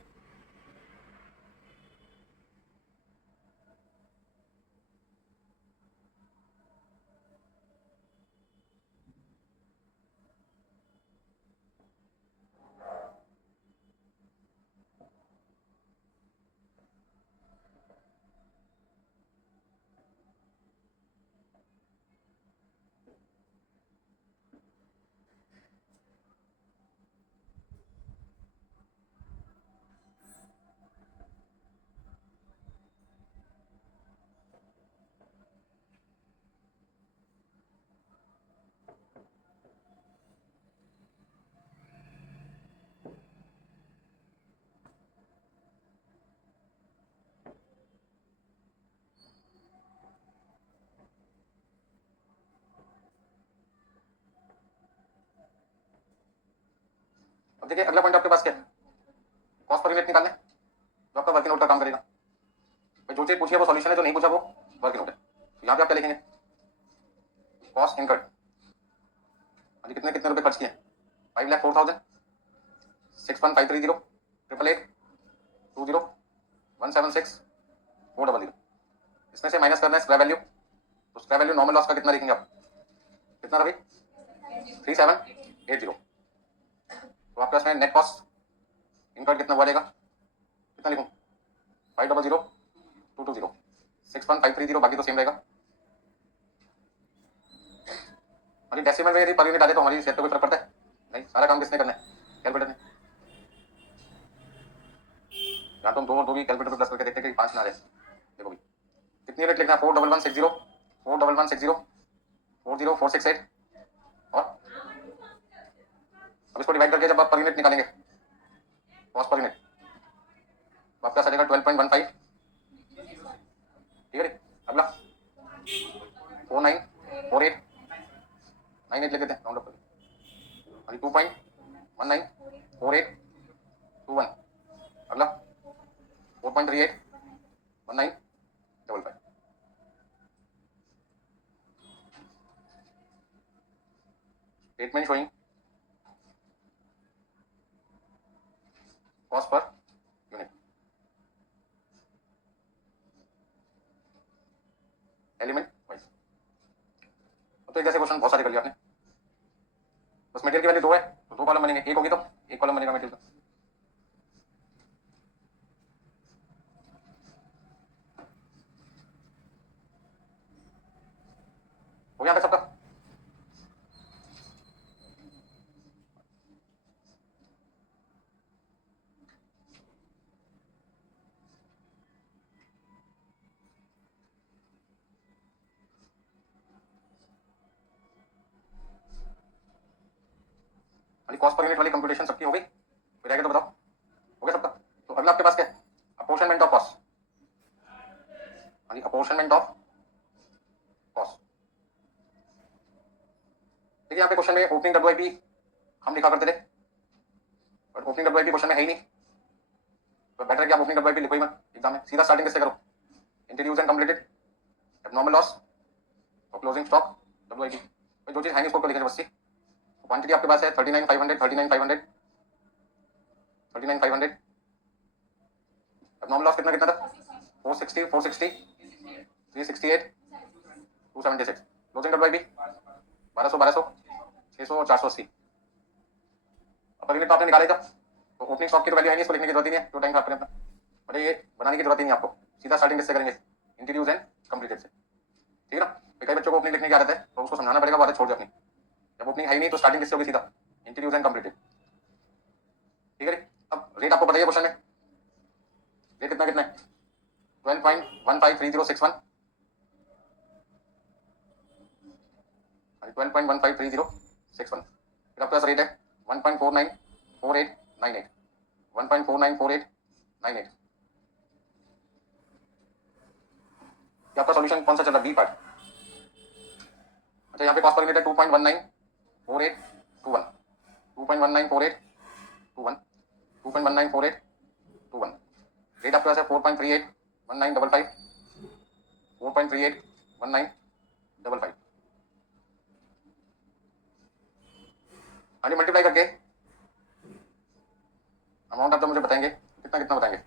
अब देखिए अगला पॉइंट आपके पास क्या है, कॉस्ट पर यूनिट निकालना है, जो आपका वर्किंग नोट का काम करेगा। भाई जो चीज पूछी है वो सॉल्यूशन है, जो नहीं पूछा वो वर्किंग नोट है। तो यहाँ पे आप क्या लिखेंगे, कॉस्ट इनकर्ड, अभी कितने कितने रुपए खर्च किए 5,04,000, 61,530, 888, 20, 176, 400। इसमें से माइनस करना है स्क्रैप वैल्यू, तो स्क्रैप वैल्यू नॉर्मल लॉस का कितना लिखेंगे आप, कितना था भाई 3780। तो आपके पास में नेट कॉस्ट इनकर्ड कितना हुआ जाएगा, कितना लिखूं 500,220, 61,530, बाकी तो सेम रहेगा। हमारी डेसिमल में यदि पर यूनिट आ जाए तो हमारी सेट पे कोई फर्क पड़ता है नहीं, सारा काम किसने करना है कैलकुलेटर ने। यहाँ तो हम दो और दो भी कैलकुलेटर पे प्लस करके देखते हैं कि 5 ना आ जाए। देखो भाई कितनी यूनिट लिखना है? 41160, 41160, 40468। और अब इसको डिवाइड करके जब आप पर यूनिट निकालेंगे, कॉस्ट पर यूनिट, तो आपका आ जाएगा 12.15। ठीक है। अगला 494898 लिख देते हैं राउंड अप करके। 2.194821। अगला 4.381955। Statement showing cost per unit, element wise. अब तो एक जैसे क्वेश्चन बहुत सारे कर लिया आपने। बस मटेरियल की वैल्यू 2 है तो 2 कॉलम बनेंगे, एक होगी तो एक कॉलम बनेगा मटेरियल का। हो गया सबका? कॉस्ट पर यूनिट वाली कंप्यूटेशन सबकी हो गई? फिर रहेगा तो बताओ, हो गया सबका? तो अगला आपके पास क्या है? Apportionment of cost. Apportionment of cost. देखिए यहाँ पे क्वेश्चन में ओपनिंग डब्ल्यूआईपी हम लिखा करते थे, बट ओपनिंग डब्ल्यूआईपी क्वेश्चन में है ही नहीं, तो बेटर है कि आप ओपनिंग डब्ल्यूआईपी लिखो ही मत एग्जाम में, सीधा स्टार्टिंग किससे करो? Introduce and completed, abnormal loss और क्लोजिंग स्टॉक डब्ल्यूआईपी। जो चीज है नहीं उसको लिखा है बस। क्वांटिटी आपके पास है 39,500, 39,500, 39,500। एब्नॉर्मल लॉस कितना कितना था? 460, 460, 368, 276। क्लोजिंग डब्ल्यूआईपी 1200, 1200, 600 और 480। अब अगले तो आपने निकाले जब, तो ओपनिंग स्टॉक की तो वैल्यू है नहीं, इसको लिखने की जरूरत ही नहीं है, जो टाइम खराब करें अपना। बट ये बनाने की जरूरत ही नहीं आपको, सीधा स्टार्टिंग किससे करेंगे? इंट्रोड्यूस एंड कंप्लीटेड से। ठीक है ना? कई बच्चों को ओपनिंग लिखने की आदत है तो उसको समझाना पड़ेगा, वो आदत छोड़ दे अपनी। जब ओपनिंग है ही नहीं तो स्टार्टिंग किससे होगी? सीधा इंट्रोड्यूस एंड कंप्लीटेड। ठीक है। अब रेट आपको बताइए क्वेश्चन में, रेट कितना कितना है? 12.153061, 12.153061। फिर आपके पास रेट है 1.494898, 1.494898। आपका सॉल्यूशन कौन सा चल रहा है? B part. अच्छा यहाँ पे कॉस्ट पर यूनिट है 2.194821, 2.194821, 2.194821। रेट आपके पास है 4.381955, 4.381955। आगे मल्टीप्लाई करके अमाउंट आप जब मुझे बताएंगे कितना कितना बताएंगे?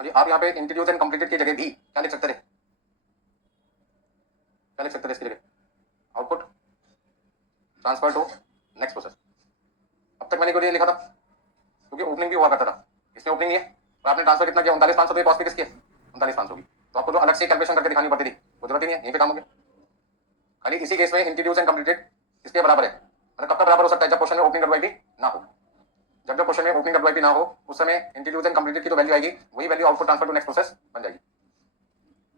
अरे आप यहाँ पे इंट्रोड्यूस एंड कंप्लीटेड की जगह भी क्या लिख सकते थे? क्या लिख सकते थे इसकी जगह? Output transfer to next process. अब तक मैंने क्यों ये लिखा था? क्योंकि ओपनिंग भी हुआ करता था, इसमें ओपनिंग नहीं है और आपने ट्रांसफर कितना किया? 39,500। तो कॉस्ट की किसकी है? 39,500 की। तो आपको जो अलग से कैलकुलेशन करके दिखानी पड़ती थी वो जरूरत ही नहीं है, यहीं पे काम हो गया। खाली इसी केस में इंट्रोड्यूस एंड कंप्लीटेड इसके बराबर है। मतलब कब तक बराबर हो सकता है? जब क्वेश्चन में ओपनिंग डब्ल्यूआईपी ना हो। जब जब क्वेश्चन में ओपनिंग डब्ल्यूआईपी ना हो उस समय इंट्रोड्यूस एंड कंप्लीटेड की जो वैल्यू आएगी वही value output transfer to next process बन जाएगी।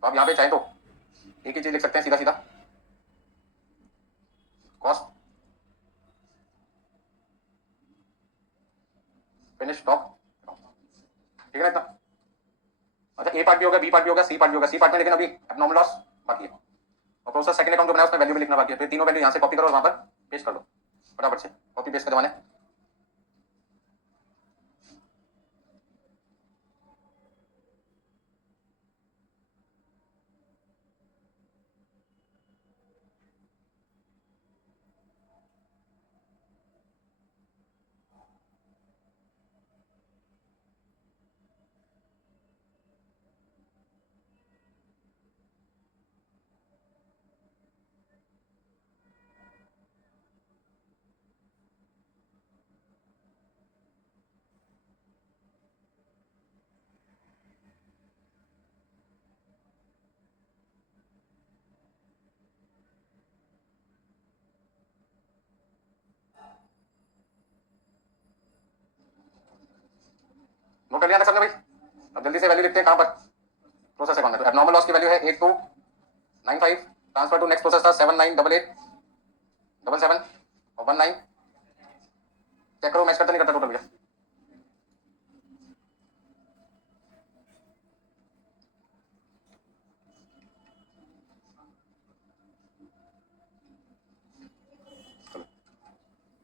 तो आप यहाँ पे चाहे तो एक ही चीज लिख सकते हैं सीधा सीधा, कॉस्ट फिनिश स्टॉक। ठीक है ना इतना? अच्छा ए पार्ट भी होगा, बी पार्ट भी होगा, सी पार्ट भी होगा। सी पार्ट में लेकिन अभी एब्नॉर्मल लॉस बाकी है और प्रोसेस सेकंड अकाउंट जो बनाया उसमें वैल्यू भी लिखना बाकी है। तो तीनों वैल्यू यहाँ से कॉपी करो और वहां पर पेस्ट कर दो फटाफट से, कॉपी पेस्ट का जमाना है। कर लिया ना सबने भाई? अब जल्दी से वैल्यू लिखते हैं कहाँ पर, प्रोसेस अकाउंट में। तो एबनॉर्मल लॉस की वैल्यू है 8295, ट्रांसफर टू नेक्स्ट प्रोसेस था 798877 और 19। चेक करो मैच करता नहीं करता टोटल भैया।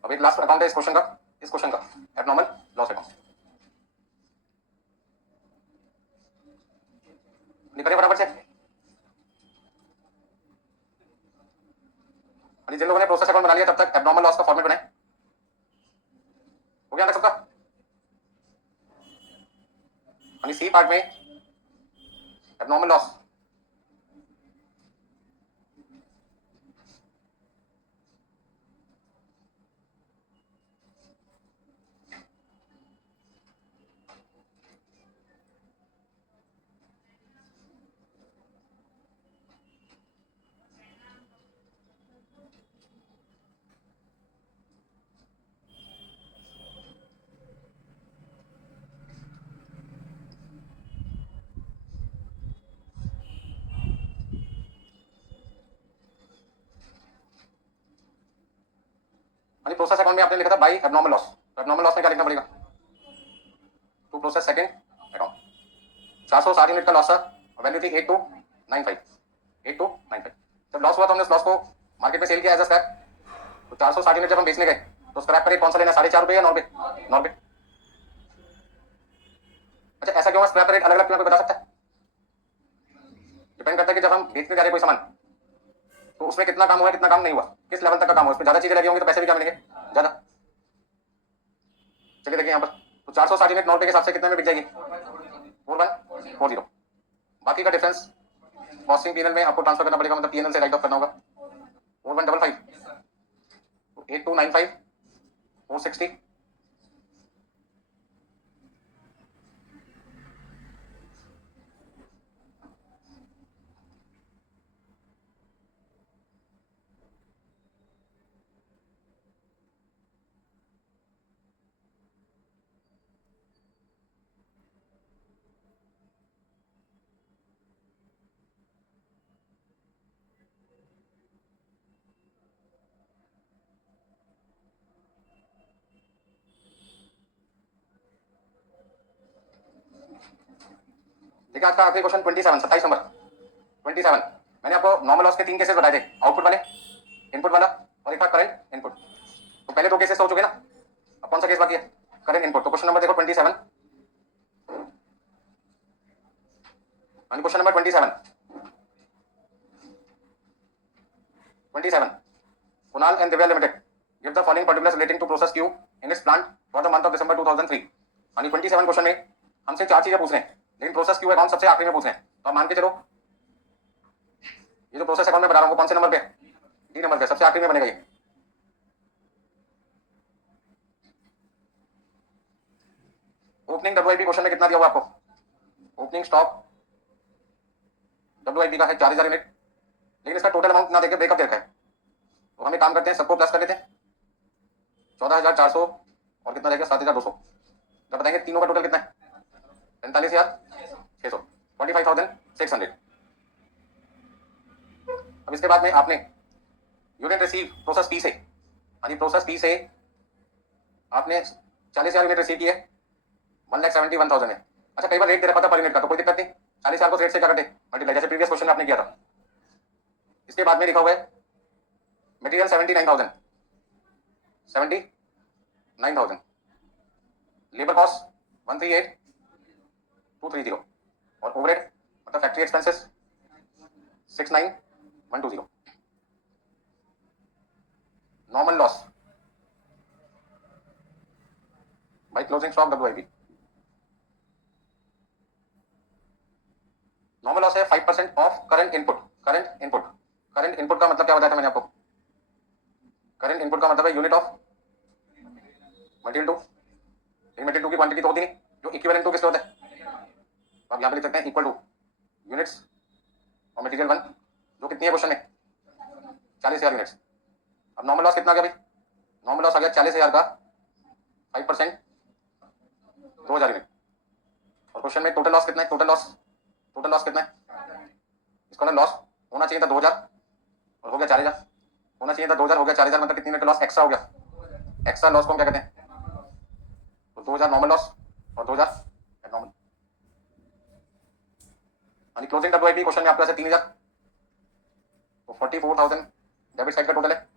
अब एक लास्ट अकाउंट है इस क्वेश्चन का, एबनॉर्मल लॉस अकाउंट। निकले फटाफट से। जिन लोगों ने प्रोसेस अकाउंट बना लिया तब तक एबनॉर्मल लॉस का फॉर्मेट बनाए। हो गया ना सबका? सी पार्ट में एबनॉर्मल लॉस, प्रोसेस अकाउंट में आपने लिखा था बाई एबनॉर्मल लॉस। तो एबनॉर्मल लॉस में क्या लिखना पड़ेगा? To process second account 460 unit का लॉस था, वैल्यू थी 8295। जब लॉस हुआ तो हमने उस लॉस को मार्केट में सेल किया एज अ स्क्रैप। तो 460 यूनिट जब हम बेचने गए तो स्क्रैप का रेट कौन सा लेना, 4.5 या 9 पे? 9 पे। अच्छा ऐसा क्यों, स्क्रैप रेट अलग अलग क्यों, कोई बता सकता है? डिपेंड करता है कि जब हम बेचने जा रहे कोई सामान तो उसमें कितना काम हुआ कितना काम नहीं हुआ, किस लेवल तक का काम हुआ, उसमें ज्यादा चीजें लगी होंगी तो पैसे भी क्या मिलेंगे, ज्यादा। चलिए देखिए यहाँ पर, तो 460 यूनिट 9 रुपए के हिसाब से कितने में बिक जाएगी? 4140। बाकी का डिफरेंस कॉस्टिंग पीएनएल में आपको ट्रांसफर करना पड़ेगा, मतलब पीएनएल से राइट ऑफ करना होगा। 4155, 8295, 460। देखिए आज का आखिरी क्वेश्चन 27 नंबर 27। मैंने आपको नॉर्मल लॉस के 3 केसेस बताए थे, आउटपुट वाले, इनपुट वाला और एक था करंट इनपुट। तो पहले 2 केसेस तो हो चुके ना, अब कौन सा केस बाकी है? Current input. तो क्वेश्चन नंबर देखो 27, question number 27 Kunal and Divya Limited give the following particulars relating to process Q in its plant for the month of December 2003। 27 question में हमसे 4 चीजें पूछ रहे हैं, लेकिन प्रोसेस क्यू अकाउंट सबसे आखिरी में पूछ रहे हैं। तो आप मान के चलो ये जो प्रोसेस अकाउंट में बता रहा हूँ कौन से नंबर पे? डी नंबर पे, सबसे आखिरी में बनेगा ये। ओपनिंग डब्ल्यूआईपी क्वेश्चन में कितना दिया हुआ आपको? ओपनिंग स्टॉक डब्ल्यूआईपी का है 4000 यूनिट, लेकिन इसका टोटल अमाउंट ना देकर ब्रेकअप दे रखा है। तो हम एक काम करते हैं, सबको प्लस कर देते हैं, 14400 और कितना रहेगा 7200। जब बताएंगे तीनों का टोटल कितना है? 45600, 45600। अब इसके बाद में आपने यूनिट रिसीव प्रोसेस पी से, प्रोसेस पी से आपने 40,000 यूनिट रिसीव किए 1,71,000 में। अच्छा कई बार रेट दे रखा था पर यूनिट का, तो कोई दिक्कत नहीं, 40,000 को रेट से क्या करते, मल्टीप्लाई, जैसे प्रीवियस क्वेश्चन में आपने किया था। इसके बाद में लिखा हुआ है मटेरियल 79,000, लेबर कॉस्ट 138,230 और ओवरहेड मतलब factory expenses 69,120। Normal loss by closing stock WIP, normal loss है 5% of current input. Current input का मतलब क्या बताया था मैंने आपको? करंट इनपुट का मतलब है यूनिट ऑफ मटेरियल 2। मटेरियल 2 की क्वांटिटी तो होती नहीं, जो इक्विवेलेंट टू किसके होता है? तो आप यहाँ पे लिख सकते हैं इक्वल टू यूनिट्स और मटेरियल 1, जो कितनी है क्वेश्चन में? 40,000 यूनिट्स। अब नॉर्मल लॉस कितना आ गया भाई? नॉर्मल लॉस आ गया 40,000 का 5% 2,000 यूनिट। और क्वेश्चन में टोटल लॉस कितना है, टोटल लॉस कितना है, इसको ना लॉस होना चाहिए था 2000 और हो गया 4000, होना चाहिए था 2000 हो गया 4000, मतलब कितने में लॉस एक्स्ट्रा हो गया, एक्स्ट्रा लॉस को हम क्या कहते हैं, तो 2000 नॉर्मल लॉस और 2000 नॉर्मल, यानी क्लोजिंग WIP क्वेश्चन में आपके पास 3000, तो 44,000 डेबिट साइड का टोटल है